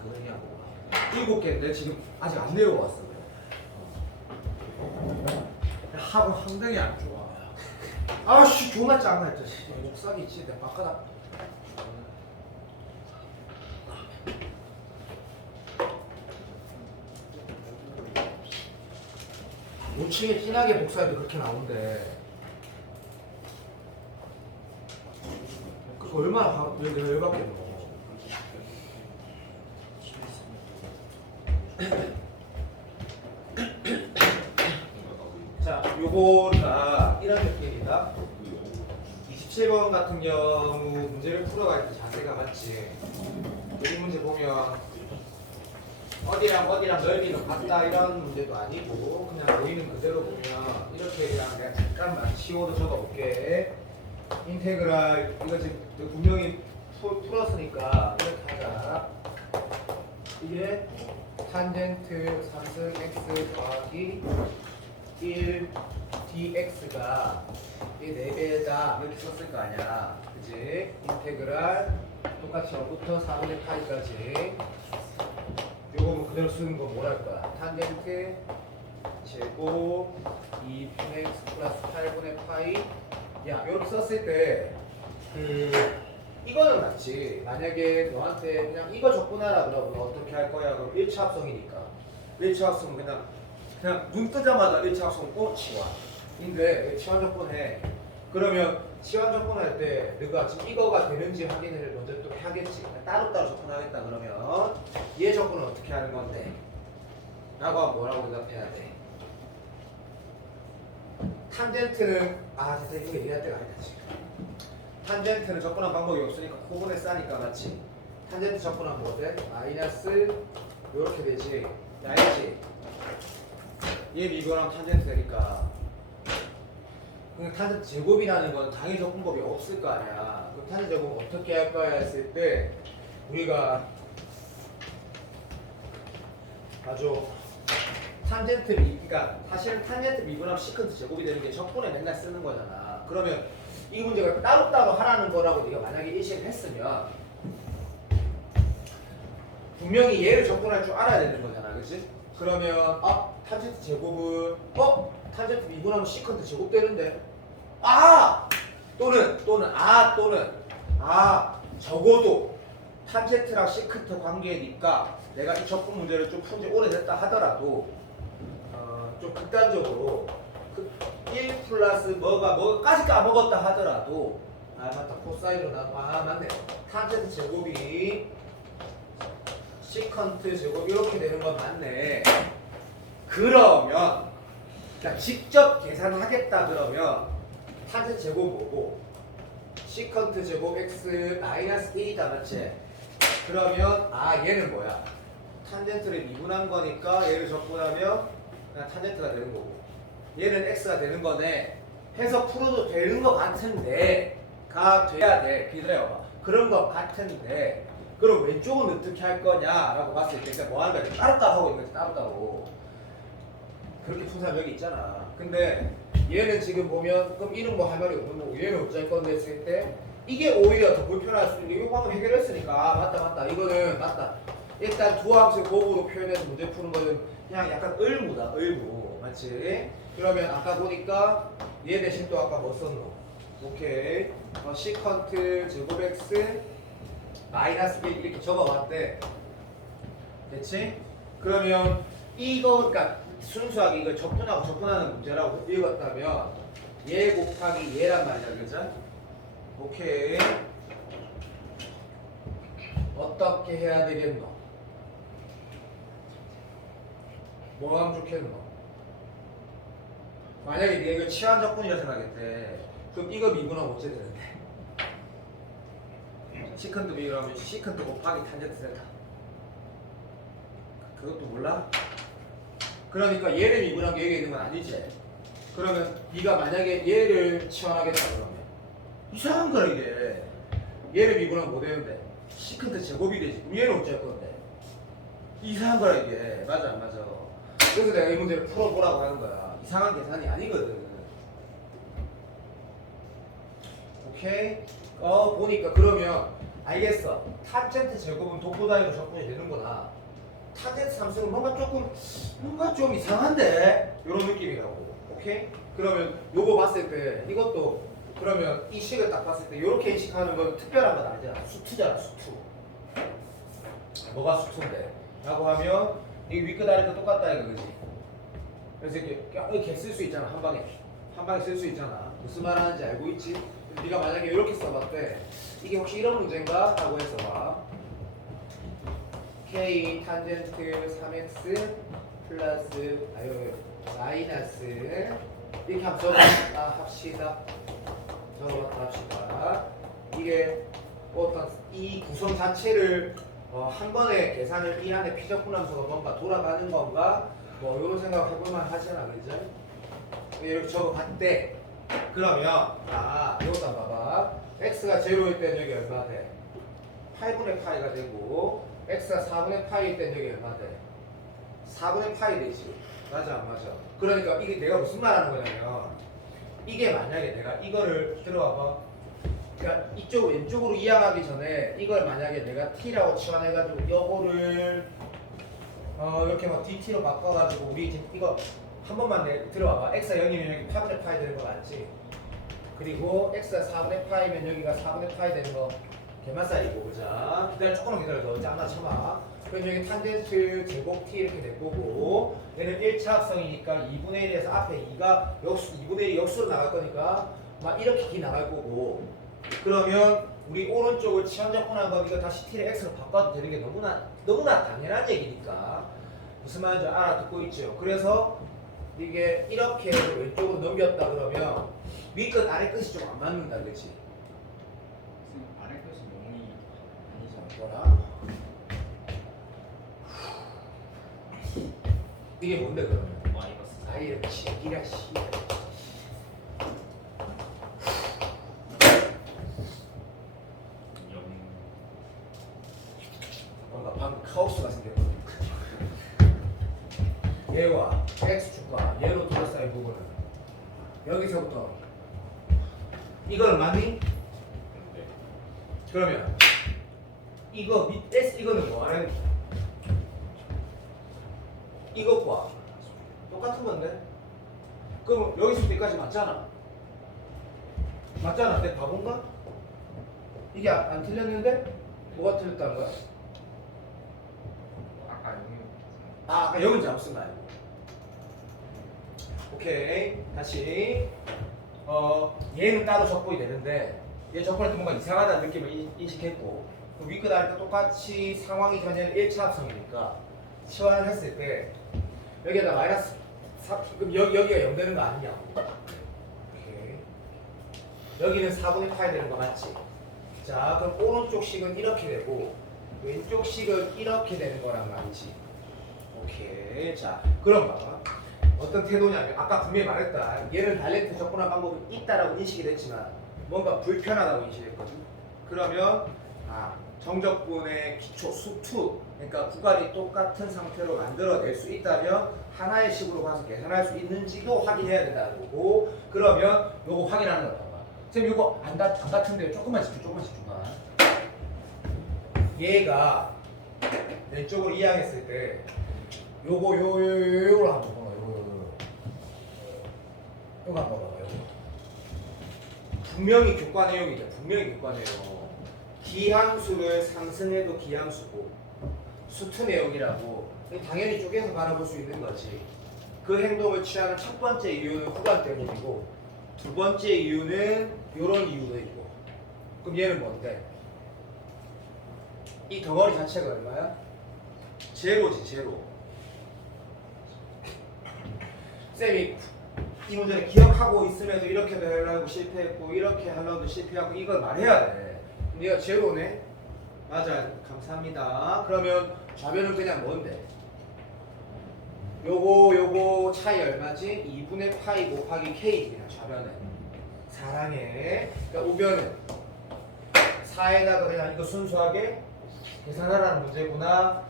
그거 얘기하고 7개인데 지금 아직 안 내려왔어. 학원 환경이 안 좋아. 아씨 존나 짱나 했죠. 목살이 있지. 내가 바꿔다. 우측에 진하게 복사해도 그렇게 나온대. 그거 얼마나 열받겠노. 자, 요거가 이런 느낌이다. 27번 같은 경우 문제를 풀어갈 때 자세가 맞지. 여기 문제 보면 어디랑 넓이는 같다 이런 문제도 아니고 그냥 보이는 그대로 보면 이렇게 그냥 내가 잠깐만 시오도 적어볼게. 인테그랄 이거 지금 분명히 풀었으니까 이렇게 하자. 이게 탄젠트 3승 x 더하기 1 dx가 이게 4배다 이렇게 썼을 거 아니야. 그치? 인테그랄 똑같이 0부터 4분의 파이까지 요거 뭐 그대로 쓰는 거 뭐랄 거야? 탄젠트 제곱 2분의 x 플러스 8분의 파이. 야, 요렇게 썼을 때 이거는 맞지. 만약에 너한테 그냥 이거 적분하라 그러면 어떻게 할 거야? 그럼 1차 합성이니까 1차 합성은 그냥 눈 뜨자마자 1차 합성 꼭 치환. 근데 치환 적분해. 그러면 치환 적분할 때 너가 지금 이거가 되는지 확인을 먼저 또 해야겠지. 따로따로 적분하겠다 그러면 얘 적분은 어떻게 하는 건데? 라고 하면 뭐라고 대답해야 돼? 탄젠트는 됐어 이거 얘기할 때가 아니다 지금. 탄젠트는 접근한 방법이 없으니까 코분에 싸니까 맞지? 탄젠트 접근하면 뭐 돼? 마이너스 요렇게 되지. 알지? 얘 미분하면 탄젠트 되니까. 그러니까 탄젠트 제곱이라는 건 당일 접근법이 없을 거 아니야. 그럼 탄젠트 제곱 어떻게 할 거야 했을 때 우리가 아주 탄젠트 그러니까 사실은 탄젠트 미분하면 시컨트 제곱이 되는 게 적분에 맨날 쓰는 거잖아. 그러면 이 문제가 따로따로 하라는 거라고 네가 만약에 인식을 했으면 분명히 얘를 적분할 줄 알아야 되는 거잖아. 그치? 그러면 탄젠트 제곱은 탄젠트 미분하면 시컨트 제곱 되는데 또는 적어도 탄젠트랑 시컨트 관계니까 내가 이 적분 문제를 좀 푼 지 오래됐다 하더라도 좀 극단적으로 1 플러스 뭐가까지 까먹었다 하더라도 맞다 코사인으로 맞네. 탄젠트 제곱이 시컨트 제곱 이렇게 되는 건 맞네. 그러면 그러니까 직접 계산하겠다 그러면 탄젠트 제곱 뭐고 시컨트 제곱 x 마이너스 1이다 맞지? 그러면 얘는 뭐야? 탄젠트를 미분한 거니까 얘를 적분하면 그냥 탄젠트가 되는 거고 얘는 x가 되는 거네 해서 풀어도 되는 것 같은데 가 돼야 돼. 기다려봐. 그런 것 같은데 그럼 왼쪽은 어떻게 할 거냐라고 봤을 때 그러니까 뭐 하는 거야? 따로따로 하고 있는 거지. 따로따로 그렇게 푼 사람 여기 있잖아. 근데 얘는 지금 보면 그럼 이는 뭐 할 말이 없는 거고 얘는 어쩔 건데 했을 때 이게 오히려 더 불편할 수 있는데 이거 방금 해결했으니까 맞다 이거는 맞다. 일단 두 함수 곱으로 표현해서 문제 푸는 거는 그냥 약간 의무다. 의무 맞지? 그러면 아까 보니까 얘 대신 또 아까 뭐 썼노? 오케이 시컨트 제곱 x 마이너스 1 이렇게 적어봤대. 됐지? 그러면 이거 그러니까 순수하게 이걸 접근하는 문제라고 읽었다면 얘 곱하기 얘란 말이야. 그죠? 오케이 어떻게 해야 되겠노? 뭐 하면 좋겠노? 만약에 네가 이거 치환 적분이라 생각했대. 그럼 이거 미분하면 어째 되는데? 시컨트 미분하면 시컨트 곱하기 탄젠트 세타. 그것도 몰라? 그러니까 얘를 미분한 게 여기 있는 건 아니지. 그러면 네가 만약에 얘를 치환하겠다 그러면 이상한 거야 이게. 얘를 미분하면 뭐 되는데? 시컨트 제곱이 되지. 그럼 얘는 어쩔 건데? 이상한 거야 이게. 맞아 안 맞아? 그래서 내가 이 문제를 풀어보라고 하는 거야. 이상한 계산이 아니거든. 오케이? 보니까 그러면 알겠어. 탄젠트 제곱은 독보 단위로 적분이 되는구나. 탄젠트 함수는 뭔가 좀 이상한데? 이런 느낌이라고. 오케이? 그러면 요거 봤을 때 이것도 그러면 이 식을 딱 봤을 때 이렇게 인식하는 건 특별한 건 아니잖아. 수투잖아 수투. 뭐가 수투인데? 라고 하면 이 윗끝 아래도 똑같다 이거 그지? 그래서 이렇게 쓸 수 있잖아. 한 방에 쓸 수 있잖아. 무슨 말 하는지 알고 있지? 네가 만약에 이렇게 써봤대. 이게 혹시 이런 문제인가? 하고 해서 봐. K 탄젠트 3x 플러스 마이너스 이렇게 한번 합시다. 합시다. 이게 어떤 이 구성 자체를 한 번에 계산을 이 안에 피적분함수가 뭔가 돌아가는 건가? 뭐 이런 생각 해볼만 하잖아, 그죠? 이렇게 적어봤대. 그러면 이것도 한번 봐봐. x가 제로일 땐 여기 얼마 돼? 8분의 파이가 되고 x가 4분의 파이일 땐 여기 얼마 돼? 4분의 파이 되지. 맞아 안 맞아? 그러니까 이게 내가 무슨 말 하는 거냐면 이게 만약에 내가 이거를 들어와봐. 그러니까 이쪽 왼쪽으로 이항하기 전에 이걸 만약에 내가 t라고 치환해가지고 요거를 이렇게 막 dt로 바꿔가지고 우리 지금 이거 한 번만 들어와봐. x가 0이면 여기 8분의 파이 되는 거 맞지? 그리고 x가 4분의 파이면 여기가 4분의 파이 되는 거 개맛살이고. 그자 조금만 기다려줘. 짬나 참아. 그럼 여기 탄젠트 제곱 t 이렇게 될 거고 얘는 1차 합성이니까 2분의 1에서 앞에 2가 2분의 1이 역수로 나갈 거니까 막 이렇게 기 나갈 거고. 그러면 우리 오른쪽을 치환 적분한 거 이거 다시 t를 x로 바꿔도 되는 게 너무나 당연한 얘기니까 무슨 말인지 알아듣고 있죠. 그래서 이게 이렇게 왼쪽으로 넘겼다 그러면 윗끝 아래 끝이 좀 안 맞는다, 그렇지? 아래 것이 0이 아니죠. 뭐라? 이게 뭔데 그러면? 마이너스 4. 아이 이라 씨. 뭔가 방금 카오스가 생겼거든. 얘와 x축과 얘로 둘러싸인 부분은 여기서부터 이거는 맞니? 네. 그러면 이거 밑 S 이거는 뭐하는 이것과 똑같은 건데? 그럼 여기서부터 여기까지 맞잖아. 맞잖아. 내 바본가? 이게 안 틀렸는데? 뭐가 틀렸다는 거야? 아까 여기 아까 여긴 잘못 쓴 거 아니고. 오케이. 다시. 얘는 따로 적분이 되는데 얘 적분할 때 뭔가 이상하다는 느낌을 인식했고 그 윗끝 아래도 똑같이 상황이 전에는 1차 합성이니까 치환을 했을 때 여기에다 마이너스 4 그럼 여기가 0 되는 거 아니냐고. 오케이. 여기는 4분의 8 되는 거 맞지? 자 그럼 오른쪽 식은 이렇게 되고 왼쪽 식은 이렇게 되는 거란 말이지. 오케이. 자 그럼 봐봐. 어떤 태도냐면 아까 분명히 말했다. 얘는 다이렉트 접근할 방법이 있다라고 인식이 됐지만 뭔가 불편하다고 인식했거든. 그러면 정적분의 기초 수투 그러니까 구간이 똑같은 상태로 만들어낼 수 있다면 하나의 식으로 가서 계산할 수 있는지도 확인해야 된다는 거고 그러면 요거 확인하는 거야. 선생님 요거 안 같은데 조금만 집중만 얘가 왼쪽으로 이항했을 때 요거를 한번 봐봐. 요거 한번 봐봐. 요거 분명히 교과 내용이죠. 분명히 교과 내용. 기함수를 상승해도 기함수고 수투 내용이라고 당연히 쪼개서 바라볼 수 있는 거지. 그 행동을 취하는 첫 번째 이유는 구간 때문이고 두 번째 이유는 이런 이유도 있고. 그럼 얘는 뭔데? 이 덩어리 자체가 얼마야? 제로지 제로. 쌤이 이 문제를 기억하고 있음에도 이렇게도 하려고 실패했고 이렇게 하려고 실패하고 이걸 말해야 돼. 네가 제로네? 맞아. 감사합니다. 그러면 좌변은 그냥 뭔데? 요거 차이 얼마지? 2분의 파이 곱하기 k 그냥 좌변은 사랑해. 그러니까 우변은 4에다가 그냥 이거 순수하게 계산하라는 문제구나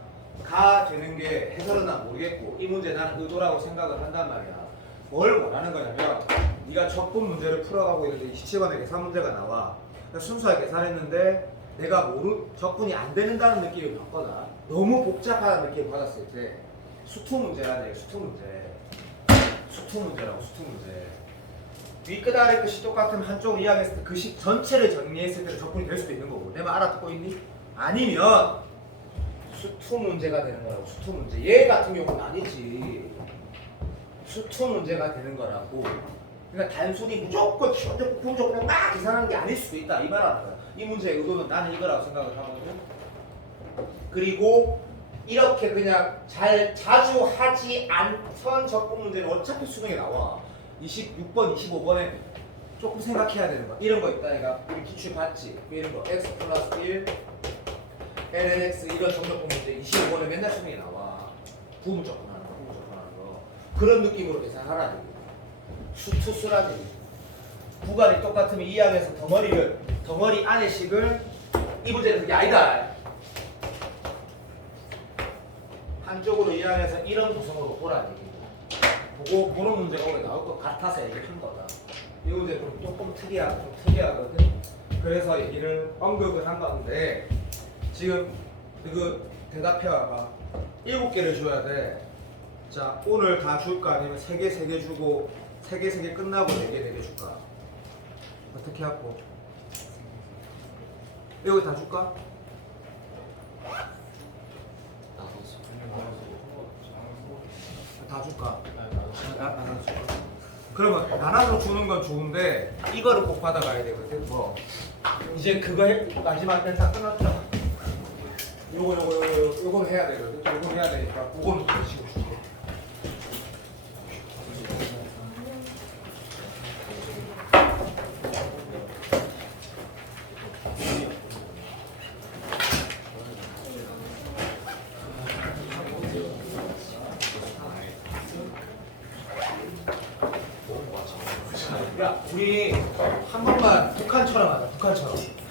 가 되는 게 해설은 난 모르겠고 이 문제 나는 의도라고 생각을 한단 말이야. 뭘 원하는 거냐면 네가 적분 문제를 풀어가고 있는데 27번에 계산 문제가 나와. 순수하게 계산했는데 내가 적분이 안 되는다는 느낌을 받거나 너무 복잡하다는 느낌을 받았을 때 수투 문제라네. 수투 문제라고. 수투 문제. 윗끝 아래 끝이 똑같으면 한쪽을 이해하겠을 때 그 식 전체를 정리했을 때 적분이 될 수도 있는 거고. 내 말 알아듣고 있니? 아니면 수투 문제가 되는 거라고. 수투 문제. 얘 같은 경우는 아니지. 수투 문제가 되는 거라고. 그러니까 단순히 무조건 무조건 막 계산하는 게 아닐 수도 있다 이 말 하는 거야. 이 문제의 의도는 나는 이거라고 생각을 하거든. 그리고 이렇게 그냥 자주 하지 않던 적분 문제는 어차피 수능에 나와. 26번, 25번에 조금 생각해야 되는 거야. 이런 거 있다. 얘가 우리 기출 봤지? 이런 거 x 플러스 1 lnx 이런 정적분 문제 25번에 맨날 수능에 나와. 부분 적분하는 거. 그런 느낌으로 계산하라는 얘기. 수투수라는 얘기. 구간이 똑같으면 이 안에서 덩어리 안의 식을 이 문제는 그게 아니다. 한쪽으로 이 안에서 이런 구성으로 보라는 얘기고 보는 문제가 오래 나올 것 같아서 얘기한 거다. 이 문제 좀 조금 특이하거든. 그래서 얘기를 언급을 한 건데 지금 그 대답해와봐. 7개를 줘야 돼. 자 오늘 다 줄까 아니면 3개 주고 3개 끝나고 4개 줄까? 어떻게 하고? 여기 다 줄까? 다 줄까? 나눠서 줄까? 그러면 나눠서 주는 건 좋은데 이거를 꼭 받아가야 되거든. 뭐 이제 그거 마지막 땐 다 끝났죠. 요건 해야 되거든. 요건 해야 되니까 그건 가르치고 줄게. 야, 우리 한 번만 북한처럼 하자. 북한처럼.